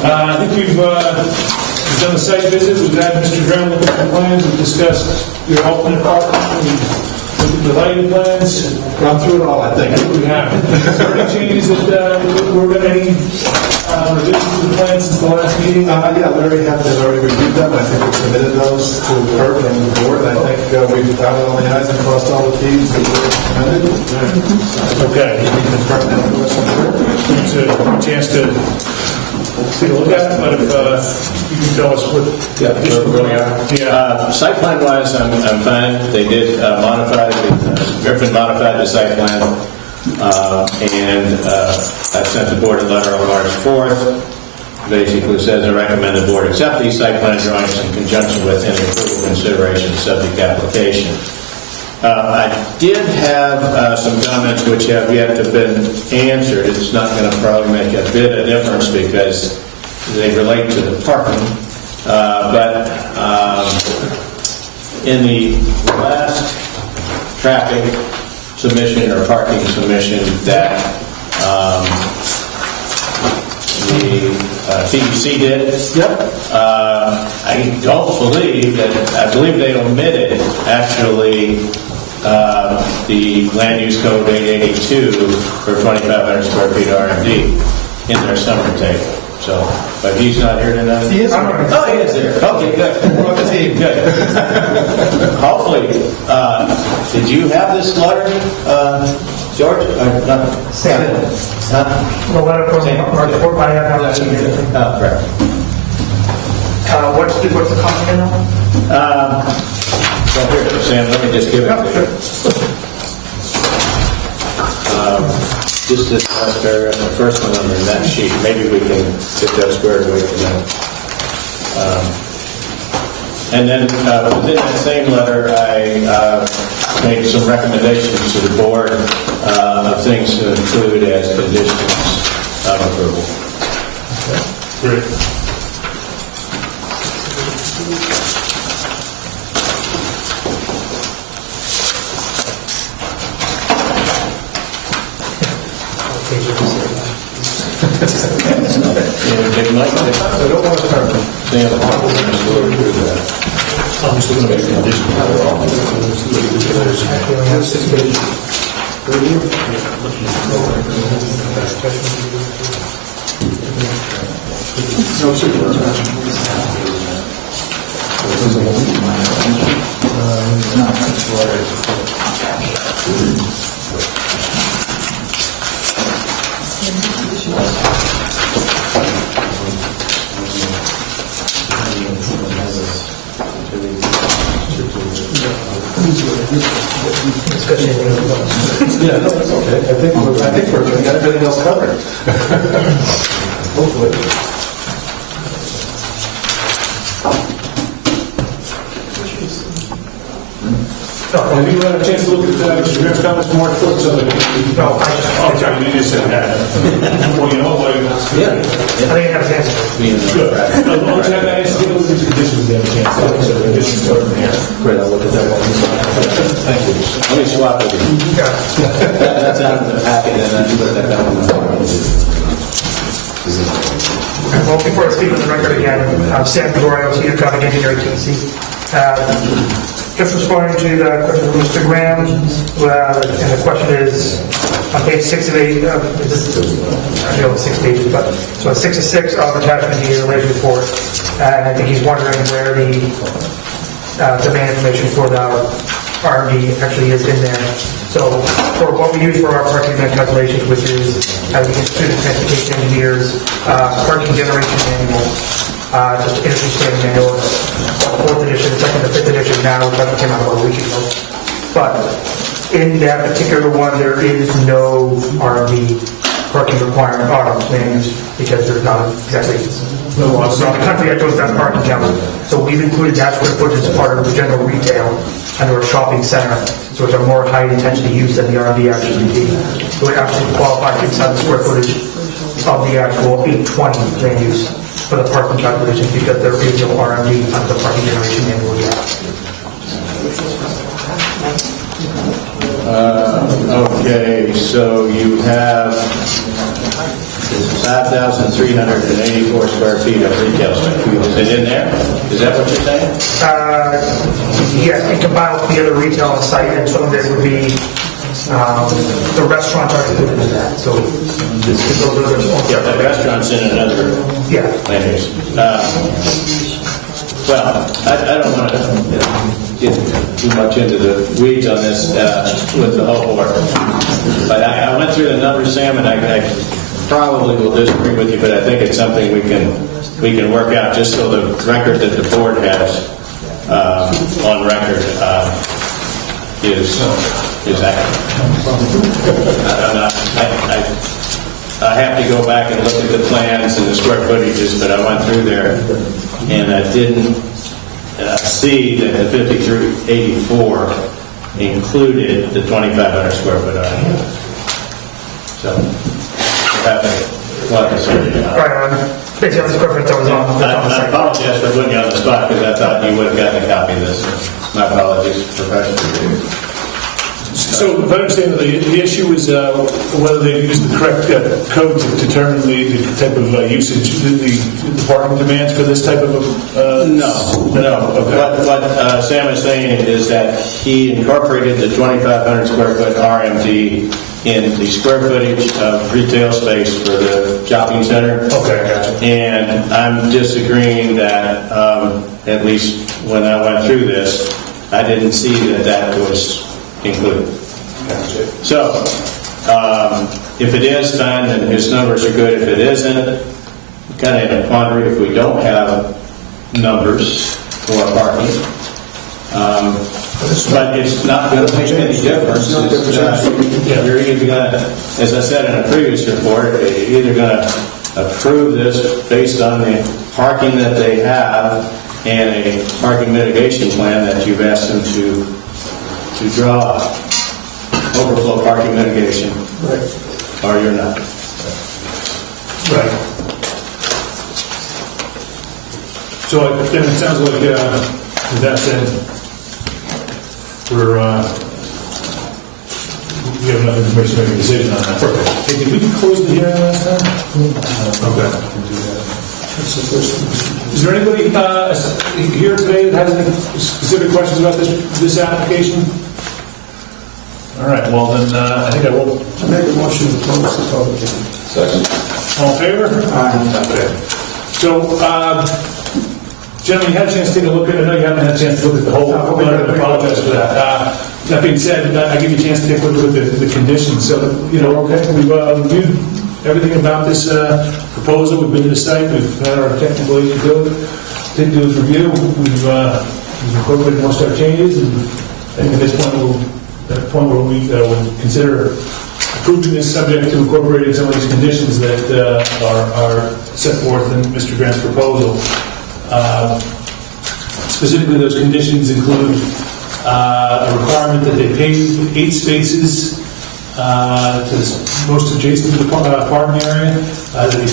I think we've done the site visit. We've had Mr. Graham look at the plans. We've discussed your alternate parking. We've looked at the lighting plans. Gone through it all, I think. We have. Is there any changes that we're going to need? Revisions to the plans since the last meeting? Yeah, Larry has already reviewed them. I think we submitted those to Kurt and the board. I think we've dotted all the i's and crossed all the t's that were recommended. Okay. Can you confirm that for us? It's a chance to take a look at it, but if you can tell us what where we are. Site plan wise, I'm fine. They did modify, Griffin modified the site plan, and I sent the board a letter on March 4th. Basically says I recommend the board accept these site plan drawings in conjunction with any approval consideration subject application. I did have some comments which have yet to have been answered. It's not going to probably make a bit of difference because they relate to the parking. But in the last traffic submission or parking submission that the TEC did. Yep. I don't believe that, I believe they omitted actually the land use code 882 for 2,500 square feet R&D in their summary table. So, but he's not here tonight? He is here. Oh, he is here. Okay, good. We're on the team. Good. Hopefully, did you have this letter, George? Sam. The letter from March 4th, I have not seen anything. Oh, correct. What's the comment now? Well, here, Sam, let me just give it to you. Just this last paragraph, the first one on the that sheet, maybe we can get that squared away for now. And then within that same letter, I made some recommendations to the board of things to include as conditions of approval. Great. I don't want to start. I'm just looking at the condition. Yeah, no, that's okay. I think we got everything else covered. Hopefully. Have you had a chance to look at Mr. Graham's comments from March 4th? No, I'm sorry, you just said that. Well, you know, like... Yeah. I didn't have a chance. Good. I'll check that. I still look at the conditions we have a chance to. So the conditions start from here. Great, I'll look at that one. Thank you. Let me swap with you. That's out of the packet, and then put that down. Well, before I speak on the record again, I'm Sam Gloria, Senior Traffic Engineer at TNC. Just responding to the question from Mr. Graham, and the question is on page 6 of 8, I know it's 6 pages, but so on 6 of 6 of attachment D, the latest report, and I think he's wondering where the demand information for the R&D actually is in there. So for what we use for our parking demand calculations, which is the Institute of Transportation Engineers parking generation manual, just industry standard manual, 4th edition, 2nd to 5th edition now, that came out about a week ago. But in that particular one, there is no R&D parking requirement manuals because there's not exactly no laws around the country that goes down parking count. So we've included that square footage as part of the general retail under a shopping center, so it's a more high intensity use than the R&D actually would be. So it actually qualifies inside the square footage of the actual 820 land use for the parking calculations because there is no R&D under the parking generation manual yet. Okay, so you have 5,384 square feet of retail space. Is it in there? Is that what you're saying? Yeah, it combined with the other retail on site, and some of it would be the restaurants are included in that. So yeah, the restaurant's in another land use. Well, I don't want to get too much into the weeds on this with the whole board. But I went through the numbers, Sam, and I probably will disagree with you, but I think it's something we can work out just so the record that the board has on record is accurate. I have to go back and look at the plans and the square footages, but I went through there and I didn't see that the 5384 included the 2,500 square foot area. So, what to say? Basically, on the square foot that was on the I apologize for putting you on the spot because I thought you would have gotten a copy of this. My apologies, professionally. So if I understand, the issue is whether they use the correct code to determine the type of usage, the parking demands for this type of No. What Sam is saying is that he incorporated the 2,500 square foot RMD in the square footage of retail space for the shopping center. Okay, I got you. And I'm disagreeing that, at least when I went through this, I didn't see that was included. So, if it is, fine, then his numbers are good. If it isn't, kind of in a quandary if we don't have numbers for parking. But it's not going to make any difference. You're either going to, as I said in a previous report, you're either going to approve this based on the parking that they have and a parking mitigation plan that you've asked them to draw, overflow parking mitigation, or you're not. Right. So then it sounds like, with that said, we have enough information to make a decision on that. Perfect. Hey, did we close the hearing last time? Okay. Is there anybody here today that has any specific questions about this application? All right, well then, I think I will Make a motion to close the public hearing. Second. All in favor? Aye. Okay. So, gentlemen, you had a chance to take a look at it. I know you haven't had a chance to look at the whole, I apologize for that. That being said, I give you a chance to take a look at the conditions. So, we've reviewed everything about this proposal. We've been to the site. We've had our technical agent do his review. We've incorporated most of our changes, and I think at this point, at the point where we would consider approving this subject to incorporating some of these conditions that are set forth in Mr. Grant's proposal. Specifically, those conditions include a requirement that they pave 8 spaces to the most adjacent to the parking area. That they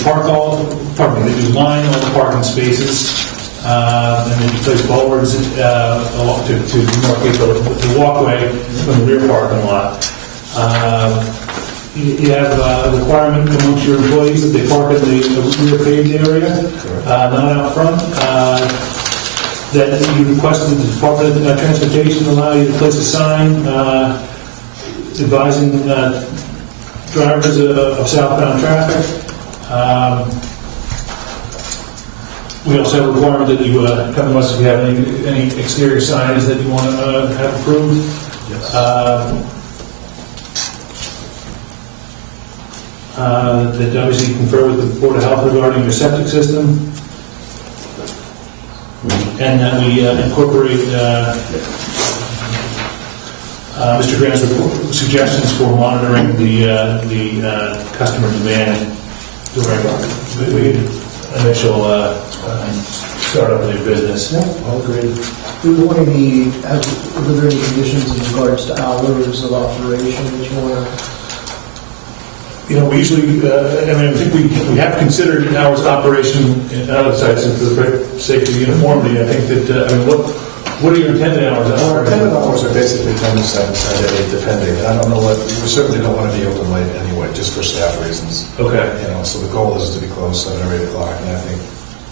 they do line all the parking spaces, and then you place bollards to demarcate the walkway from the rear parking lot. You have a requirement amongst your employees that they park in the rear paved area, not out front. That you requested the Department of Transportation allow you to place a sign advising drivers of southbound traffic. We also have a requirement that you come to us if you have any exterior signage that you want to have approved. That obviously you confer with the Board of Health regarding your septic system. And that we incorporate Mr. Grant's suggestions for monitoring the customer demand during the initial startup of their business. All agreed. Were there any conditions in regards to hours of operation that you want to? We usually, I think we have considered hours of operation in other sites, and for the sake of uniformity, I think that, what are your intended hours? Our intended hours are basically 10 to 7, 10 to 8, depending. And I don't know we certainly don't want to be open late anyway, just for staff reasons. Okay. So the goal is to be closed 7 or 8 o'clock, and I think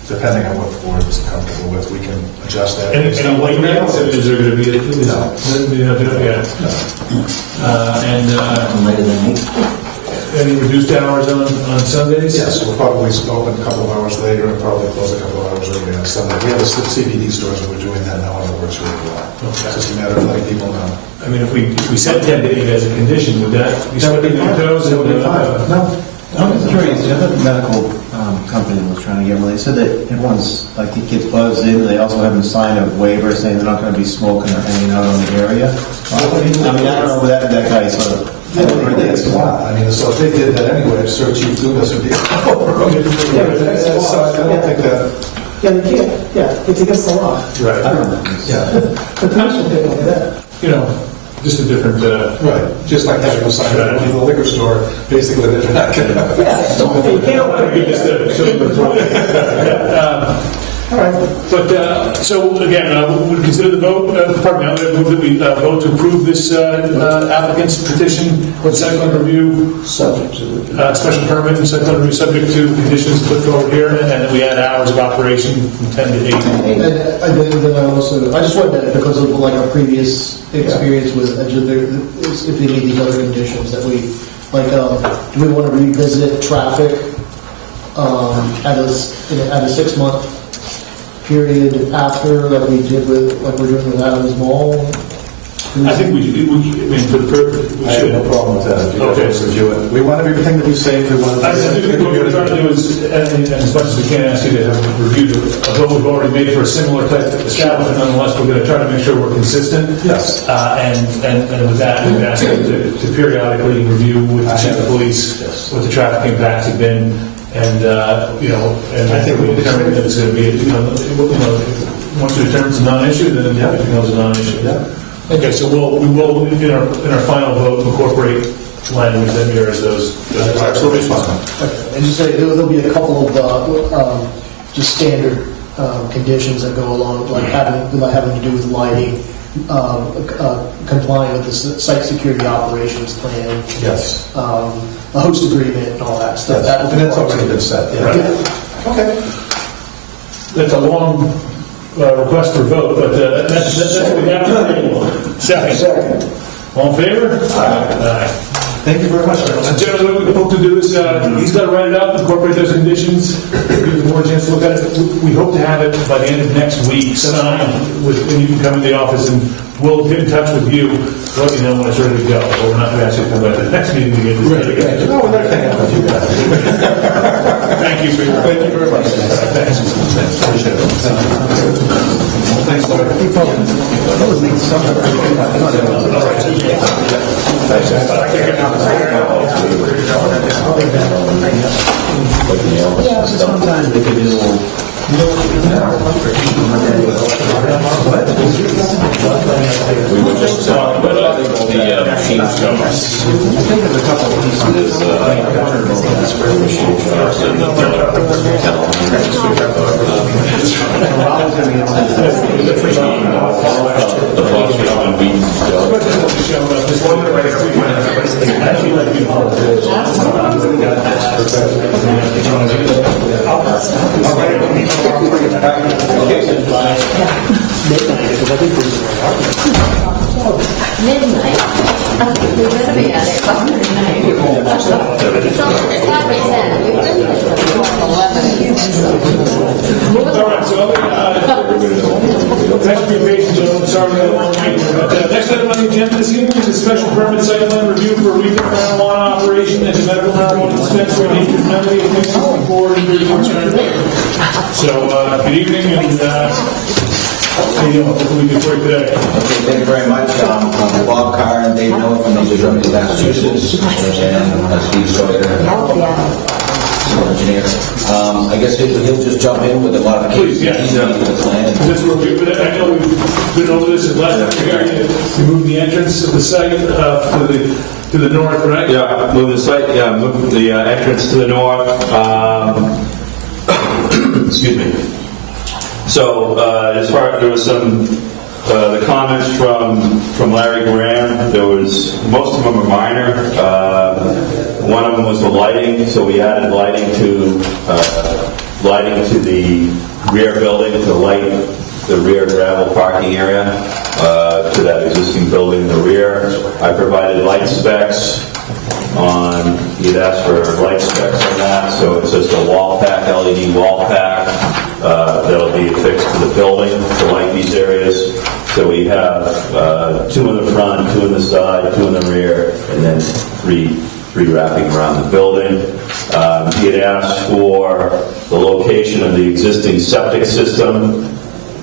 depending on what the board is comfortable with, we can adjust that. And late nights, is there going to be? No. Yeah. Later than 8. Any reduced hours on Sundays? Yes, we'll probably open a couple of hours later and probably close a couple of hours early on Sunday. We have the CBD stores and we're doing that now, and it works really well. Okay. It's just a matter of letting people know. If we set 10 to 8 as a condition, would that be stepping on toes? That would be fine. No. I'm curious, the other medical company was trying to get one. They said that everyone's, like, it gets buzzed in. They also haven't signed a waiver saying they're not going to be smoking or hanging out on the area. I don't know where that guy sort of... Yeah, it's a lot. So if they did that anyway, I'm sure Chief Dugas would be over. So I don't think that... Yeah, they can't. Yeah, it's against the law. Right. I don't know. Yeah. The commission did like that. Just a different... Right. Just like having a sign in the liquor store, basically, they're not going to... Yeah, you can't. All right. But, so again, we would consider the vote, pardon me, I would move that we vote to approve this applicant's petition for site plan review, Subject to special permit and site plan review subject to conditions put forward here, and then we add hours of operation from 10 to 8. I just wanted to, because of like our previous experience with, if they need these other conditions that we, like, do we want to revisit traffic at a 6-month period after, like we did with, like we're doing with Adams Mall? I think we mean, for the purpose, we I have should. no problem with that. If you Okay. guys review it. We want everything to be safe. We want. I think what we're trying to do is, and as much as we can, ask you to have reviewed a vote we've already made for a similar type of establishment. Nonetheless, we're going to try to make sure we're consistent. Yes. And with that, we've asked you to periodically review with the chief of police what the traffic impacts have been, and and I think we determine that it's going to be, once we determine it's a non-issue, then everything else is a non-issue. Yeah. Okay, so we will in our final vote incorporate language that mirrors those. Absolutely fine. And just say there'll be a couple of just standard conditions that go along, like having to do with lighting, complying with the site security operations plan. Yes. A host agreement and all that stuff. Yes. And that's already been set. Yeah. Right. Okay. That's a long request for vote, but that's what we have to do. Second. All in favor? Aye. Thank you very much. Generally, what we hope to do is, he's got to write it up, incorporate those conditions, give the board a chance to look at it. We hope to have it by the end of next week, signed, and you can come in the office and we'll get in touch with you, let you know when it's ready to go. But we're not going to ask you to come back to the next meeting to get this ready to go. No, we're not hanging out with you guys. Thank you for your. Thank you very much. Thanks. Appreciate it. Thanks, Lord. Yeah, sometimes they could do a little. We were just talking about the machine guns. I think there's a couple of pieces. Midnight. We're going to be at it by midnight. It's half 10. We've been there till 11. All right, so thanks for your patience, gentlemen. Sorry we had a long meeting. But next item on the agenda this evening is a special permit site plan review for retail marijuana operation at the medical marijuana dispensary in Eastern Memory at 64 and 31 Turner Road. So, good evening, and how you doing? What can we do for you today? Okay, thank you very much. I'm Bob Carr and Dave Miller from New Jersey, Massachusetts, and Steve Sawyer, engineer. I guess he'll just jump in with a modification. Please, yeah. To the plan. This review, but I know we've been over this last time. You moved the entrance of the site to the north, right? Yeah, move the site. Yeah, move the entrance to the north. Excuse me. So as far there was some the comments from Larry Graham. There was most of them are minor. One of them was the lighting. So we added lighting to the rear building to light the rear gravel parking area to that existing building in the rear. I provided light specs on. He'd asked for light specs on that. So it's just a wall pack, LED wall pack. That'll be affixed to the building to light these areas. So we have 2 in the front, 2 in the side, 2 in the rear, and then three wrapping around the building. He had asked for the location of the existing septic system,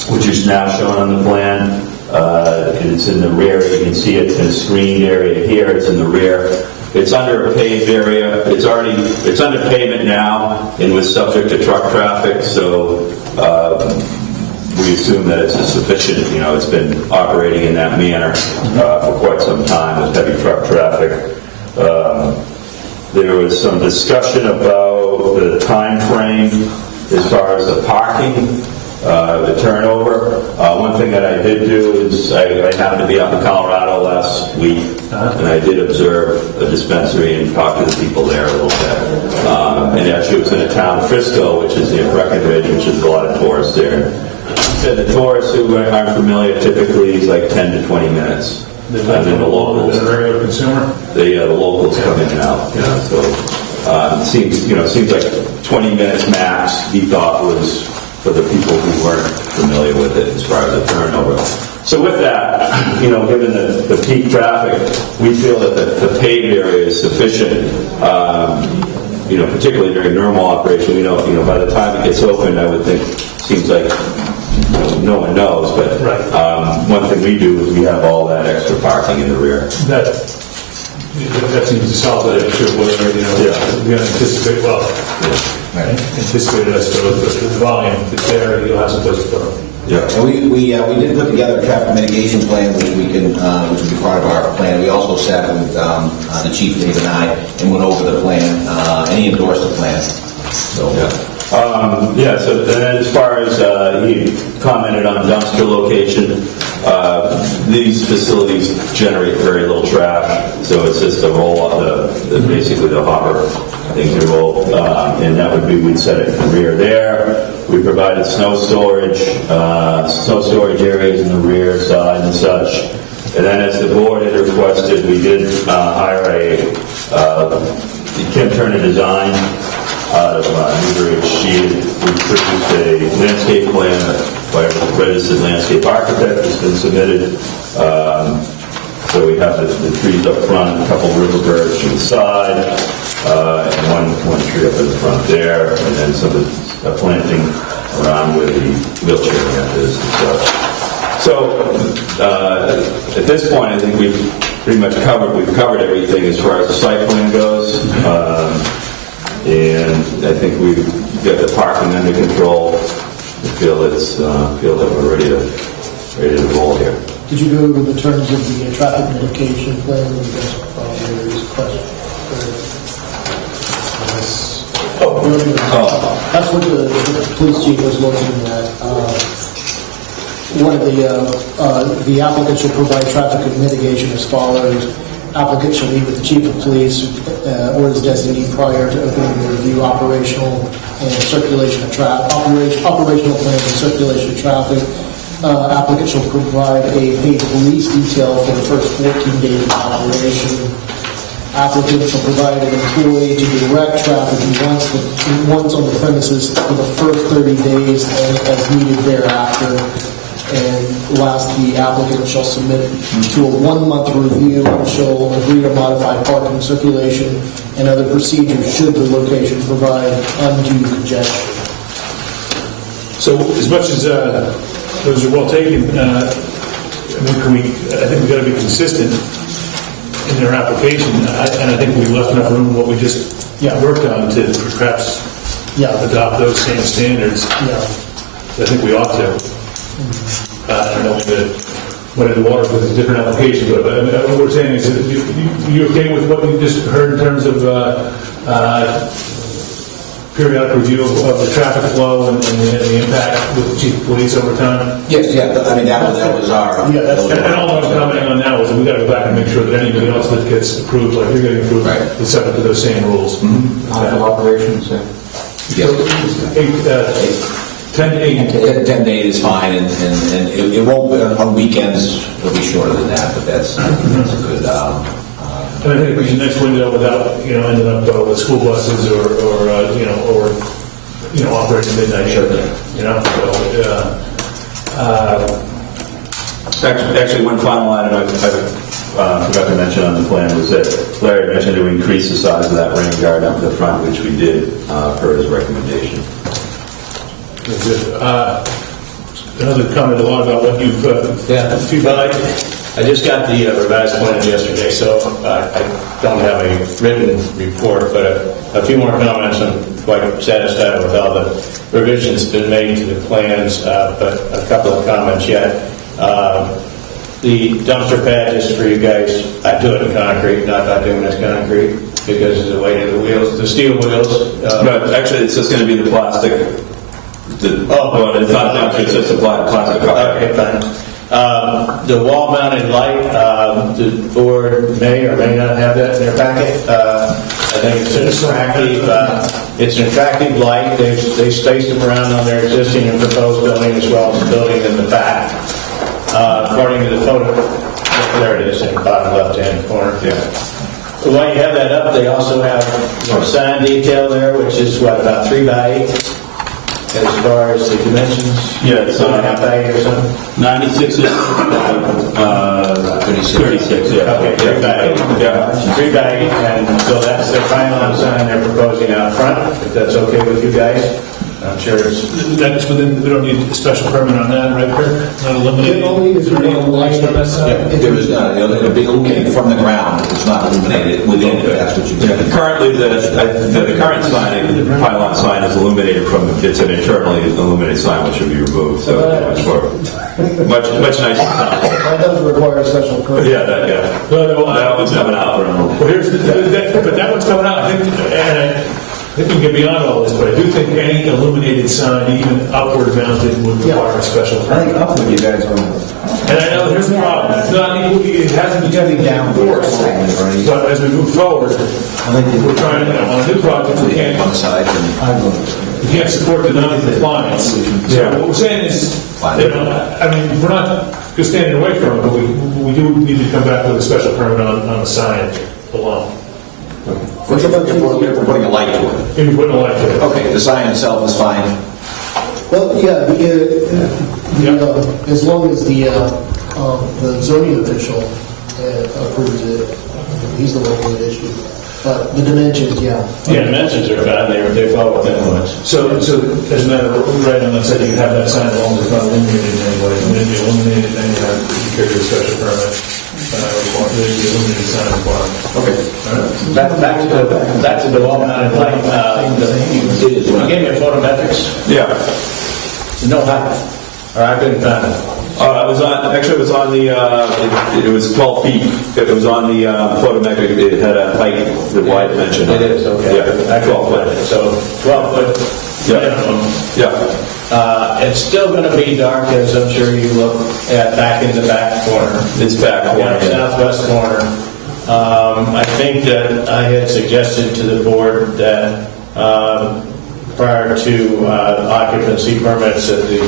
which is now shown on the plan. It's in the rear. You can see it in a screened area here. It's in the rear. It's under a paved area. It's under pavement now and was subject to truck traffic. So we assume that it's sufficient. It's been operating in that manner for quite some time with heavy truck traffic. There was some discussion about the time frame as far as the parking. the turnover. One thing that I did do is I happened to be up in Colorado last week, and I did observe a dispensary and talk to the people there a little bit. And actually, it was in a town, Frisco, which is near Breckenridge, which is a lot of tourists there. Said the tourists who aren't familiar typically is like 10 to 20 minutes. And then the locals, the regular consumer. The locals come in and out. So it seems like 20 minutes max. He thought was for the people who weren't familiar with it as far as the turnover. So with that, given the peak traffic, we feel that the paved area is sufficient. Particularly during normal operation, by the time it gets open, I would think seems like no one knows. But one thing we do is we have all that extra parking in the rear. That seems to solve that issue of whether we're going to anticipate anticipate as to the volume. If it's there, you'll have some place to put them. Yeah, and we did put together a traffic mitigation plan, which will be part of our plan. We also sat with the chief, Dave, and I, and went over the plan, and he endorsed the plan. So So then as far as he commented on dumpster location, these facilities generate very little trash, so it's just a roll off basically the hopper thing to roll, and that would be we'd set it in the rear there. We provided snow storage areas in the rear side and such. And then as the board had requested, we did hire Kim Turner Design out of Newbury. She produced a landscape plan by a registered landscape architect that's been submitted. So we have the trees up front, a couple river birch to the side, and one tree up in the front there, and then some of the planting around where the wheelchair ramp is and such. So at this point, I think we've pretty much covered everything as far as the site plan goes, and I think we've got the parking under control. I feel that we're ready to roll here. Did you go over the terms of the traffic mitigation plan? That's what the police chief was looking at. One of the applicants should provide traffic mitigation as follows. Applicant shall meet with the chief of police or his designee prior to opening the review operational and circulation of operational plans and circulation of traffic. Applicant shall provide a paid police detail for the first 14 days of operation. Applicant shall provide an employee to direct traffic once on the premises for the first 30 days and as needed thereafter. And last, the applicant shall submit to a 1-month review and shall agree to modify parking, circulation, and other procedures should the location provide undue congestion. So as much as those are well taken, I think we've got to be consistent in their application, and I think we left enough room in what we just worked on to perhaps adopt those same standards. I think we ought to. I don't know what in the water with a different application, but what we're saying is, you okay with what you just heard in terms of periodic review of the traffic flow and the impact with the chief of police over time? Yes, I mean, that was our... And all I'm commenting on now is that we've got to go back and make sure that anybody else that gets approved, like you're getting approved, is subject to those same rules. Operations, 10 to 8. 10 days is fine, and it won't, on weekends, it'll be shorter than that, but that's a good... And I think we should next window without, ending up with school buses or operating midnight. Actually, one final item I forgot to mention on the plan was that Larry mentioned to increase the size of that rain garden up the front, which we did per his recommendation. Another comment a lot about what you've... I just got the revised plan yesterday, so I don't have a written report, but a few more comments. I'm quite satisfied with all the revisions been made to the plans, but a couple of comments yet. The dumpster pad, just for you guys, I do it in concrete, not doing this concrete, because of the weight of the wheels, the steel wheels. No, actually, it's just going to be the plastic Well, it's not that, it's just a plastic cover. Okay, fine. The wall-mounted light, the board may or may not have that in their packet. I think it's an attractive light. They spaced them around on their existing and proposed building as well as the building in the back. According to the photo, there it is in the bottom left-hand corner. Yeah. While you have that up, they also have sign detail there, which is about 3 by 8 as far as the dimensions. Yeah, it's 2.5 by 8 or something. 96 inches, 36, yeah. Okay, 3 by 8. Yeah. 3 by 8, and so that's the pylon sign they're proposing out front, if that's okay with you guys. I'm sure it's... That's within, we don't need a special permit on that, right, Kirk? Not eliminated? Is there any lights on that side? There is not, it'll be illuminated from the ground, it's not illuminated within, if that's what you do. Currently, the current sign, the pylon sign is illuminated from, it's an internally illuminated sign which should be removed, so much nicer. That does require a special permit. Yeah, that one's coming out. Well, here's but that one's coming out, I think, and I think we can get beyond all this, but I do think any illuminated sign, even upward mounted, would require a special I permit. think upward you guys are. And I know here's the problem, it's not, it hasn't been down force, but as we move forward, we're trying to, on a new project, we can't support the non-compliance. So what we're saying is, I mean, we're not just standing away from it, but we do need to come back with a special permit on the sign alone. We're putting a light to it. Maybe putting a light to it. Okay, the sign itself is fine. Well, as long as the zoning official approves it, he's the one who would issue. But the dimensions, Yeah, dimensions are fine, they fall within limits. So as a matter of right on that side, you can have that sign as long as it's not illuminated in any way. When it's illuminated, then you have to carry a special permit. Okay. Back to the wall-mounted light. You gave me a photometrics? Yeah. No height. Or I couldn't find it. It was 12 feet. It was on the photometric. It had a height, the wide dimension. It is, okay. Yeah, 12 foot. So 12 foot minimum. Yeah. It's still going to be dark, as I'm sure you look at back in the back corner. It's back corner. Southwest corner. I think that I had suggested to the board that prior to occupancy permits that the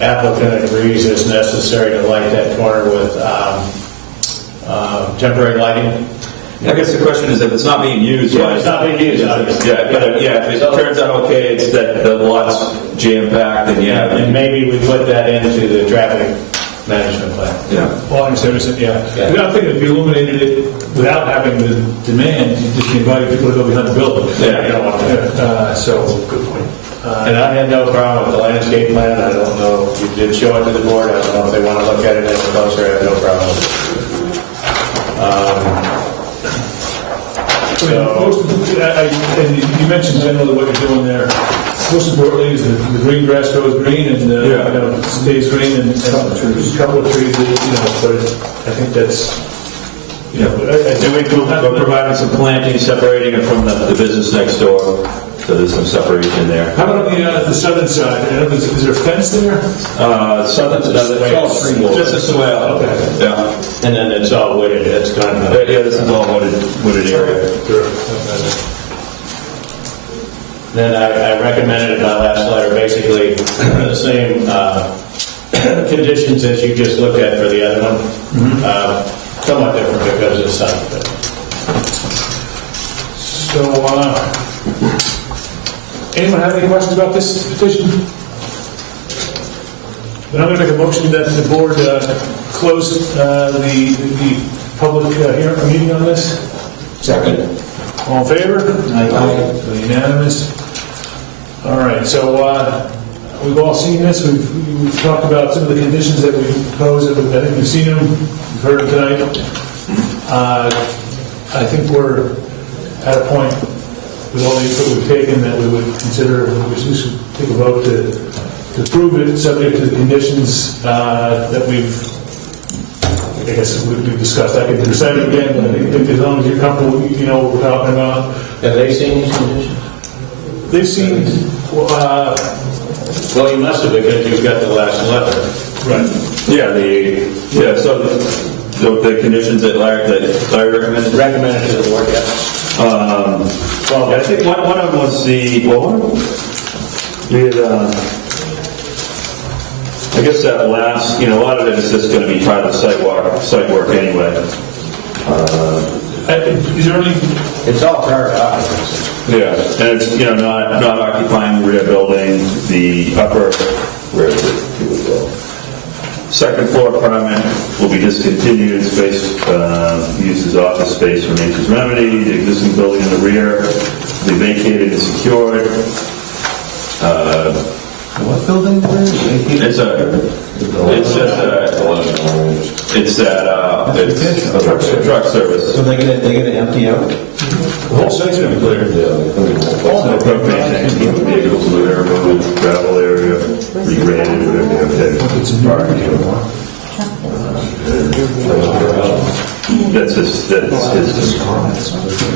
applicant agrees it's necessary to light that corner with temporary lighting. I guess the question is if it's not being used. Yeah, it's not being used, obviously. If it turns out okay, it's that the lot's jam-packed, then And maybe we put that into the traffic management plan. Yeah. Well, I understand, yeah. I think if you illuminated it without having the demand, you just invite people to go behind the building. Yeah, you don't want to. So, good point. And I had no problem with the landscape plan. I don't know if you did show it to the board. I don't know if they want to look at it any closer. I have no problem with it. And you mentioned generally what you're doing there. Most importantly is the green grass goes green and stays green and a couple of trees, but I think that's, and we're providing some planting, separating it from the business next door, so there's some separation there. How about on the southern side? Is there a fence there? Southern, just a swale. Okay. Yeah. And then it's all wooded. It's kind of this is all wooded area. Then I recommended in my last letter basically the same conditions as you just looked at for the other one. Somewhat different because of the sun. So, anyone have any questions about this petition? Then I'm going to make a motion that the board close the public meeting on this. Second. All in favor? Aye. So unanimous. All right, so we've all seen this. We've talked about some of the conditions that we proposed. I think we've seen them. We've heard them tonight. I think we're at a point with all the input we've taken that we would consider, we should take a vote to approve it, subject to the conditions that we've discussed. I can recite it again, but I think as long as you're comfortable, you know what we're talking about. Have they seen these conditions? They've seen Well, you must have, because you've got the last letter. Right. So the conditions that Larry recommended? Recommended to the board, yeah. Well, I think one of them was I guess that last, a lot of it is just going to be part of the site work anyway. Is there any? It's all prior to occupancy. Yeah, and it's, not occupying the rear building, the upper, where is it? Here we go. Second floor permit will be discontinued, space used as office space for nature's remedy. The existing building in the rear will be vacated and secured. What building is it? It's a truck service. So they're gonna empty out? The whole site's going to be cleared. No propane tank, vehicles, whatever, gravel area, regraded, whatever you have to. It's a That's his,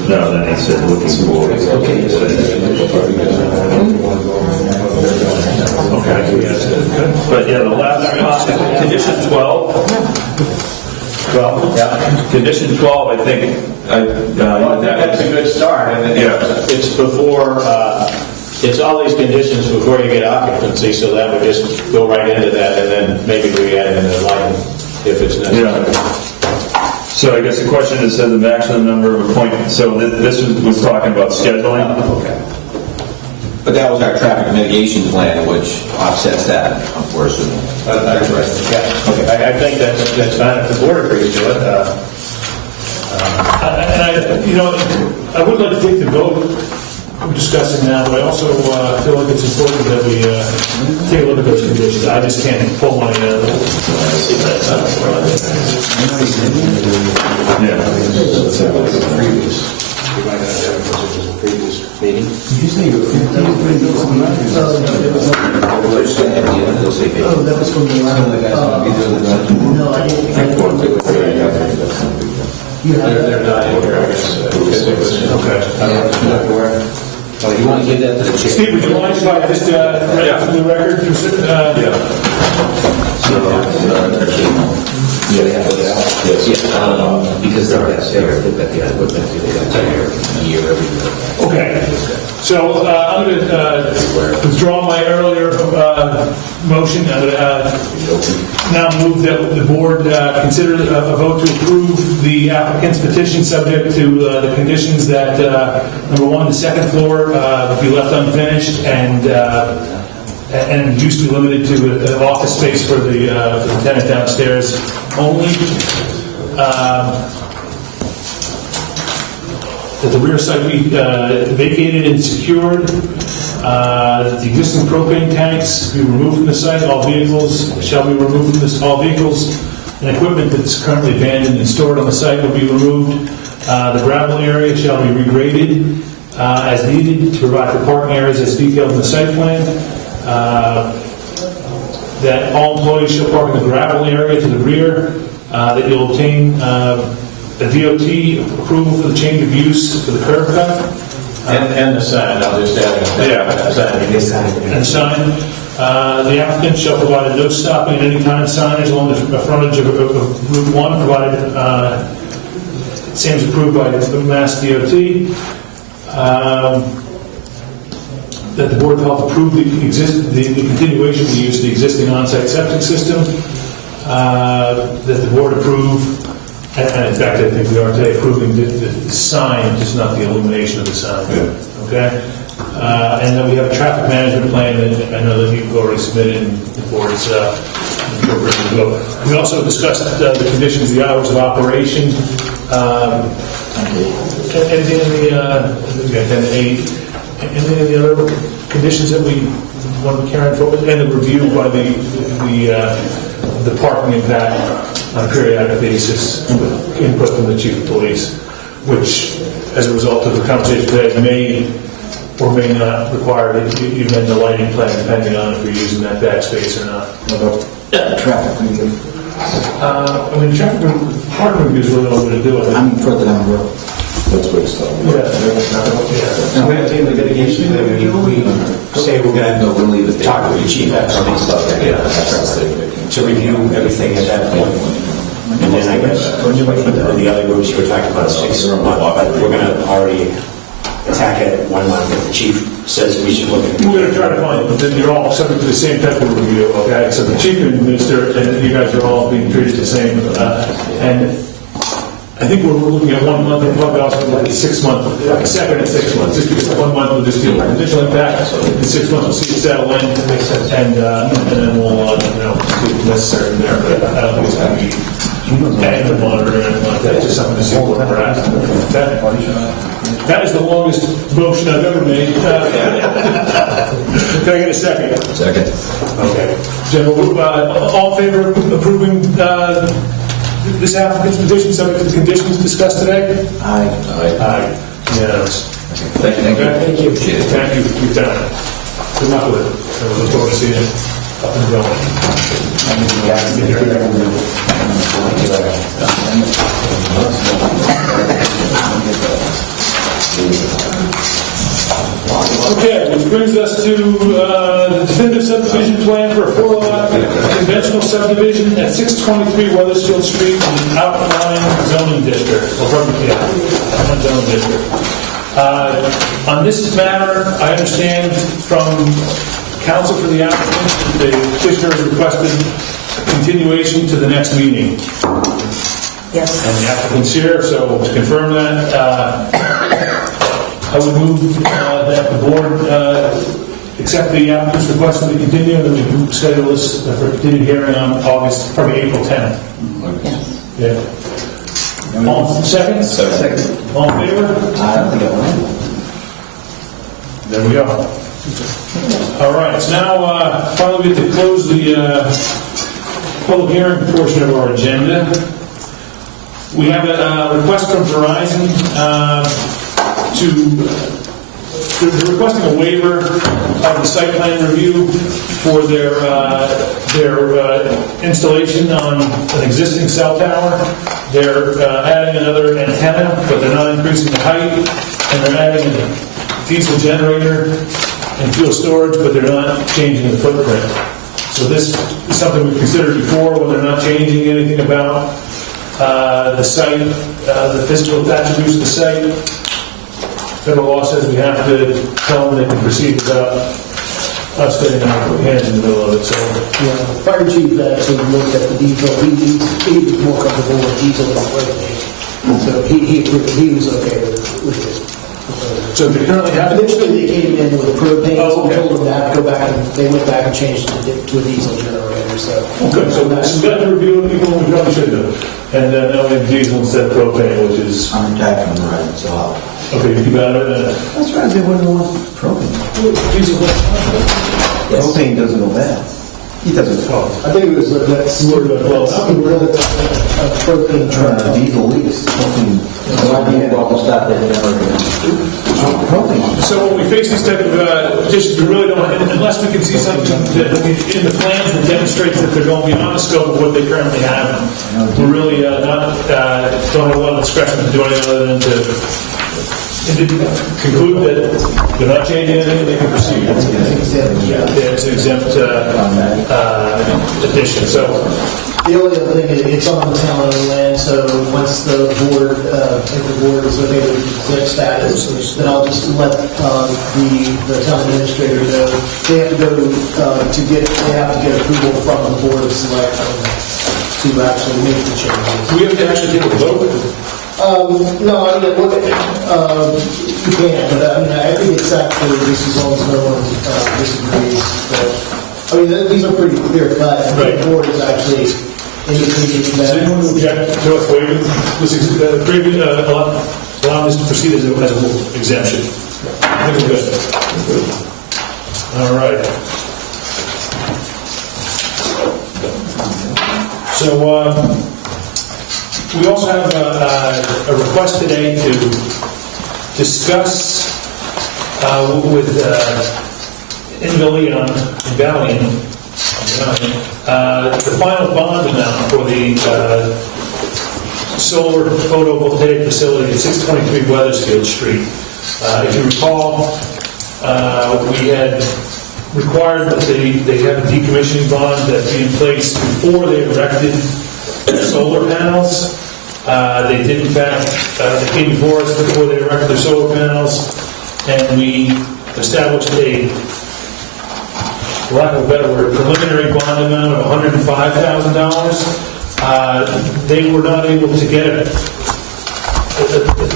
no, then he said looking for. Okay. But yeah, the last, condition 12. 12, yeah. Condition 12, I think. Well, I think that's a good start. And it's before, it's all these conditions before you get occupancy, so that would just go right into that, and then maybe we add in the lighting if it's necessary. Yeah. So I guess the question is, the maximum number of appointments. So this was talking about scheduling. Okay. But that was our traffic mitigation plan, which offsets that, we're assuming. That's right. Yeah. Okay. I think that's fine if the board agrees to it. I would like to take the vote we're discussing now, but I also feel like it's important that we take a look at those conditions. I just can't pull money out of it. Meeting. Did you say you were 15? Oh, that was from the last. No, I didn't. They're not in here, I guess. Okay. Oh, you want to give that to the chair? Steve, would you mind if I just read it from the record? Because they've got the equipment, they've got year every Okay. So I'm going to withdraw my earlier motion. I'm going to now move that the board consider a vote to approve the applicant's petition subject to the conditions that, number one, the second floor be left unfinished and use to be limited to an office space for the tenant downstairs only. That the rear site be vacated and secured. That the existing propane tanks be removed from the site. All vehicles shall be removed from this. All vehicles and equipment that's currently abandoned and stored on the site will be removed. The gravel area shall be regraded as needed to provide for parking areas as detailed in the site plan. That all employees shall park in the gravel area to the rear. That you'll obtain a DOT approval for the change of use for the curb cut. And the sign, I'll just add. And sign. The applicant shall provide a no stopping at any time signage along the frontage of Route 1, provided same is approved by the Mass DOT. That the Board of Health approve the continuation of the use of the existing on-site septic system. That the Board approve. And in fact, I think we are today approving the sign, just not the illumination of the sign. Yeah. Okay? And then we have a traffic management plan that I know that you've already submitted and the board's appropriate to go. We also discussed the conditions, the hours of operation. Anything in the other conditions that we want to carry forward, and the review by the parking impact on a periodic basis with input from the chief of police, which, as a result of the conversation today, may or may not require that you amend the lighting plan depending on if you're using that backspace or not. Traffic review. Traffic parking review is really the only way to do it. I'm further down the road. That's what it's talking about. Yeah. And we have to take the mitigation, we say we're going to talk with the chief after to review everything at that point. And then I guess the other groups you were talking about 6 months, but we're going to already attack it 1 month if the chief says we should look at it. We're going to try to find that you're all subject to the same type of review, okay? So the chief and minister, and you guys are all being treated the same. And I think we're looking at 1 month, and probably also like 6 months, like second and 6 months, just because 1 month we'll just do a conditional impact, in 6 months we'll see it settle in, and then we'll, see what's necessary there. But I don't think it's going to be adding the monitor or anything like that, just something to see what we're at. That is the longest motion I've ever made. Can I get a second? Second. Okay. General, all in favor of approving this applicant's petition subject to the conditions discussed today? Aye. Aye. Yes. Thank you. Thank you. Thank you. You've done it. Good luck with it. I look forward to seeing it up and going. Okay, which brings us to the definitive subdivision plan for a 4-lot conventional subdivision at 623 Weathersfield Street in the outlying zoning district, or outlying zoning district. On this matter, I understand from counsel for the applicant, the petitioner has requested a continuation to the next meeting. Yes. And the applicant's here, so to confirm that, I would move that the board accept the applicant's request to continue, and then we can schedule this for a continued hearing on August, probably April 10th. Yes. Yeah. All second? Second. All in favor? I don't think I will. There we are. All right, so now finally we have to close the public hearing portion of our agenda. We have a request from Verizon they're requesting a waiver of the site plan review for their installation on an existing cell tower. They're adding another antenna, but they're not increasing the height, and they're adding a diesel generator and fuel storage, but they're not changing the footprint. So this is something we've considered before when they're not changing anything about the site, the physical attributes of the site. Federal law says we have to tell them they can proceed without us getting our hands in the middle of it. So, Yeah, the fire chief actually looked at the diesel. He was more comfortable with diesel than propane. So he was okay with this proposal. So they currently have Initially, they came in with propane, Oh, okay. so we told them that, go back, and they went back and changed it to a diesel generator, so. good. So we got to review it, people we probably should do. And now we have diesel instead of propane, which is I'm retired from Verizon, so I'll... okay. You got it. That's right, they wouldn't want propane. Diesel. Propane doesn't go bad. He doesn't talk. I think it was something really, a propane truck. Diesel leaks. Propane. So when we face these type of petitions, we really don't, unless we can see something that in the plans that demonstrates that they're going beyond the scope of what they currently have, we really don't have a lot of discretion to do anything other than to conclude that they're not changing anything, they can proceed. Yeah, it's an exempt addition. So The only other thing is it's on town-owned land, so once the board, if the board is okay with exempt status, then I'll just let the town administrator know. They have to go they have to get approval from the board of selection to actually make the changes. do we have to actually take a vote? No, I mean, you can, but I mean, I think it's actually, this is all no one disagrees. I mean, these are pretty clear cut, and the board is actually indicating that. Does anyone object to us waiving this, allowing this to proceed as an exemption? I think we're good. All right. So, we also have a request today to discuss with Invalion, the final bond amount for the solar photovoltaic facility at 623 Weathersfield Street. If you recall, We had required that they have a decommissioning bond that be in place before they erected solar panels. They did, in fact, they came before us before they erected their solar panels, and we established a, for lack of a better word, preliminary bond amount of $105,000. They were not able to get a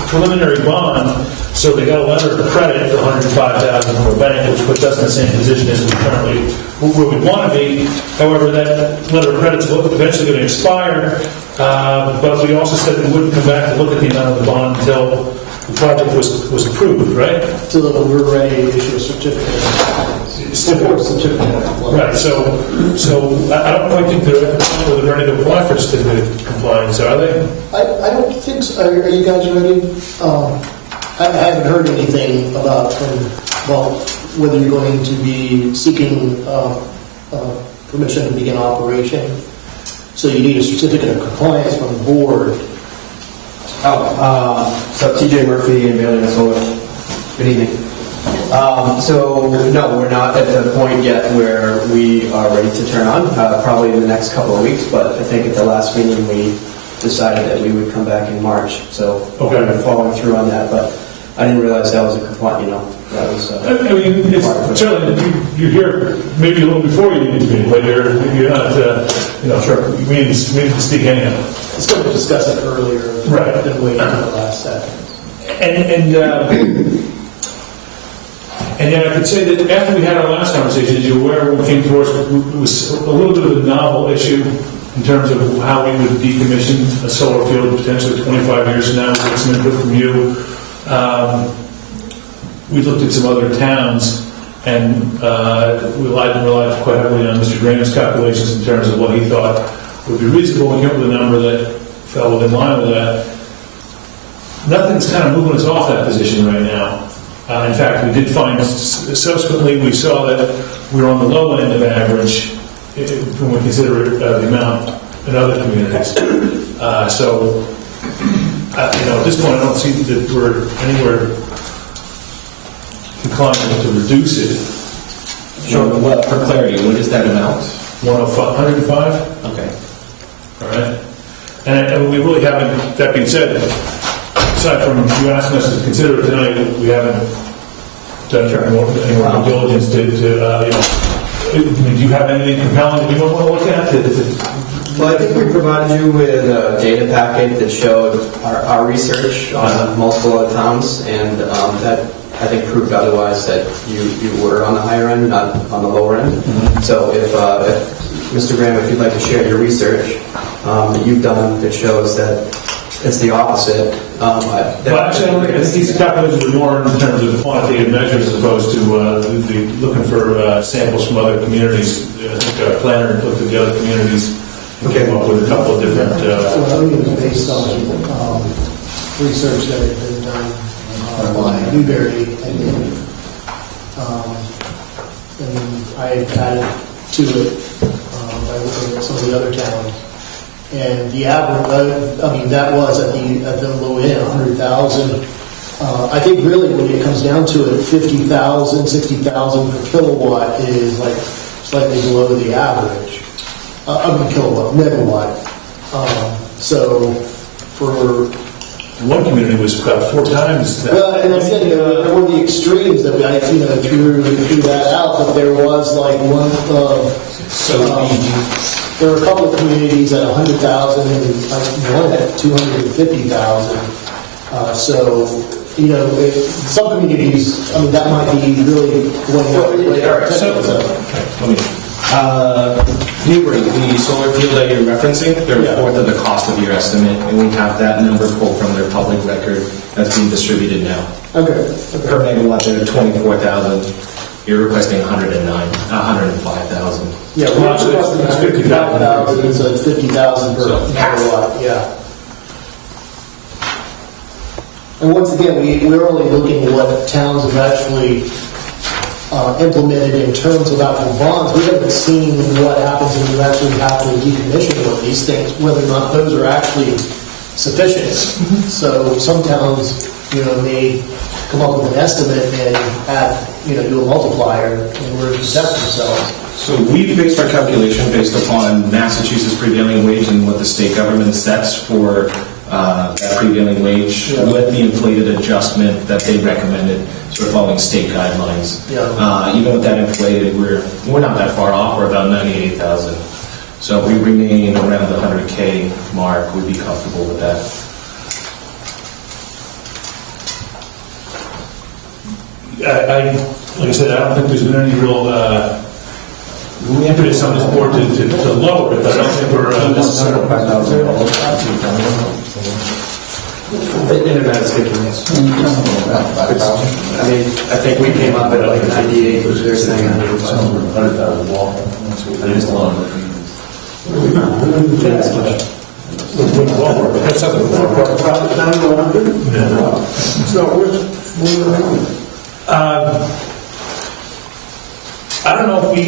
preliminary bond, so they got a letter of credit for $105,000 from a bank, which puts us in the same position as we currently, where we want to be. However, that letter of credit's eventually going to expire, but we also said we wouldn't come back to look at the amount of the bond until the project was approved, right? So that we're ready to issue a certificate. Right, so I don't quite think they're at the point where they're ready to apply for certificate of compliance, are they? I don't think so. Are you guys ready? I haven't heard anything about whether you're going to be seeking permission to begin operation. So you need a certificate of compliance from the board. So TJ Murphy and Bailey Solar. Good evening. So no, we're not at the point yet where we are ready to turn on, probably in the next couple of weeks, but I think at the last meeting we decided that we would come back in March. So we're following through on that, but I didn't realize that was a compliant, that was... I mean, it's certainly, you're here maybe a little before you need to be, but you're not, sure, we need to speak anyhow. It's going to discuss it earlier, right? Than wait until the last second. And yet I could say that after we had our last conversation, as you're aware, when we came to us, it was a little bit of a novel issue in terms of how we would decommission a solar field potentially 25 years from now. We got some input from you. We looked at some other towns, and we relied quite heavily on Mr. Graham's calculations in terms of what he thought would be reasonable. We came up with a number that fell within line with that. Nothing's kind of moving us off that position right now. In fact, we did find, subsequently, we saw that we were on the low end of average when we consider the amount in other communities. At this point, I don't see that we're anywhere inclined to reduce it. Sure, well, for clarity, what is that amount? 105? Okay. All right. And we really haven't, that being said, aside from you asking us to consider it tonight, we haven't done any more due diligence to do you have anything compelling that you don't want to look at? Well, I think we provided you with a data packet that showed our research on multiple other towns, and that I think proved otherwise, that you were on the higher end, not on the lower end. Mm-hmm. So if Mr. Graham, if you'd like to share your research that you've done that shows that it's the opposite. Actually, I think these calculations are more in terms of the quantitative measures as opposed to looking for samples from other communities. I think our planner looked at the other communities and came up with a couple of different... So I mean, it was based on research that had been done by Newberry, and then I added to it by looking at some of the other towns. And the average, that was at the low end, 100,000. I think really when it comes down to it, 50,000, 60,000 per kilowatt is like slightly below the average. Megawatt. So for... One community was about 4 times that. Well, and I said, there were the extremes that I threw that out, but there was like one... there were a couple of communities at 100,000 and one at 250,000. Some communities, that might be really going Newbury, the solar field that you're referencing, they're a fourth of the cost of your estimate, and we have that number pulled from their public record that's being distributed now. Okay. Per megawatt, they're 24,000. You're requesting 105,000. Yeah, we're requesting 55,000, so it's 50,000 per megawatt. Yeah. And once again, we're only looking at what towns have actually implemented in terms of actual bonds. We haven't seen what happens when you actually have to decommission one of these things, whether or not those are actually sufficient. So some towns, may come up with an estimate and add, do a multiplier in order to test themselves. So we based our calculation based upon Massachusetts prevailing wage and what the state government sets for that prevailing wage with the inflated adjustment that they recommended, sort of following state guidelines. Even with that inflated, we're not that far off. We're about 98,000. So if we remain around the 100K mark, we'd be comfortable with that. Like I said, I don't think there's been any real impetus on this board to lower it, but I don't think we're Internet is kicking us. I mean, I think we came up at like 98, which they're saying 100,000 wall. And it's long. That's not the It's not worth moving around. I don't know if we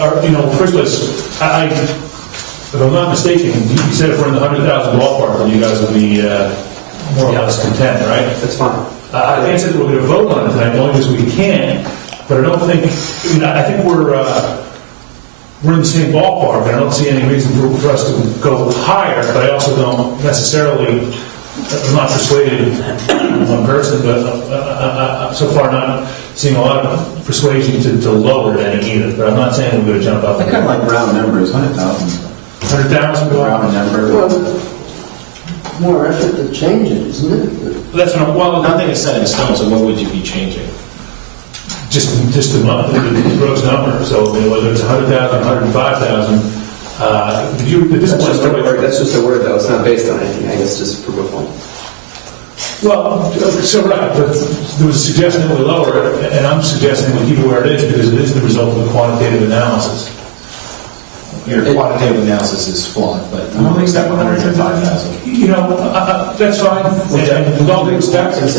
are, first place, if I'm not mistaken, you said if we're in the 100,000 ballpark, then you guys will be more or less content, right? That's fine. I can't say that we're going to vote on it tonight, only because we can, but I don't think, I think we're in the same ballpark, and I don't see any reason for us to go higher, but I also don't necessarily, I'm not persuaded one person, but so far not seeing a lot of persuasion to lower it any either, but I'm not saying we're going to jump up. I kind of like round numbers, 100,000. 100,000? Round number. Well, more effort to change it, isn't it? That's what well, Nothing is set in stone, so what would you be changing? just the gross number, so whether it's 100,000, 105,000, at this point, That's just a word, though. It's not based on anything. I guess just prove a point. well, so right, but there was a suggestion that we lower it, and I'm suggesting we keep it where it is because it is the result of a quantitative analysis. Your quantitative analysis is flawed, but we will accept 105,000. That's fine. And with all due respect, you can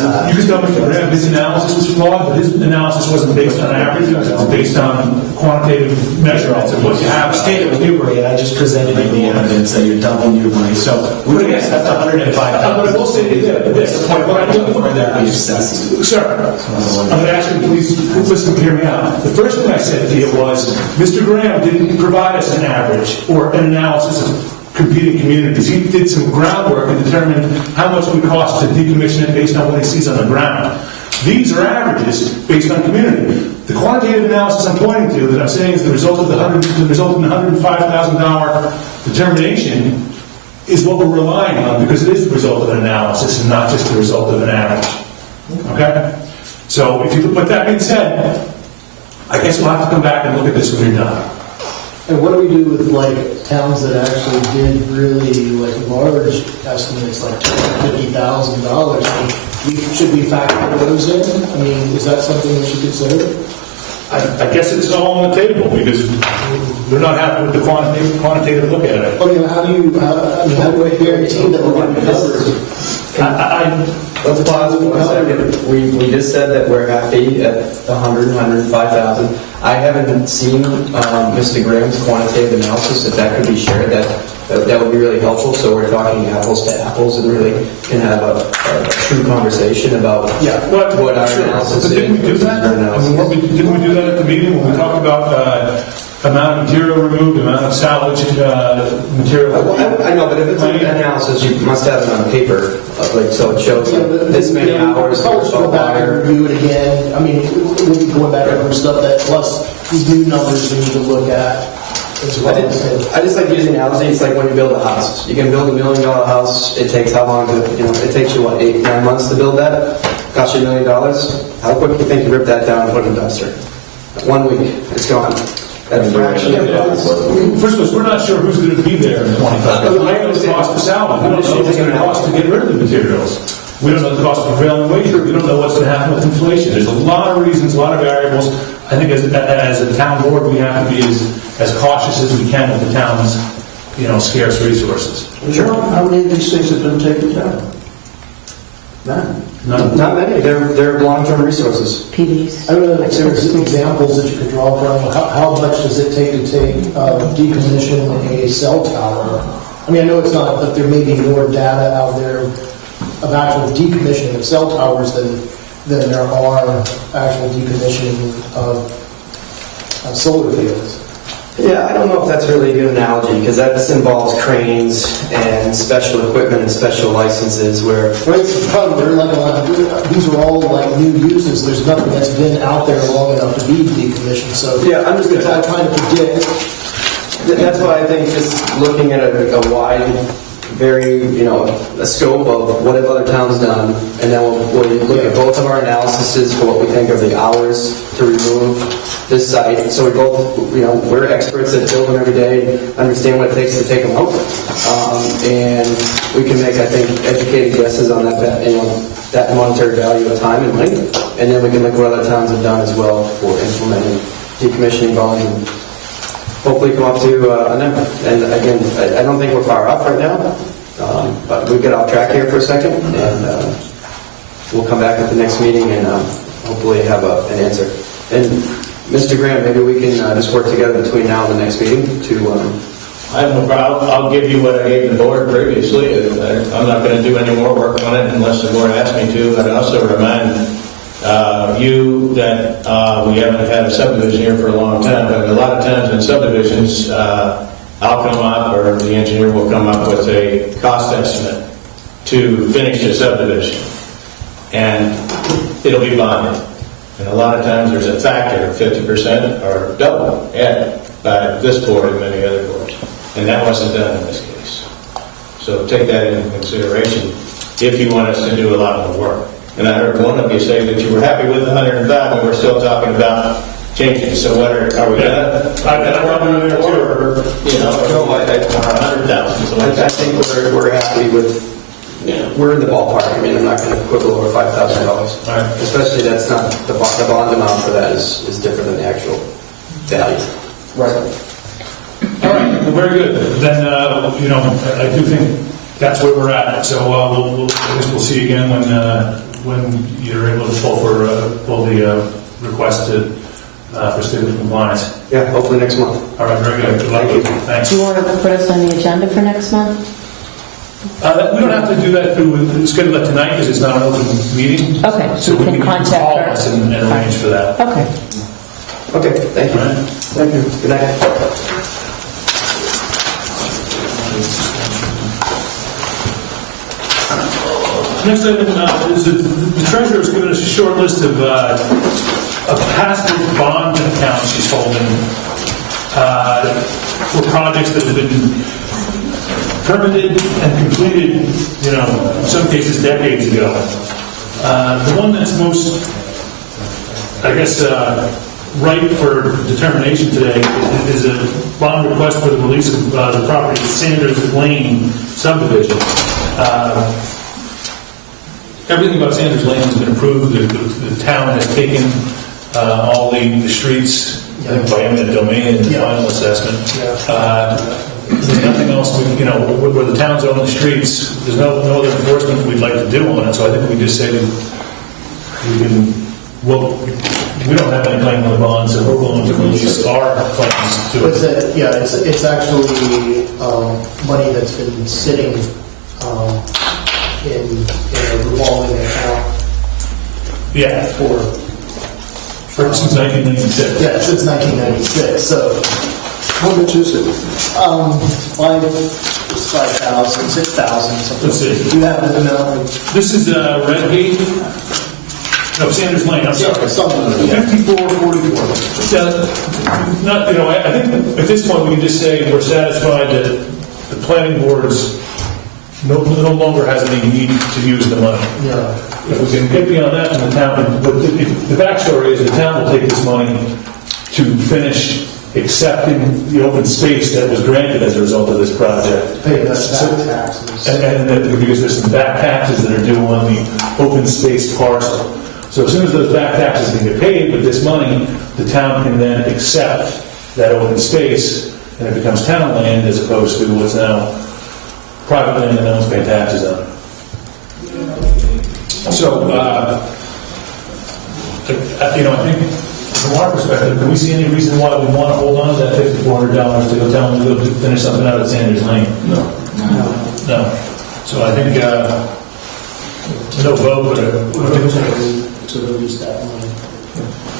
tell me that his analysis was flawed, but his analysis wasn't based on average, it was based on quantitative measurements of what you have. State of Newbury, and I just presented you the evidence that you're dumping Newbury, so we can accept 105,000. But I will say this, the point what I'm looking for that we assessed. Sir, I'm going to ask you to please listen and hear me out. The first thing I said to you was, Mr. Graham didn't provide us an average or an analysis of competing communities. He did some groundwork and determined how much it would cost to decommission it based on what he sees on the ground. These are averages based on community. The quantitative analysis I'm pointing to, that I'm saying is the result of the $105,000 determination, is what we're relying on because it is the result of an analysis and not just the result of an average. Okay? So, but that being said, I guess we'll have to come back and look at this when you're done. And what do we do with towns that actually did really large estimates, like $250,000? Should we factor those in? I mean, is that something we should consider? I guess it's all on the table because they're not happy with the quantitative look at it. I mean, how do I guarantee that we're going to cover? Let's pause for 1 second. We just said that we're happy at 105,000. I haven't seen Mr. Graham's quantitative analysis. If that could be shared, that would be really helpful. So we're talking apples to apples and really can have a true conversation about what our analysis is. Didn't we do that? Didn't we do that at the meeting when we talked about amount of material removed, amount of salvage material? I know, but if it's an analysis, you must have it on paper, so it shows this many hours. Let's go back and review it again. I mean, we'll be going back over stuff that plus these new numbers we need to look at. I just like using analogy. It's like when you build a house. You can build $1 million house. It takes how long it takes you, 8-9 months to build that? Costs you $1 million. How quick do you think you rip that down and put it in a dumpster? 1 week, it's gone. That fraction of the cost. First of all, we're not sure who's going to be there in 25 years. We don't know the cost of salvage. We don't know what's going to cost to get rid of the materials. We don't know the cost of prevailing wage. We don't know what's going to happen with inflation. There's a lot of reasons, a lot of variables. I think as a town board, we have to be as cautious as we can with the town's, scarce resources. Sure. How many of these things have been taken down? None. Not many. They're long-term resources. PDs. I don't know if there's examples that you could draw from. How much does it take to decommission a cell tower? I mean, I know it's not, but there may be more data out there of actual decommissioning of cell towers than than there are actual decommissioning of solar fields. Yeah, I don't know if that's really a good analogy, because that involves cranes and special equipment and special licenses where... Right, the problem, they're like a lot of, these are all like new uses, there's nothing that's been out there long enough to be decommissioned, so... Yeah, I'm just it's all trying to predict. That's why I think just looking at a wide, a scope of what have other towns done, and then we'll look at both of our analyses for what we think of the hours to remove this site. So we both, we're experts at building every day, understand what it takes to take them out, and we can make, I think, educated guesses on that monetary value of time and money, and then we can look at what other towns have done as well for implementing decommissioning volume. Hopefully come up to a number. And again, I don't think we're far off right now, but we get off track here for a second, and we'll come back at the next meeting and hopefully have an answer. And Mr. Graham, maybe we can just work together between now and the next meeting to... I have no problem. I'll give you what I gave the board previously. I'm not going to do any more work on it unless the board asks me to. I'd also remind you that we haven't had a subdivision here for a long time, but a lot of times in subdivisions, I'll come up, or the engineer will come up with a cost estimate to finish the subdivision, and it'll be bonded. And a lot of times there's a factor of 50% or double added by this board and many other boards, and that wasn't done in this case. So take that into consideration if you want us to do a lot more work. And I heard one of you say that you were happy with the 105, and we're still talking about changing. So what are we going to? I've got a problem there too. Or 100,000. So I think we're happy with. We're in the ballpark. I mean, I'm not going to quibble over $5,000. Right. Especially that's not the bond amount for that is different than the actual value. Right. All right, well, very good. Then, I do think that's where we're at. So I guess we'll see you again when you're able to pull the request to proceed with compliance. Yeah, hopefully next month. All right, very good. Good luck. Thank you. Thanks. Do you want to put us on the agenda for next month? We don't have to do that through schedule that tonight because it's not an open meeting. Okay, So we can contact call her. us and arrange for that. Okay. Okay, thank you. All right. Thank you. Good night. Next item is the treasurer has given us a short list of past bond accounts she's holding for projects that have been permitted and completed, in some cases decades ago. The one that's most, I guess, ripe for determination today is a bond request for the release of the property at Sanders Lane subdivision. Everything about Sanders Lane has been approved. The town has taken all the streets by eminent domain in the final assessment. There's nothing else, where the towns own the streets, there's no other enforcement we'd like to do on it, so I think we just say we don't have any claim on the bond, so we're willing to release our claims to it. It's actually money that's been sitting in a revolving account. Yeah. Since 1996. Yeah, since 1996. So, how much is it? 5,000, 6,000, something. Let's see. Do you have the amount? This is Redgate. No, Sanders Lane. I'm sorry. Yeah, something. 5444. I think at this point we can just say we're satisfied that the planning board's no longer has any need to use the money. Yeah. If we can get beyond that, and the town, but the backstory is the town will take this money to finish accepting the open space that was granted as a result of this project. Pay back taxes. And because there's some back taxes that are due on the open space parcel. So as soon as those back taxes can get paid with this money, the town can then accept that open space, and it becomes town land as opposed to what's now private land that no one's paying taxes on. So, I think from our perspective, can we see any reason why we want to hold on to that $5,400 to go tell them to go finish something out at Sanders Lane? No. So I think no vote, but to release that money.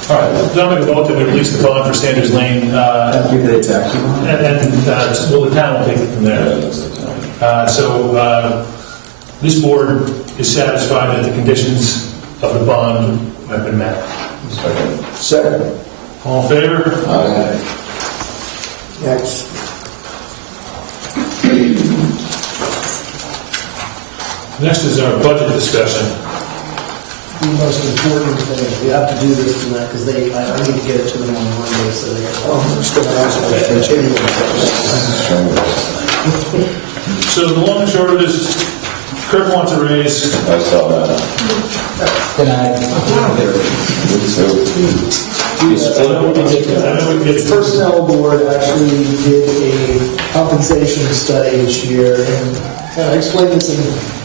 All right, then I'm going to vote that we release the bond for Sanders Lane, and well, the town will take it from there. So this board is satisfied that the conditions of the bond have been met. Second. All in favor? Next. Next is our budget discussion. The most important thing, we have to do this tonight, because I need to get it to them on Monday, so they I'm just going to ask for a continuing. So the long and short of this, Kirk wants a raise. I saw that. Can I? The Personnel Board actually did a compensation study this year, and I explained this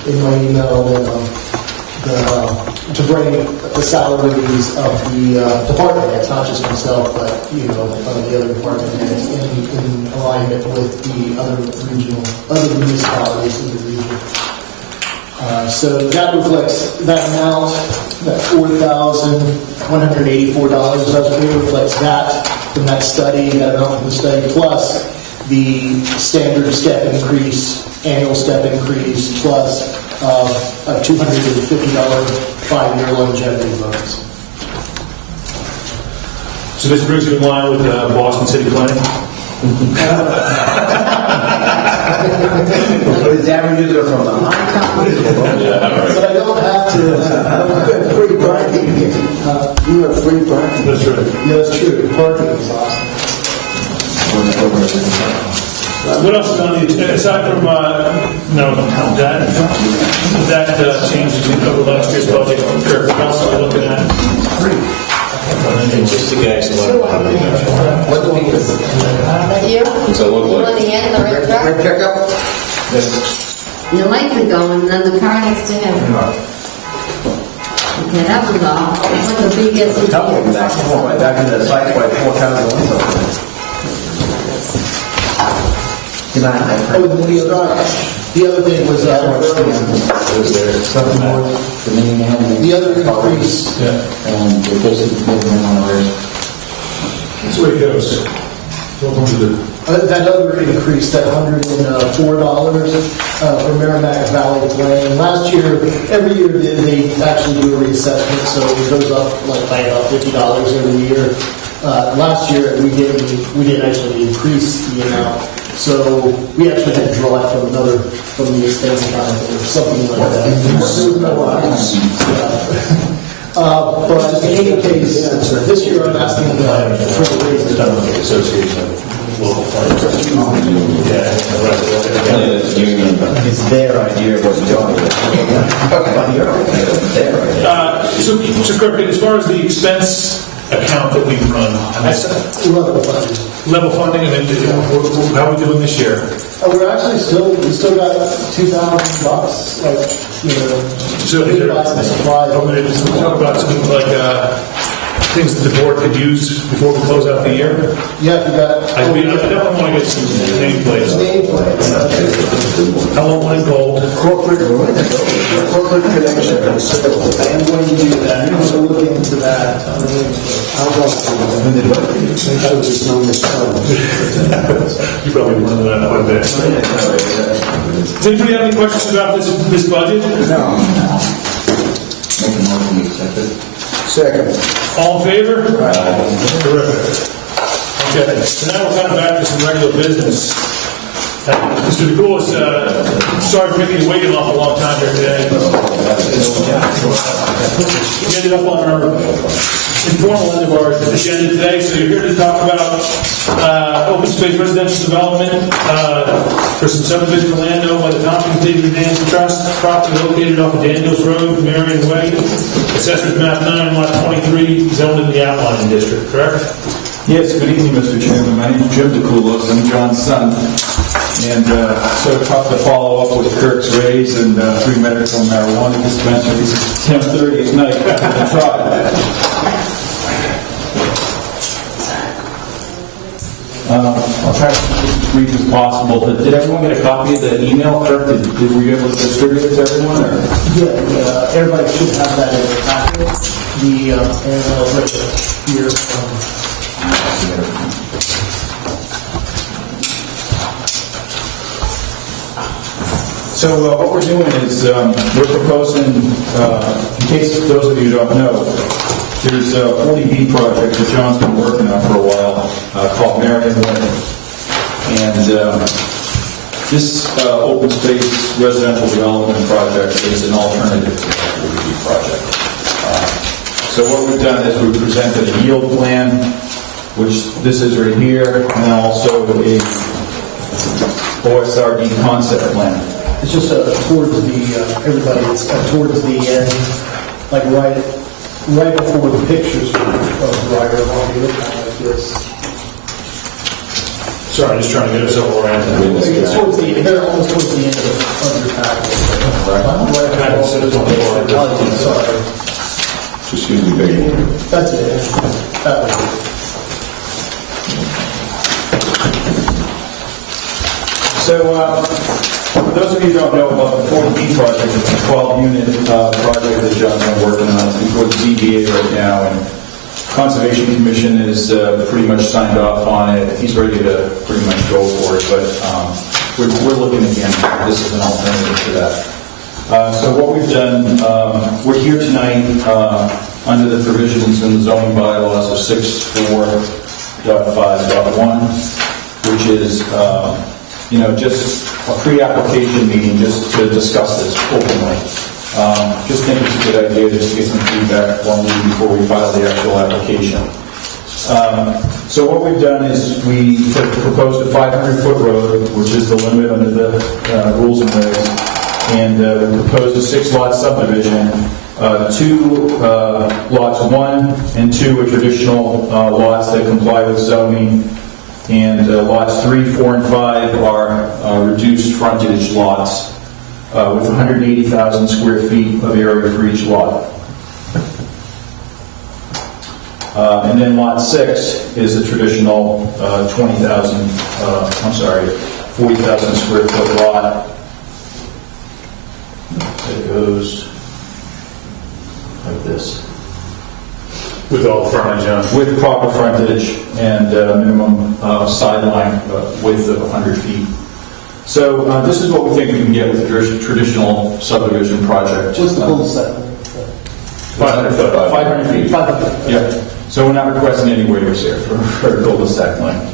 in my email, to bring the salaries of the department heads, not just myself, but the other department heads, in alignment with the other municipalities in the region. So that reflects that amount, that $4,184. It reflects that from that study, that amount from the study, plus the standard step increase, annual step increase, plus a $250 5-year longevity bonus. So this brings you in line with Boston City Planning? His averages are from the high top. But I don't have to. Free parking. You have free parking. That's right. Yeah, that's true. Parking is awesome. What else is on the agenda, aside from, that changes over last year's budget? Kirk, what else are we looking at? Just the guys who want to What do we do? You? What's it look You like? want the end, the red truck? Red pickup? Your lights are going, and then the car next to him. Okay, that was all. What the big SUV. Couple of them back, right back into the site by 4,000. Good night. Oh, and then the other thing was Something more? the other increase. And it doesn't make them on ours. That's the way it goes. Welcome to the... That other increase, that $104 for Merrimack Valley Planning. Last year, every year they actually do a reassessment, so it goes up by about $50 every year. Last year we didn't actually increase the amount, so we actually had to draw it from the expense account or something like that. There was no but in any case, this year I'm asking for the raise. It's their idea of what you're doing. So Kirk, as far as the expense account that we run, level funding, and then how are we doing this year? We're actually we still got $2,000, So is there, buy some supplies. I'm going to talk about some things that the board could use before we close out the year. Yeah, you got. I definitely want to get some nameplates. How long in gold? Corporate connection. I am going to do that. I'm going to look into that. I'll go. Make sure there's no misspelling. You probably remember that quite a bit. Does anybody have any questions about this budget? No. Make a motion to accept it. Second. All in favor? Terrific. Okay, so now we're kind of back to some regular business. Mr. DeCoulis, sorry for making you wait an awful long time here today. We ended up on our informal end of our agenda today, so you're here to talk about open space residential development for some subdivision land owned by the Tompkins David Daniels Trust, property located off of Daniels Road, Marion Way, Assessor's Map 9, Lot 23, zoned in the outlying district, correct? Yes, good evening, Mr. Chairman. My name is Jim DeCoulis. I'm John's son. And so tough to follow up with Kirk's raise and free medical marijuana dispensaries. 10:30 at night. I tried. I'll try to keep this as brief as possible. But did everyone get a copy of the email, Kirk? Were you able to distribute it to everyone? Or? Yeah, everybody should have that in their packet. the, and right here, So what we're doing is we're proposing, in case those of you don't know, there's a 40B project that John's been working on for a while called Marion Way. And this open space residential development project is an alternative to the 40B project. So what we've done is we've presented a yield plan, which this is right here, and then also a OSRD concept plan. it's just towards the, everybody, it's towards the end, like right before the pictures of Ryder along here, kind of like this. Sorry, just trying to get ourselves oriented. It's towards the, they're almost towards the end of your package. Right. Kind of sit on the floor. Sorry. Just use the big one. That's it. That way. So, for those of you who don't know about the 40B project, it's a 12-unit project that John's been working on. It's before the ZBA right now, and Conservation Commission is pretty much signed off on it. He's ready to pretty much go for it, but we're looking again. This is an alternative to that. So what we've done, we're here tonight under the provisions in the zoning bylaws of 64.5.1, which is just a pre-application meeting just to discuss this openly. Just think it's a good idea just to get some feedback one week before we file the actual application. So what we've done is we proposed a 500-foot road, which is the limit under the rules and regs, and we proposed a 6-lot subdivision. 2 lots 1 and 2 are traditional lots that comply with zoning. And lots 3, 4, and 5 are reduced frontage lots with 180,000 square feet of area for each lot. And then lot 6 is a traditional 40,000 square foot lot. It goes like this. With all the frontage on. With proper frontage and minimum sideline width of 100 feet. So this is what we think we can get with a traditional subdivision project. What's the cul-de-sac? 500 feet. 500. Yeah. So we're not requesting any waivers here for a cul-de-sac length.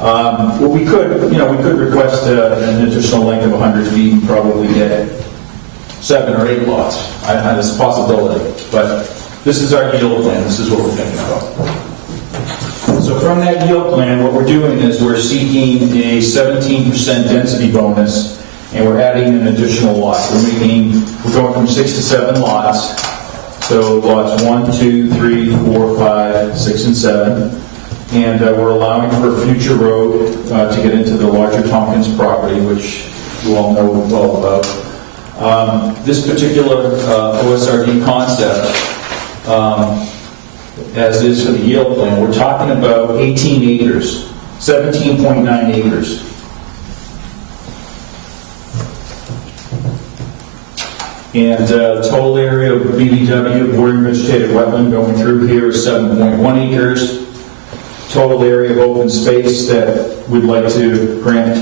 Well, we could request an additional length of 100 feet and probably get 7 or 8 lots. That's a possibility, but this is our yield plan. This is what we're thinking about. So from that yield plan, what we're doing is we're seeking a 17% density bonus, and we're adding an additional lot. We're going from 6 to 7 lots. So lots 1, 2, 3, 4, 5, 6, and 7. And we're allowing for a future road to get into the larger Tompkins property, which you all know well about. This particular OSRD concept, as is for the yield plan, we're talking about 18 acres, 17.9 acres. And the total area of BVW, bordering vegetated wetland, going through here is 7.1 acres. Total area of open space that we'd like to grant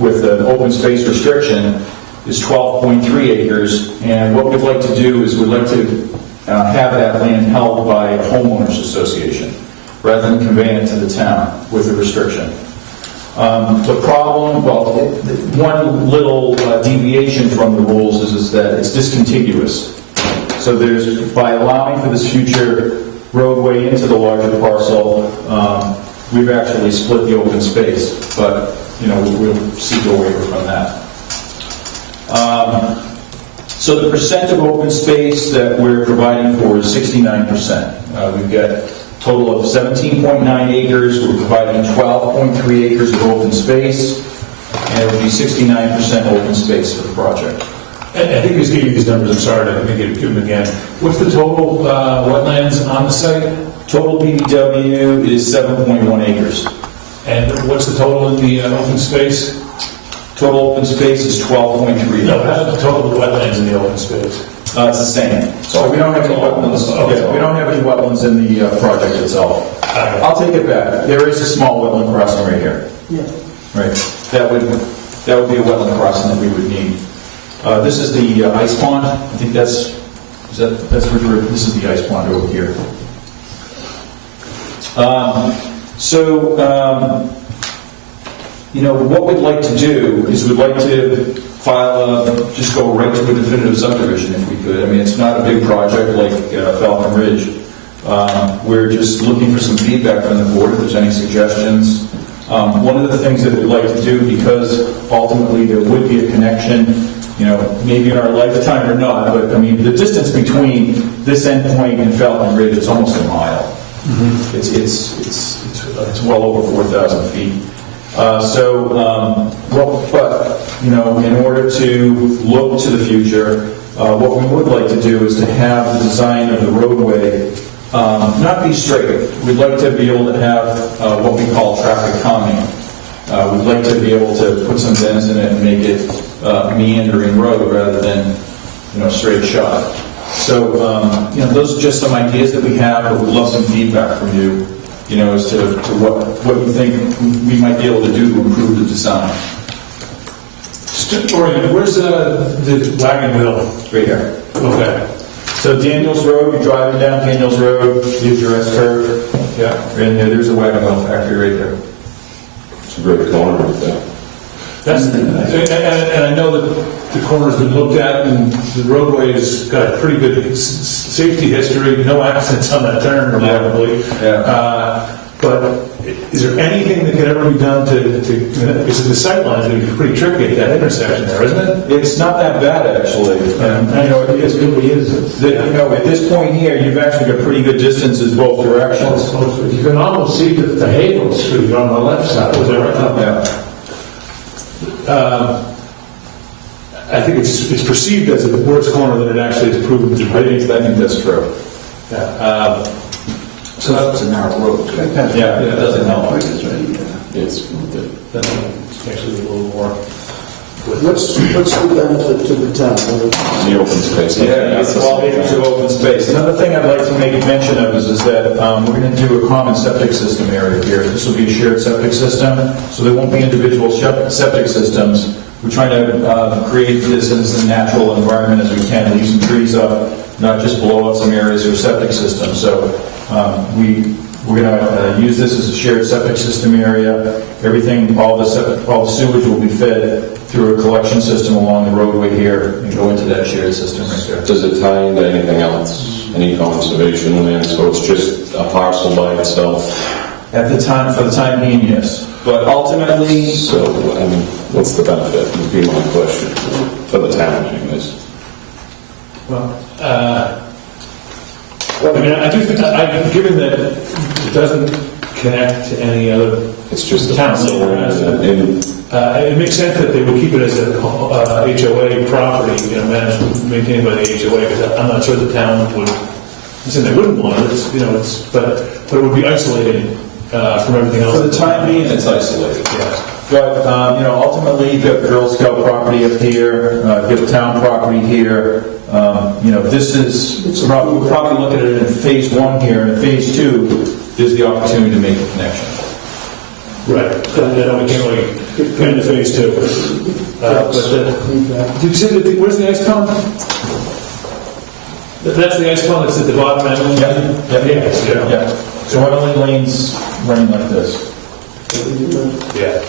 with an open space restriction is 12.3 acres. And what we'd like to do is we'd like to have that land held by a homeowners association rather than convey it to the town with a restriction. The problem, one little deviation from the rules is that it's discontiguous. So by allowing for this future roadway into the larger parcel, we've actually split the open space, but we'll seek a waiver from that. So the percent of open space that we're providing for is 69%. We've got a total of 17.9 acres. We're providing 12.3 acres of open space, and it would be 69% open space for the project. I think he's giving you these numbers. I'm sorry to give them again. What's the total wetlands on the site? Total BVW is 7.1 acres. And what's the total in the open space? Total open space is 12.3. No, how's the total wetlands in the open space? It's the same. So we don't have any wetlands. Yeah, we don't have any wetlands in the project itself. I'll take it back. There is a small wetland crossing right here. Yeah. Right. That would be a wetland crossing that we would need. This is the ice pond. I think that's referred. This is the ice pond over here. What we'd like to do is we'd like to just go right to a definitive subdivision if we could. I mean, it's not a big project like Falcon Ridge. We're just looking for some feedback from the board if there's any suggestions. One of the things that we'd like to do, because ultimately there would be a connection, maybe in our lifetime or not, but I mean, the distance between this endpoint and Falcon Ridge is almost a mile. Mm-hmm. It's well over 4,000 feet. In order to look to the future, what we would like to do is to have the design of the roadway not be straight. We'd like to be able to have what we call traffic calming. We'd like to be able to put some bends in it and make it meandering road rather than straight shot. So those are just some ideas that we have, but we'd love some feedback from you. As to what you think we might be able to do to improve the design. Where's the wagon wheel? Right here. Okay. So Daniels Road, you're driving down Daniels Road, here's your S-curve. Yeah. And there's a wagon wheel factory right there. It's a great corner right there. And I know that the corner's been looked at, and the roadway's got a pretty good safety history, no accidents on that turn, remarkably. Yeah. But is there anything that could ever be done because the sight line is going to be pretty tricky at that intersection there, isn't it? It's not that bad, actually. It is. At this point here, you've actually got pretty good distances both directions. You can almost see the Havel Street on the left side. Was that right? Yeah. I think it's perceived as a worse corner than it actually is proven to be. I think that's true. Yeah. So it's a narrow road. Yeah, it doesn't help. It's actually a little more. What's the benefit to the town? the open space. Yeah, it's 12 acres of open space. Another thing I'd like to make mention of is that we're going to do a common septic system area here. This will be a shared septic system, so there won't be individual septic systems. We're trying to create this as a natural environment as we can, leave some trees up, not just blow up some areas for septic systems. So we're going to use this as a shared septic system area. Everything, all the sewage will be fed through a collection system along the roadway here and go into that shared system right there. Does it tie into anything else? Any conservation land? So it's just a parcel by itself? For the time being, yes. But ultimately... So, I mean, what's the benefit would be my question for the town anyways. Well, I mean, I do think, given that it doesn't connect to any other... It's just town. It makes sense that they would keep it as a HOA property, managed, maintained by the HOA, because I'm not sure the town would, they wouldn't want it, but it would be isolated from everything else. For the time being, it's isolated. Yes. But, ultimately, you've got the Girl Scout property up here, you've got the town property here. This is, we're probably looking at it in phase 1 here, and in phase 2, there's the opportunity to make a connection. Right. And then we can't really get into phase 2. Did you say that, where's the ice pond? That's the ice pond that's at the bottom end? Yeah. So Emily Lane's running like this. Yeah.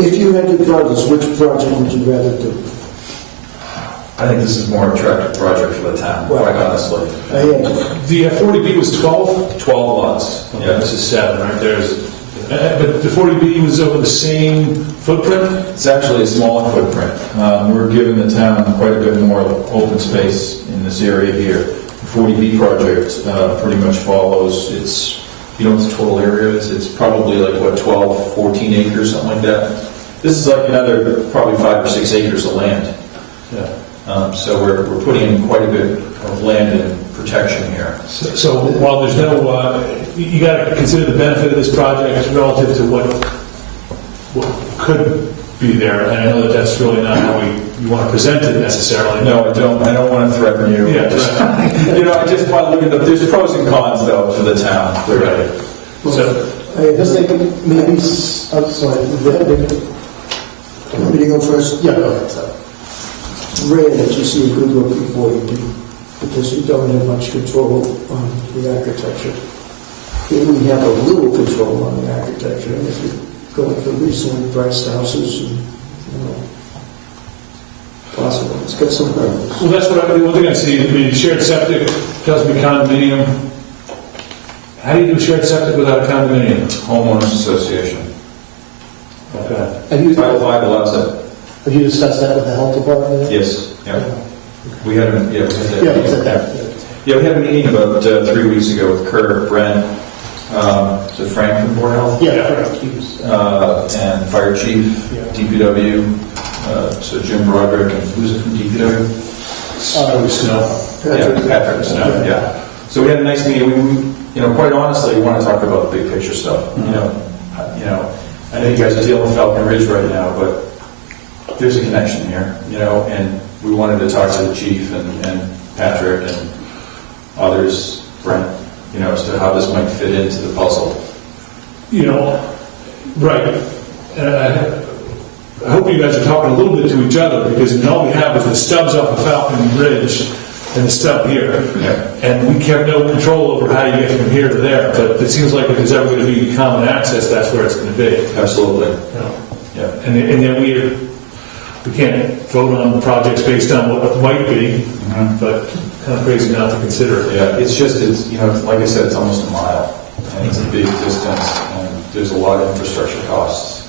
If you had to draw this, which project would you rather do? I think this is a more attractive project for the town, quite honestly. The 40B was 12? 12 lots. Okay, this is 7, right? But the 40B was over the same footprint? It's actually a smaller footprint. We're giving the town quite a bit more open space in this area here. The 40B project pretty much follows its, its total area is. It's probably like, 12, 14 acres, something like that. This is like another probably 5 or 6 acres of land. Yeah. So we're putting in quite a bit of land and protection here. So while there's no, you got to consider the benefit of this project relative to what could be there, and I know that that's really not how you want to present it necessarily. No, I don't. I don't want to threaten you. Yeah, I just want to look at there's pros and cons though to the town. Right. So, I just think maybe, I'm sorry, Want me to go first? yeah, go ahead, sorry. Rare that you see a good look before you do, because you don't have much control on the architecture. Here we have a little control on the architecture, and if you're going for recently priced houses, and, possible, it's got some purpose. well, that's one thing I see. I mean, shared septic tells me condominium. How do you do shared septic without a condominium? Homeowners Association. Okay. Title 5 allows that. Have you discussed that with the health department? Yes. Yeah. We had a Yeah, we said that. Yeah, we had a meeting about 3 weeks ago with Kurt, Brent, is it Frank from Board of Health? Yeah, correct. He was, And Fire Chief, DPW, so Jim Broderick, and who's it from DPW? Snow. Yeah, Patrick Snow, yeah. So we had a nice meeting. We quite honestly, we want to talk about the big picture stuff. I know you guys are dealing with Falcon Ridge right now, but there's a connection here, and we wanted to talk to the chief and Patrick and others, Brent, as to how this might fit into the puzzle. Right. I hope you guys are talking a little bit to each other, because all we have is the stubs off of Falcon Ridge and the stub here. Yeah. And we have no control over how you get from here to there, but it seems like if there's ever going to be common access, that's where it's going to be. Absolutely. Yeah. And then we can't vote on projects based on what it might be, but kind of crazy not to consider it. Yeah, it's like I said, it's almost a mile, and it's a big distance, and there's a lot of infrastructure costs.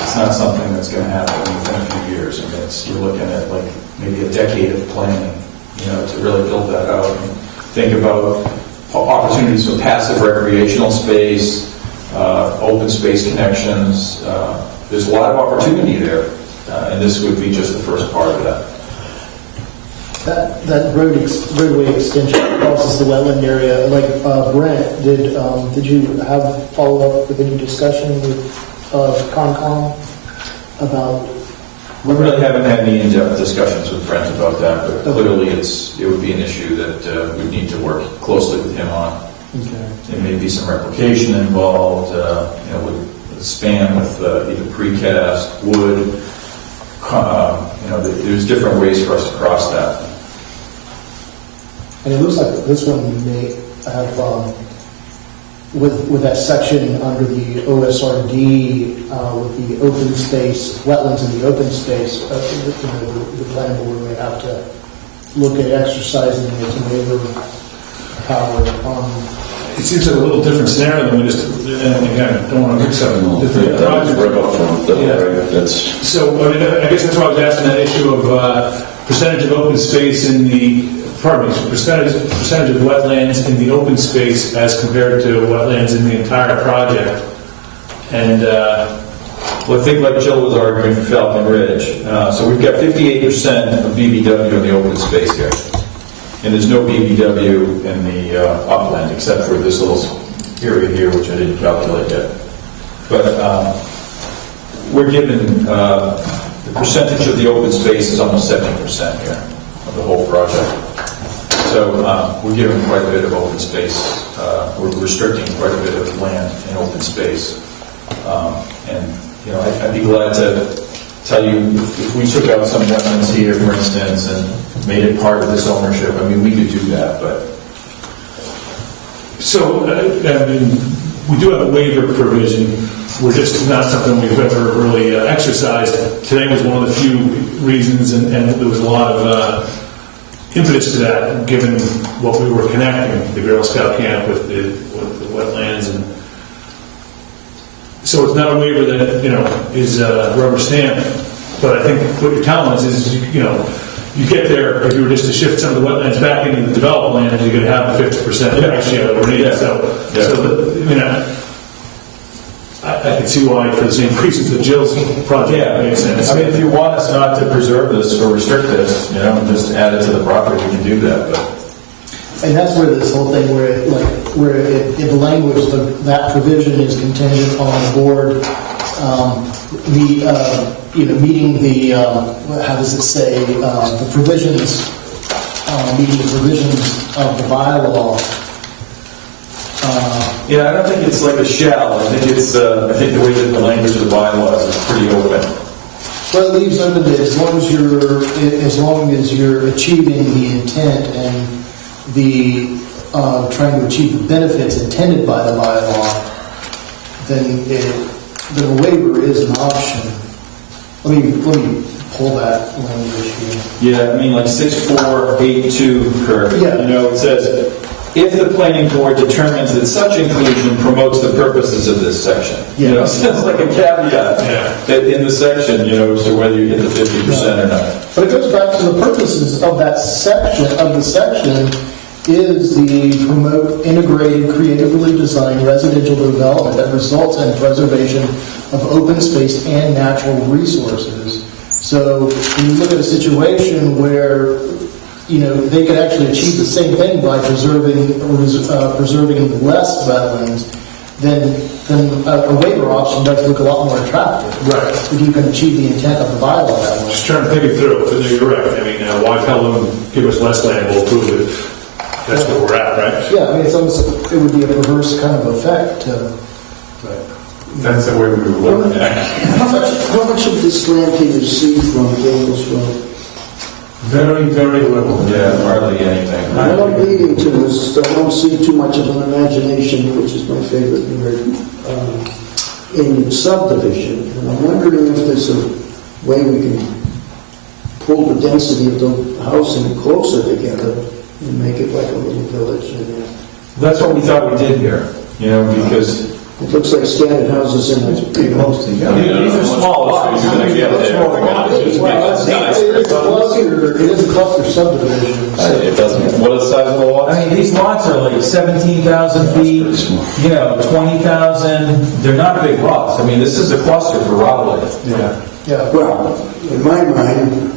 It's not something that's going to happen within a few years. I mean, you're looking at like maybe a decade of planning, to really build that out and think about opportunities for passive recreational space, open space connections. There's a lot of opportunity there, and this would be just the first part of that. That roadway extension crosses the wetland area. Like Brent, did you have follow up with any discussion with Concom about? We really haven't had any in-depth discussions with Brent about that, but clearly it would be an issue that we'd need to work closely with him on. Okay. There may be some replication involved, with span with either precast, wood. There's different ways for us to cross that. And it looks like this one may have, with that section under the OSRD, with the open space, wetlands in the open space, the planning board may have to look at exercising its waiver power on. It seems like a little different scenario than we just, and again, I don't want to mix up different projects. So, I guess that's why I was asking that issue of percentage of open space in percentage of wetlands in the open space as compared to wetlands in the entire project. And, well, I think like Jill was arguing for Falcon Ridge. So we've got 58% of BBW in the open space here. And there's no BBW in the upland except for this little area here, which I didn't calculate yet. But we're given the percentage of the open space is almost 70% here of the whole project. So we're giving quite a bit of open space. We're restricting quite a bit of land in open space. And I'd be glad to tell you if we took out some wetlands here, for instance, and made it part of this ownership. I mean, we could do that, but. So, we do have a waiver provision. We're just not something we've ever really exercised. Today was one of the few reasons, and there was a lot of impetus to that, given what we were connecting, the Girl Scout camp with the wetlands. And so it's not a waiver that, is rubber stamped. But I think what you're telling us is, you get there, if you were just to shift some of the wetlands back into the developed land, you could have the 50% ratio that we need. I can see why, for the same reasons that Jill's project makes sense. I mean, if you want us not to preserve this or restrict this, just add it to the property, we can do that. But And that's where this whole thing, where in the language, that provision is contingent on the board meeting the, how does it say, the provisions, meeting the provisions of the bylaw. Yeah, I don't think it's like a shall. I think it's, I think the way that the language of the bylaws is pretty open. Well, it leaves open that as long as you're achieving the intent and the trying to achieve the benefits intended by the bylaw, then the waiver is an option. Let me pull that language here. Yeah, I mean, like 6482, Kirk. Yeah. You know, it says, if the planning board determines that such inclusion promotes the purposes of this section. Yeah. You know, so it's like a caveat that in the section, you know, as to whether you hit the 50% or not. But it goes back to the purposes of that section, is the promote integrated, creatively designed residential development that results in preservation of open space and natural resources. So when you look at a situation where, you know, they could actually achieve the same thing by preserving less wetlands, then a waiver option does look a lot more attractive. Right. If you can achieve the intent of the bylaw that way. Just trying to think it through, but you're right. I mean, why tell them, give us less land, we'll approve it. That's where we're at, right? Yeah, I mean, it's almost, it would be a perverse kind of effect. That's the way we were looking at it. How much of this land can you see from Gables Road? Very, very little. Yeah, hardly anything. What I'm leading to is I don't see too much of an imagination, which is my favorite word, in subdivision. And I'm wondering if there's a way we can pull the density of the housing closer together and make it like a little village. That's what we thought we did here, you know, because it looks like scattered houses and it's pretty close together. These are small lots. It is a cluster subdivision. It doesn't, what is the size of the lot? I mean, these lots are like 17,000 feet, you know, 20,000. They're not big lots. I mean, this is a cluster for Raleigh. Yeah. Well, in my mind,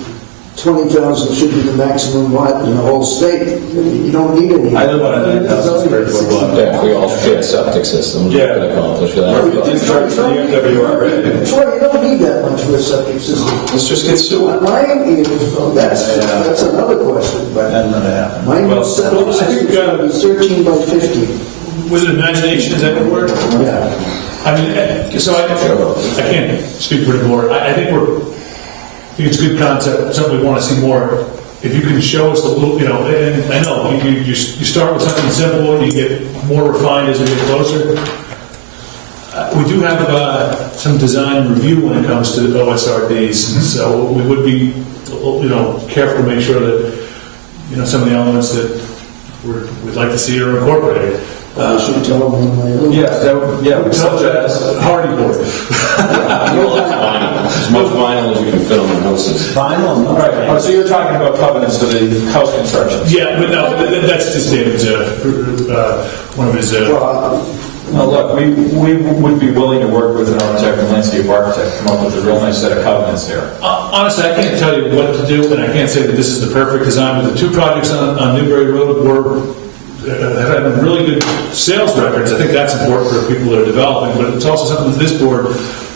20,000 should be the maximum lot in the whole state. You don't need any. I live on a 9,000 square foot lot. Yeah, if we all share septic systems, we can accomplish that. Troy, you don't need that much for a septic system. Let's just get sewer. Mine is, that's another question, but mine was septic system should be 13 by 50. Was it imagination, is that the word? Yeah. I mean, so I can't speak for the board. I think it's a good concept, something we want to see more. If you can show us a little, you know, and I know, you start with something simple, you get more refined as we get closer. We do have some design review when it comes to OSRDs, so we would be, you know, careful to make sure that, you know, some of the elements that we'd like to see are incorporated. Should tell them such as hardy board. As much vinyl as you can fit on the houses. Vinyl? Right. Oh, so you're talking about covenants for the house construction? Yeah, but no, that's just David's, one of his... Well, look, we would be willing to work with an architect and landscape architect to come up with a real nice set of covenants there. Honestly, I can't tell you what to do, and I can't say that this is the perfect design, but the two projects on Newberry Road have had really good sales records. I think that's important for people that are developing, but it's also something that this board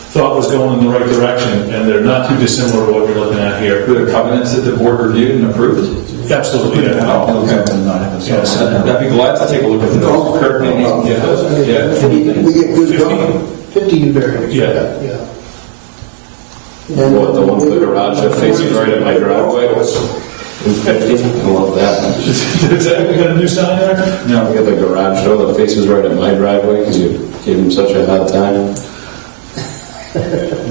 thought was going in the right direction, and they're not too dissimilar to what you're looking at here. Were there covenants that the board reviewed and approved? Absolutely. Yeah. Oh, okay. Yes. I'd be glad to take a look at those. Kirk, maybe you can get those. Yeah. We get good 50 Newberry. Yeah. The one for the garage that faces right at my driveway was 50. I love that. Is that, we got a new sign there? No, we got the garage door that faces right at my driveway because you gave him such a hard time.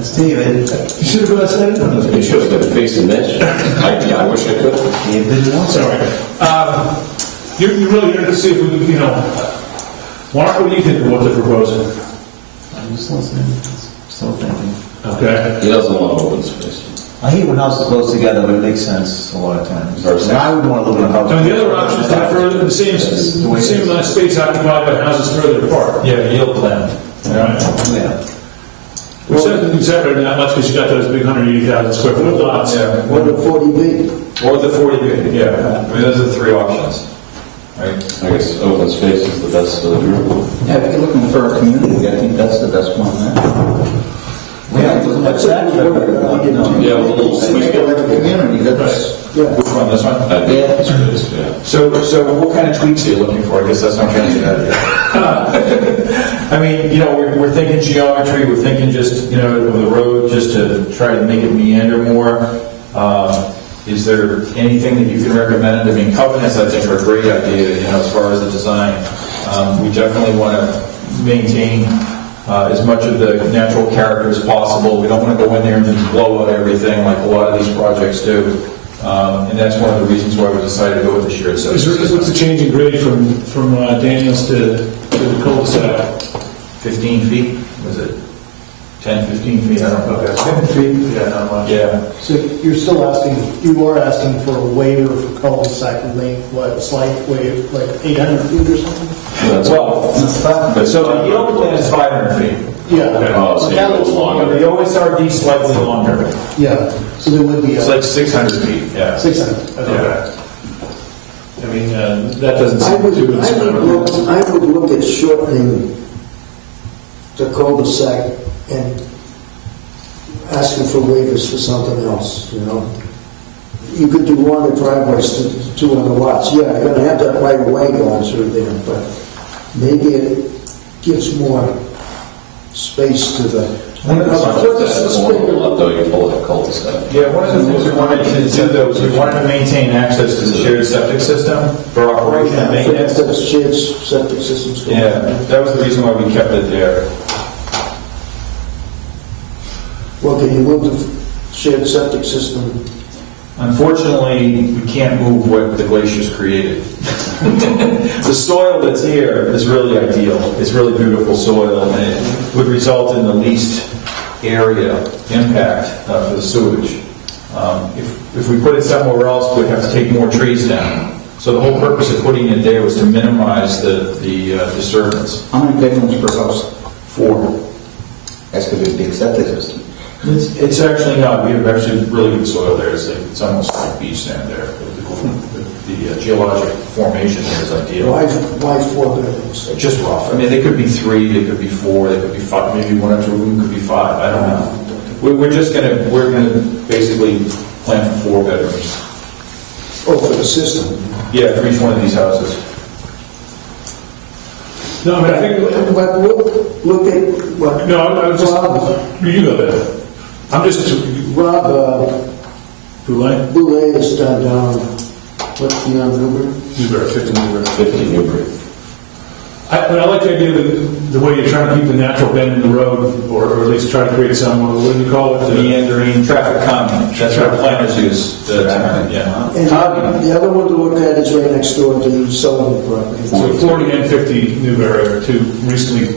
Steven. You should have got that in. You should have been facing this. I wish I could. Sorry. You're really here to see if we can, you know, Mark, what do you think of what they're proposing? I'm just listening. Still thinking. Okay. He doesn't want open space. I hate when houses close together, but it makes sense a lot of times. And I would want to live in a house. I mean, the other option is to have further the same amount of space occupied by houses further apart. Yeah, yield plan. Yeah. Which doesn't separate that much because you got those big 180,000 square foot lots. Yeah. What the 40B? Or the 40B, yeah. I mean, those are the three options. Right? I guess open space is the best of the group. Yeah, if you're looking for a community, I think that's the best one there. That's that. Yeah, well, we get like a community, that's... Which one, this one? Yeah. So what kind of tweaks are you looking for? I guess that's what I'm trying to get at. I mean, we're thinking geometry, we're thinking just, of the road, just to try to make it meander more. Is there anything that you can recommend? I mean, covenants, I think, are a great idea, as far as the design. We definitely want to maintain as much of the natural character as possible. We don't want to go in there and just blow out everything like a lot of these projects do. And that's one of the reasons why we decided to go with the shared septic system. What's the change in grade from Daniels to the cul-de-sac? 15 feet, was it? 10, 15 feet, I don't know. 10 feet? Yeah, not much. Yeah. So you are asking for a waiver for cul-de-sac length, what, a slight waiver, like 800 feet or something? So the yield plan is 500 feet. Yeah. So that looks longer. the OSRD slightly longer. Yeah, so there would be It's like 600 feet, yeah. 600. Okay. Yeah. I mean, that doesn't seem too insurmountable. I would look at shortening the cul-de-sac and asking for waivers for something else, You could do longer driveways to two other lots. Yeah, you're gonna have that right of way going through there, but maybe it gives more space to the... Though you pull it cul-de-sac. Yeah, one of the things we wanted to do, though, is we wanted to maintain access to the shared septic system for operation and maintenance. The shared septic systems. Yeah, that was the reason why we kept it there. Well, can you move the shared septic system? Unfortunately, we can't move what the glaciers created. The soil that's here is really ideal. It's really beautiful soil, and it would result in the least area impact for the sewage. If we put it somewhere else, we'd have to take more trees down. So the whole purpose of putting it there was to minimize the disturbance. How many bedrooms per house? 4. That's going to be a big septic system. It's actually not. We have actually really good soil there. It's almost like beach sand there. The geologic formation there is ideal. Why 4 bedrooms? Just rough. I mean, they could be 3, they could be 4, they could be 5. Maybe 1 or 2 of them could be 5. I don't know. We're gonna basically plan for 4 bedrooms. Oh, for the system? Yeah, for each one of these houses. No, I mean, I think... But look at what... No, I was just... You go there. I'm just... Rob, Boulay is down, what's the number? Newbury, 50 Newbury. 50 Newbury. But I like the idea of the way you're trying to keep the natural bend in the road, or at least try to create some, what do you call it? Meandering traffic calming. That's what planners use. The term, yeah. And the other one to look at is right next door to the Sullivan property. So 40 and 50 Newbury are 2 recently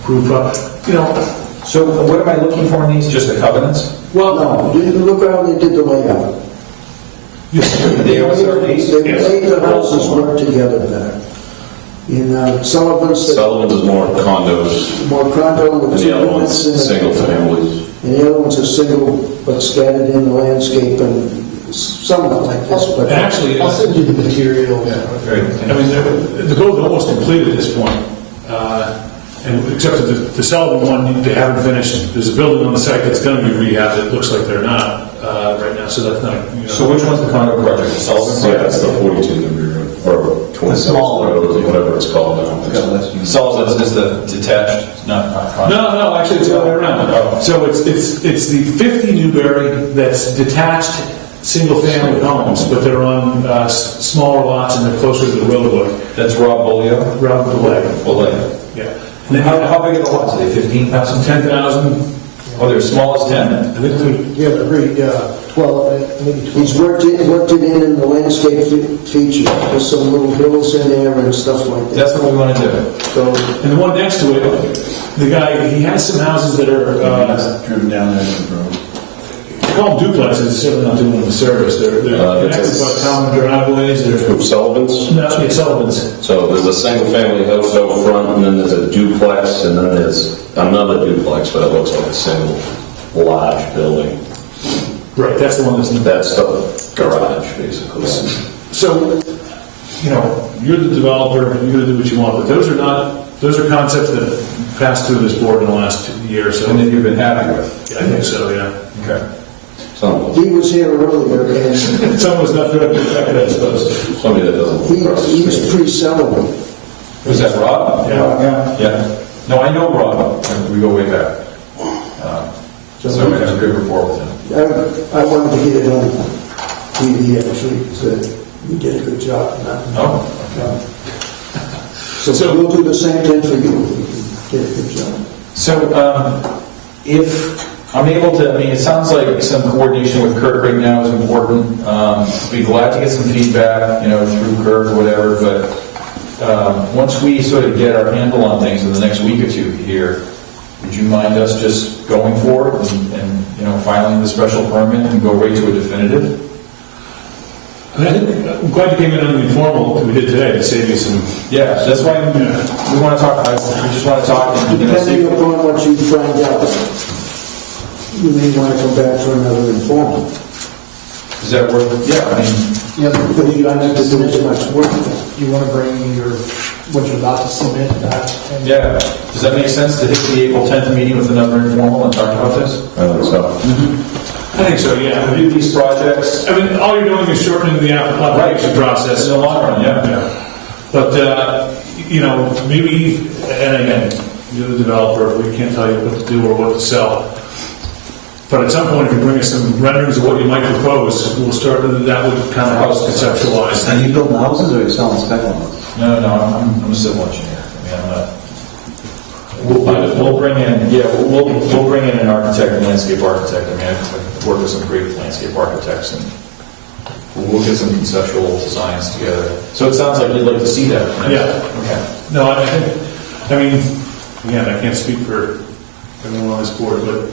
approved properties. So what am I looking for in these? Just the covenants? Well, no. Look how they did the layout. The OSRDs? They made the houses work together better. In Sullivan's is more condos. More condo And with the 2 other one's units. single families. And the other one's a single, but scattered in the landscape and somewhat like this. But Actually, I'll send you the material. Right. I mean, the build's almost complete at this point. And except for the Sullivan one, they haven't finished. There's a building on the site that's going to be rehabbed. It looks like they're not right now, so that's not... So which one's the condo project? The Sullivan? Yeah, it's the 42 Newbury Road, or 27 Road, whatever it's called now. Sullivan is the detached, not condo. No, actually, it's the other way around. So it's the 50 Newbury that's detached single-family homes, but they're on smaller lots and they're closer to the roadway. That's Rob Bolio? Rob Bolio. Yeah. And then how big are the lots? Are they 15,000? 10,000. Oh, they're as small as 10? Yeah, they're great, 12, maybe 12. he's worked it in the landscape feature. There's some little hills in there and stuff like that. That's what we want to do. So, and the one next to it, the guy, he has some houses that are... driven down there in the road. They call them duplexes, it's certainly not doing them a service. They're connected by common driveways. They're Sullivan's? No, it's Sullivan's. So there's a single-family house out front, and then there's a duplex, and then there's another duplex, but it looks like a single large building. Right, that's the one that's... That's the garage, basically. So, you're the developer, you're going to do what you want, but those are not those are concepts that passed through this board in the last year or so. And that you've been happy with? Yeah, I think so, yeah. Okay. He was here earlier, and Some was not directly affected, I suppose. Somebody that doesn't. he's pre-selling. Was that Rob? Yeah. Yeah. No, I know Rob. We go way back. So I have a good rapport with him. I wanted to get it on TV, actually, because you did a good job on that. Oh, okay. So we'll do the same thing for you. Get a good job. So, if I'm able to, I mean, it sounds like some coordination with Kirk right now is important. Be glad to get some feedback, through Kirk or whatever, but once we sort of get our handle on things in the next week or two here, would you mind us just going forward and filing the special permit and go right to a definitive? I'm glad you came in on the informal that we did today to save you some. Yeah, that's why we want to talk. We just want to talk. And, Depending upon what you find out, you may want to come back for another informal. Does that work? Yeah, I mean, because you don't have to do as much work. You want to bring what you're about to submit back? Yeah. Does that make sense to hit the April 10th meeting with another informal and talk about this? I think so. I think so, yeah. Review these projects. I mean, all you're doing is shortening the application process. In the long run, yeah. But, maybe, and again, you're the developer, we can't tell you what to do or what to sell. But at some point, if you bring us some renderings of what you might propose, we'll start with that would kind of help us conceptualize. Are you building houses or are you selling spec homes? No, I'm a civil engineer. I mean, I'm not. We'll bring in, we'll bring in an architect, a landscape architect. I mean, I've worked with some great landscape architects, and we'll get some conceptual designs together. So it sounds like you'd like to see that. Yeah. Okay. No, again, I can't speak for everyone on this board, but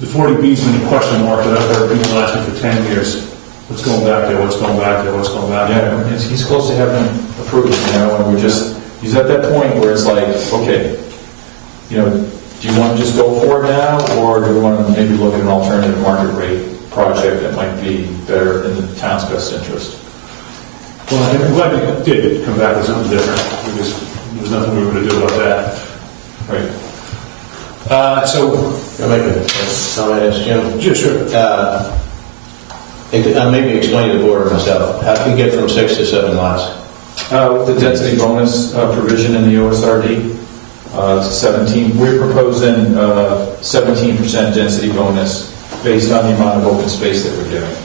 the 40B's been a question mark that I've heard people ask me for 10 years. What's going back there? What's going back there? What's going back there? Yeah, he's close to having approved, and he's at that point where it's like, okay, do you want to just go for it now, or do you want to maybe look at an alternative market rate project that might be better in the town's best interest? Well, I'm glad you did come back with something different, because there's nothing we were going to do about that. Right. Can I make a comment, as Jim? Yeah, sure. Maybe explain to the board myself, how can you get from 6 to 7 lots? With the density bonus provision in the OSRD, to 17, we're proposing 17% density bonus based on the amount of open space that we're giving.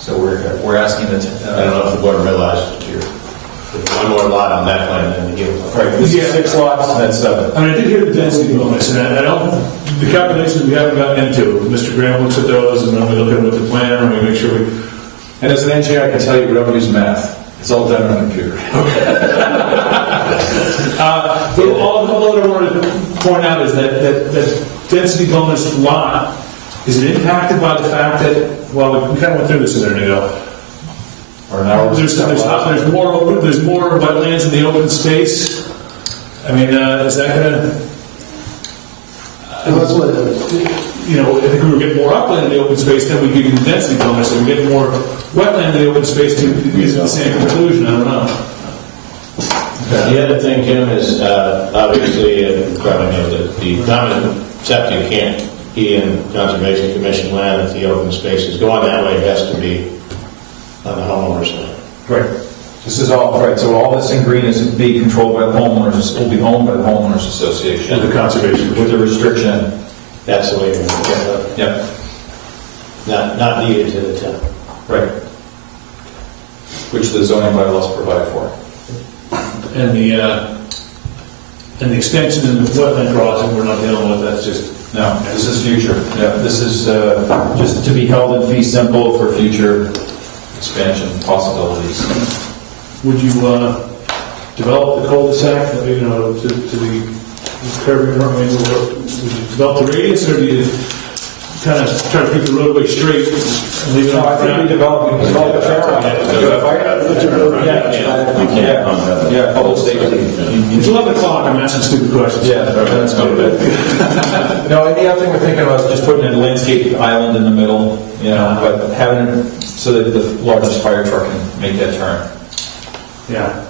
So we're asking that. I don't know if the board realized that there's one more lot on that plan than the given. Right, this is 6 lots, and that's 7. I mean, I did hear the density bonus, and I don't, the calculations we haven't gotten into. Mr. Graham looks at those, and then we look at them with the planner, and we make sure we. And as an engineer, I can tell you we don't use math. It's all done on a computer. But all that I wanted to point out is that density bonus lot, is it impacted by the fact that, well, we kind of went through this a minute ago. There's more wetlands in the open space. I mean, is that going to? That's what it is. If we were getting more upland in the open space, then we give you the density bonus. If we get more wetland in the open space, to is it the same conclusion? I don't know. The other thing, Jim, is obviously, you probably know that the common septic can't be in Conservation Commission land if the open space is going that way. It has to be on the homeowner's land. Right. This is all, right, so all this in green is being controlled by the homeowners, will be owned by the homeowners association. And the conservation. With the restriction. That's the way you're going to get it. Yep. Not needed to the town. Right. Which the zoning bylaws provide for. And the extension and the wetland crossing, we're not dealing with. That's just no. This is future. Yeah. This is just to be held in fee simple for future expansion possibilities. Would you develop the cul-de-sac, to the curving? I mean, would you develop the radius, or do you kind of try to keep the roadway straight and leave it on? I think we develop a trail. Yeah, public safety. It's 11 o'clock. I'm asking stupid questions. Yeah, that's good. No, and the other thing we're thinking about is just putting a landscape island in the middle, but having it so that the largest fire truck can make that turn. Yeah.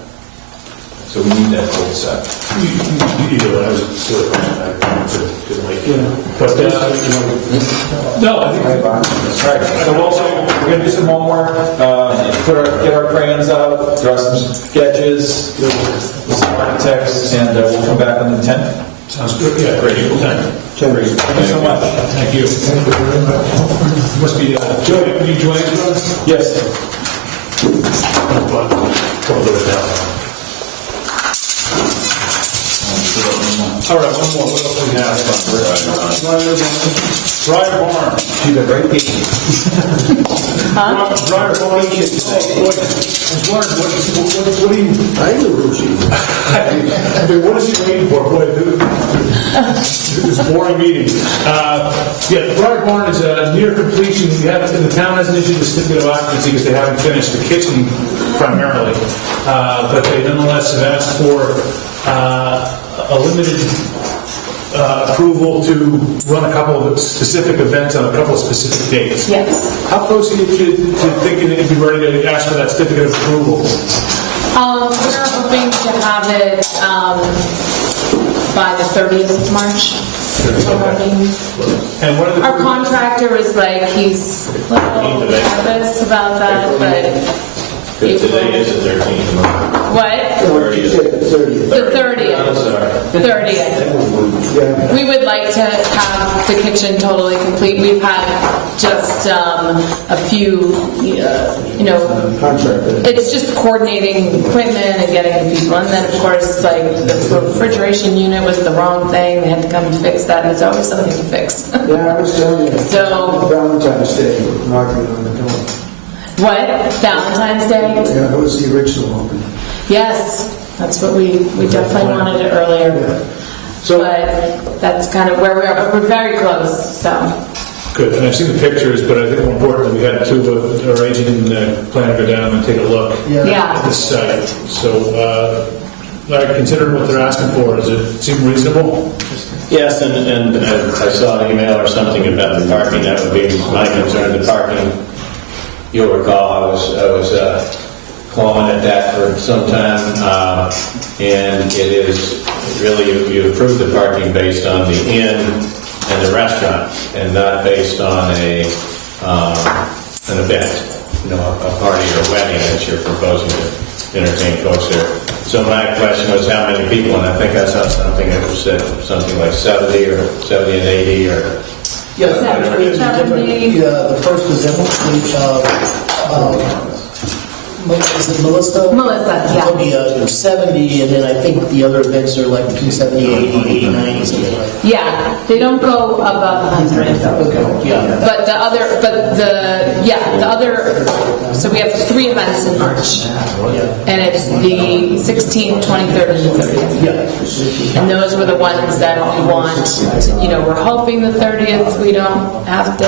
So we need that full set. Either way, I was sort of, I couldn't wait. But, no, I think, All right, so we're going to do some homework, get our crayons out, draw some sketches with some architects, and we'll come back on the 10th. sounds good, yeah, great, April 10th. Great. Thank you so much. Thank you. Thank you very much. Must be, Joey, can you join us, brother? Yes. Couple of those down. All right, one more. What else do we have? Dryer Barn. She's a great patient. Dryer Barn. I was wondering, what do you... I know who she is. I mean, what is she waiting for? Boy, this boring meeting. Yeah, Dryer Barn is near completion. The town hasn't issued a certificate of occupancy because they haven't finished the kitchen primarily. But they nonetheless have asked for a limited approval to run a couple of specific events on a couple of specific dates. Yes. How close are you to thinking that you'd be ready to ask for that certificate of approval? We're hoping to have it by the 30th of March. And what are the Our contractor is like, he's a little nervous about that, but... Today is the 13th. What? The 30th. The 30th. We would like to have the kitchen totally complete. We've had just a few, it's just coordinating equipment and getting the people. And then, of course, like the refrigeration unit was the wrong thing. They had to come and fix that. And there's always something to fix. Yeah, I was telling you. So, Valentine's Day, knocking on the door. what? Valentine's Day? Yeah, that was the original opening. Yes, that's what we definitely wanted it earlier. So, but that's kind of where we are. But we're very close, so. good. And I've seen the pictures, but I think more importantly, we had two of our agent and planner go down and take a look at this site. So, considering what they're asking for, does it seem reasonable? Yes, and I saw an email or something about the parking. That would be my concern, the parking. You'll recall I was clawing at that for some time, and it is really you approve the parking based on the inn and the restaurant, and not based on an event, a party or a wedding that you're proposing to entertain folks there. So my question was how many people, and I think I saw something that was something like 70 and 80 or. Yeah, the first event, is it Melissa? Melissa, yeah. It'll be 70, and then I think the other events are like between 70, 80, 80, 90, something like that. Yeah, they don't go above 100. Okay, yeah. But the other, so we have 3 events in March. And it's the 16th, 23rd, and the 30th. Yeah. And those were the ones that we want, we're hoping the 30th, we don't have to,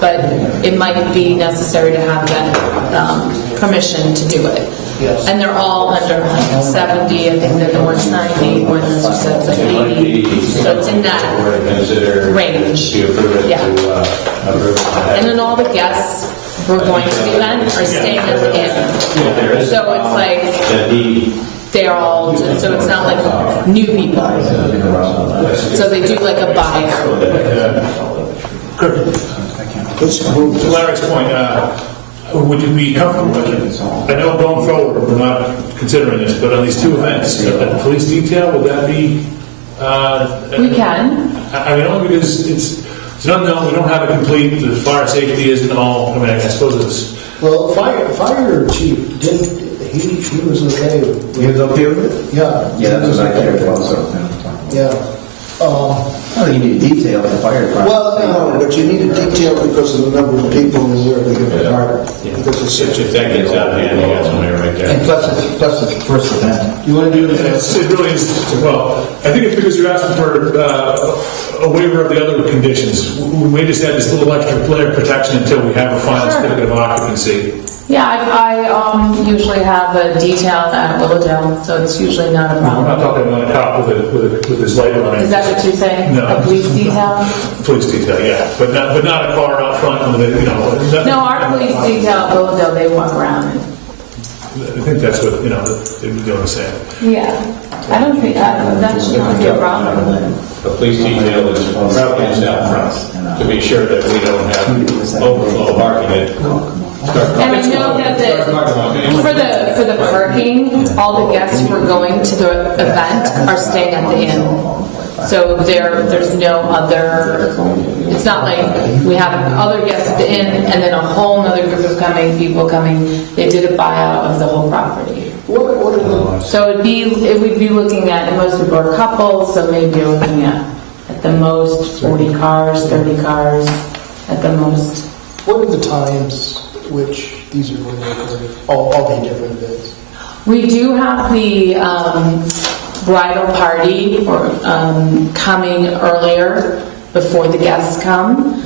but it might be necessary to have that permission to do it. Yes. And they're all under 70, I think they're the one's 90, one's 80, so it's in that range. Yeah. And then all the guests who are going to the event are staying at the inn. So it's like, they're all, so it's not like new people. So they do like a buyout. To Larry's point, would you be comfortable with it? I know going forward, we're not considering this, but on these 2 events, a police detail, would that be... we can. I mean, only because it's an unknown, we don't have it complete, the fire safety isn't all, I mean, I suppose it's... Well, fire chief didn't, he was okay with it. He was okay with it? Yeah. Yeah, that's what I cared about, so. Yeah. Well, you need detail in the fire department. Well, no, but you need a detail because of the number of people and where they're going to park. Because it's If that gets out of hand, you got somebody right there. And plus it's the first event. You want to do this? It really is, well, I think it's because you're asking for a waiver of the other conditions. We may just add this little extra layer of protection until we have a final certificate of occupancy. Yeah, I usually have a detail at Willowdale, so it's usually not a I'm problem. not talking about a cop with his light on. Is that what you're saying? No. A police detail? Police detail, yeah, but not a car out front on the, No, our police detail at Willowdale, they walk around and I think that's what, they were going to say. Yeah, I don't think, that should not be a problem. The police detail is probably down front to be sure that we don't have overflow parking. And I know that for the parking, all the guests who are going to the event are staying at the inn. So there's no other, it's not like we have other guests at the inn and then a whole other group of people coming. They did a buyout of the whole property. So it would be looking at, and most people are couples, so maybe you're looking at the most 40 cars, 30 cars at the most. What are the times which these are going to occur? All the different events. We do have the bridal party coming earlier before the guests come.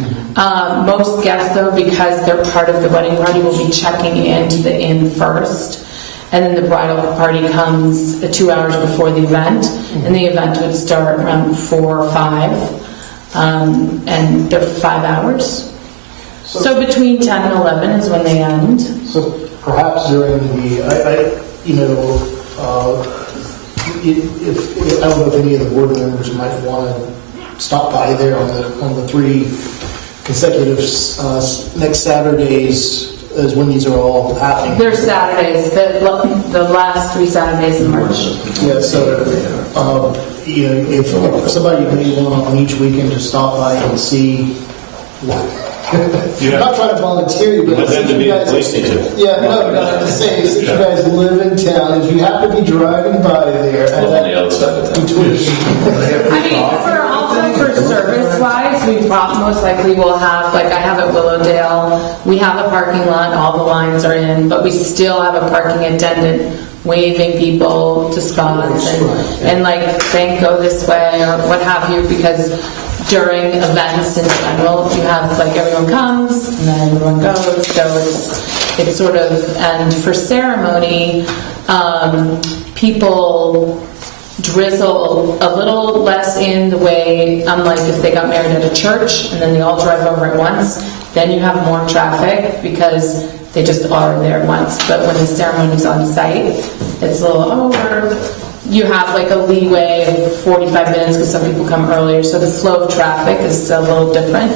Most guests, though, because they're part of the wedding party, will be checking into the inn first. And then the bridal party comes 2 hours before the event. And the event would start around 4 or 5. And they're 5 hours. So between 10 and 11 is when they end. So perhaps during the, if I don't know if any of the board members might want to stop by there on the 3 consecutive next Saturdays is when these are all happening. They're Saturdays, the last 3 Saturdays in March. Yeah, so if somebody may want on each weekend to stop by and see. I'm not trying to volunteer you, but then to be the police detail. Yeah, no, I'm just saying, since you guys live in town, if you happen to be driving by there, On the outside of town. I mean, for service-wise, we most likely will have, like I have at Willowdale, we have a parking lot, all the lines are in, but we still have a parking attendant waving people to spots and like saying go this way or what have you, because during events in general, you have like everyone comes and then everyone goes, so it's sort of, and for ceremony, people drizzle a little less in the way, unlike if they got married at a church and then they all drive over at once, then you have more traffic because they just are there at once. But when the ceremony's on site, it's a little over. You have like a leeway of 45 minutes because some people come earlier, so the flow of traffic is a little different.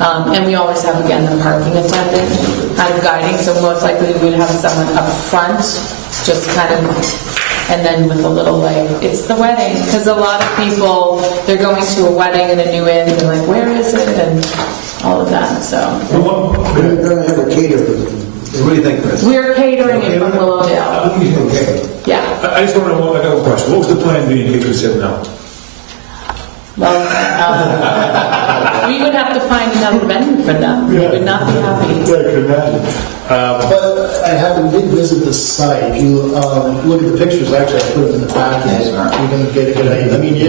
And we always have, again, the parking attendant kind of guiding, so most likely we would have someone up front, just kind of, and then with a little like, it's the wedding, because a lot of people, they're going to a wedding in a new inn, and they're like, where is it, and all of that, so. We're going to have a caterer. What do you think, Chris? We're catering it from Willowdale. Yeah. I just want to, I got a question. What was the plan B in case we said no? Well, we would have to find another venue for them. We would not be happy. Yeah, I can imagine. But I haven't did visit the site. If you look at the pictures, actually, I put them in the packet. You're going to get a good idea. I mean, you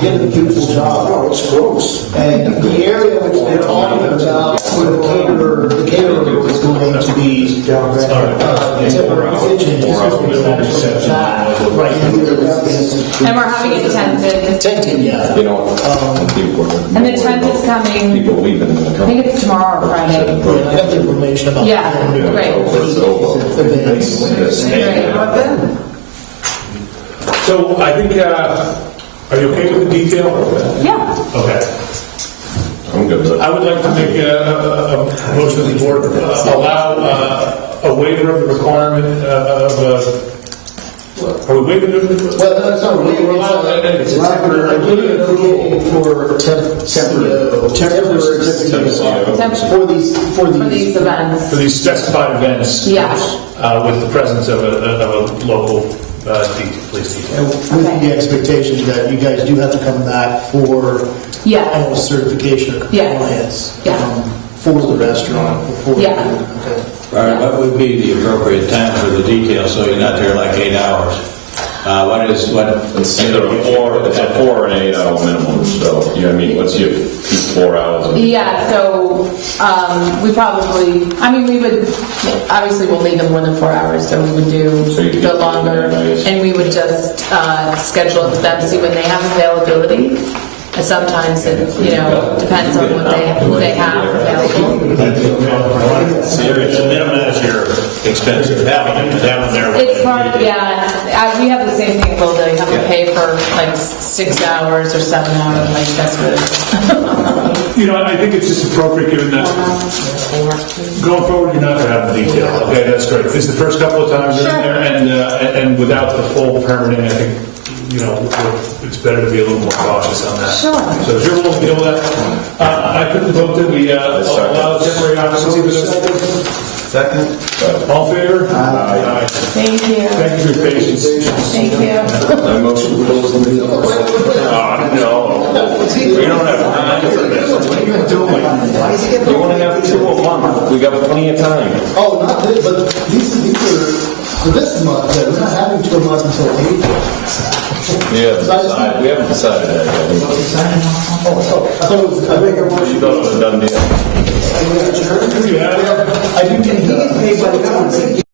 get a beautiful job. Oh, it's gross. And the area which they're talking about, where the caterer is going to be temporary kitchen, is going to be that. Right. And we're having it tented. Tented, yeah. And the tent is coming, I think it's tomorrow or Friday. I have the information about Yeah, great. So I think, are you okay with the detail? Yeah. Okay. I'm good with it. I would like to make a motion that the board allow a waiver of the requirement of, are we waiving it? Well, no, it's not a waiver. It's a temporary approval for temporary For these events. For these specified events? Yeah. With the presence of a local police detail. With the expectation that you guys do have to come back for final certification of compliance for the restaurant before. Yeah. All right, what would be the appropriate time for the detail, so you're not there like 8 hours? It's either a 4 or an 8 hour minimum, so, you know what I mean, what's your peak 4 hours? Yeah, so we probably, we would, obviously we'll leave them more than 4 hours, so we would do the longer, and we would just schedule it with them, see when they have availability. And sometimes it, depends on who they have available. To minimize your expensive having them there. It's hard, yeah. We have the same thing, Bill, they have to pay for like 6 hours or 7 hours, like that's what You know, I think it's just appropriate given that going forward, you're not going to have the detail. Okay, that's great. This is the first couple of times you're in there, and without the full permitting, I think, you know, it's better to be a little more cautious on that. Sure. So if you're willing to deal with that, I put the vote that we allow temporary occupancy for those. Second. All in favor? Aye. Thank you. Thank you for your patience. Thank you. My motion to close the meeting. No. We don't have time for this. What are you doing? You want to have 2 a month. We got plenty of time. Oh, not this, but these are for this month, we're not having 2 months until April. Yeah, we haven't decided that yet. Oh, I thought it was, I make a motion. You thought it was a done deal. I do, can he get paid by the government?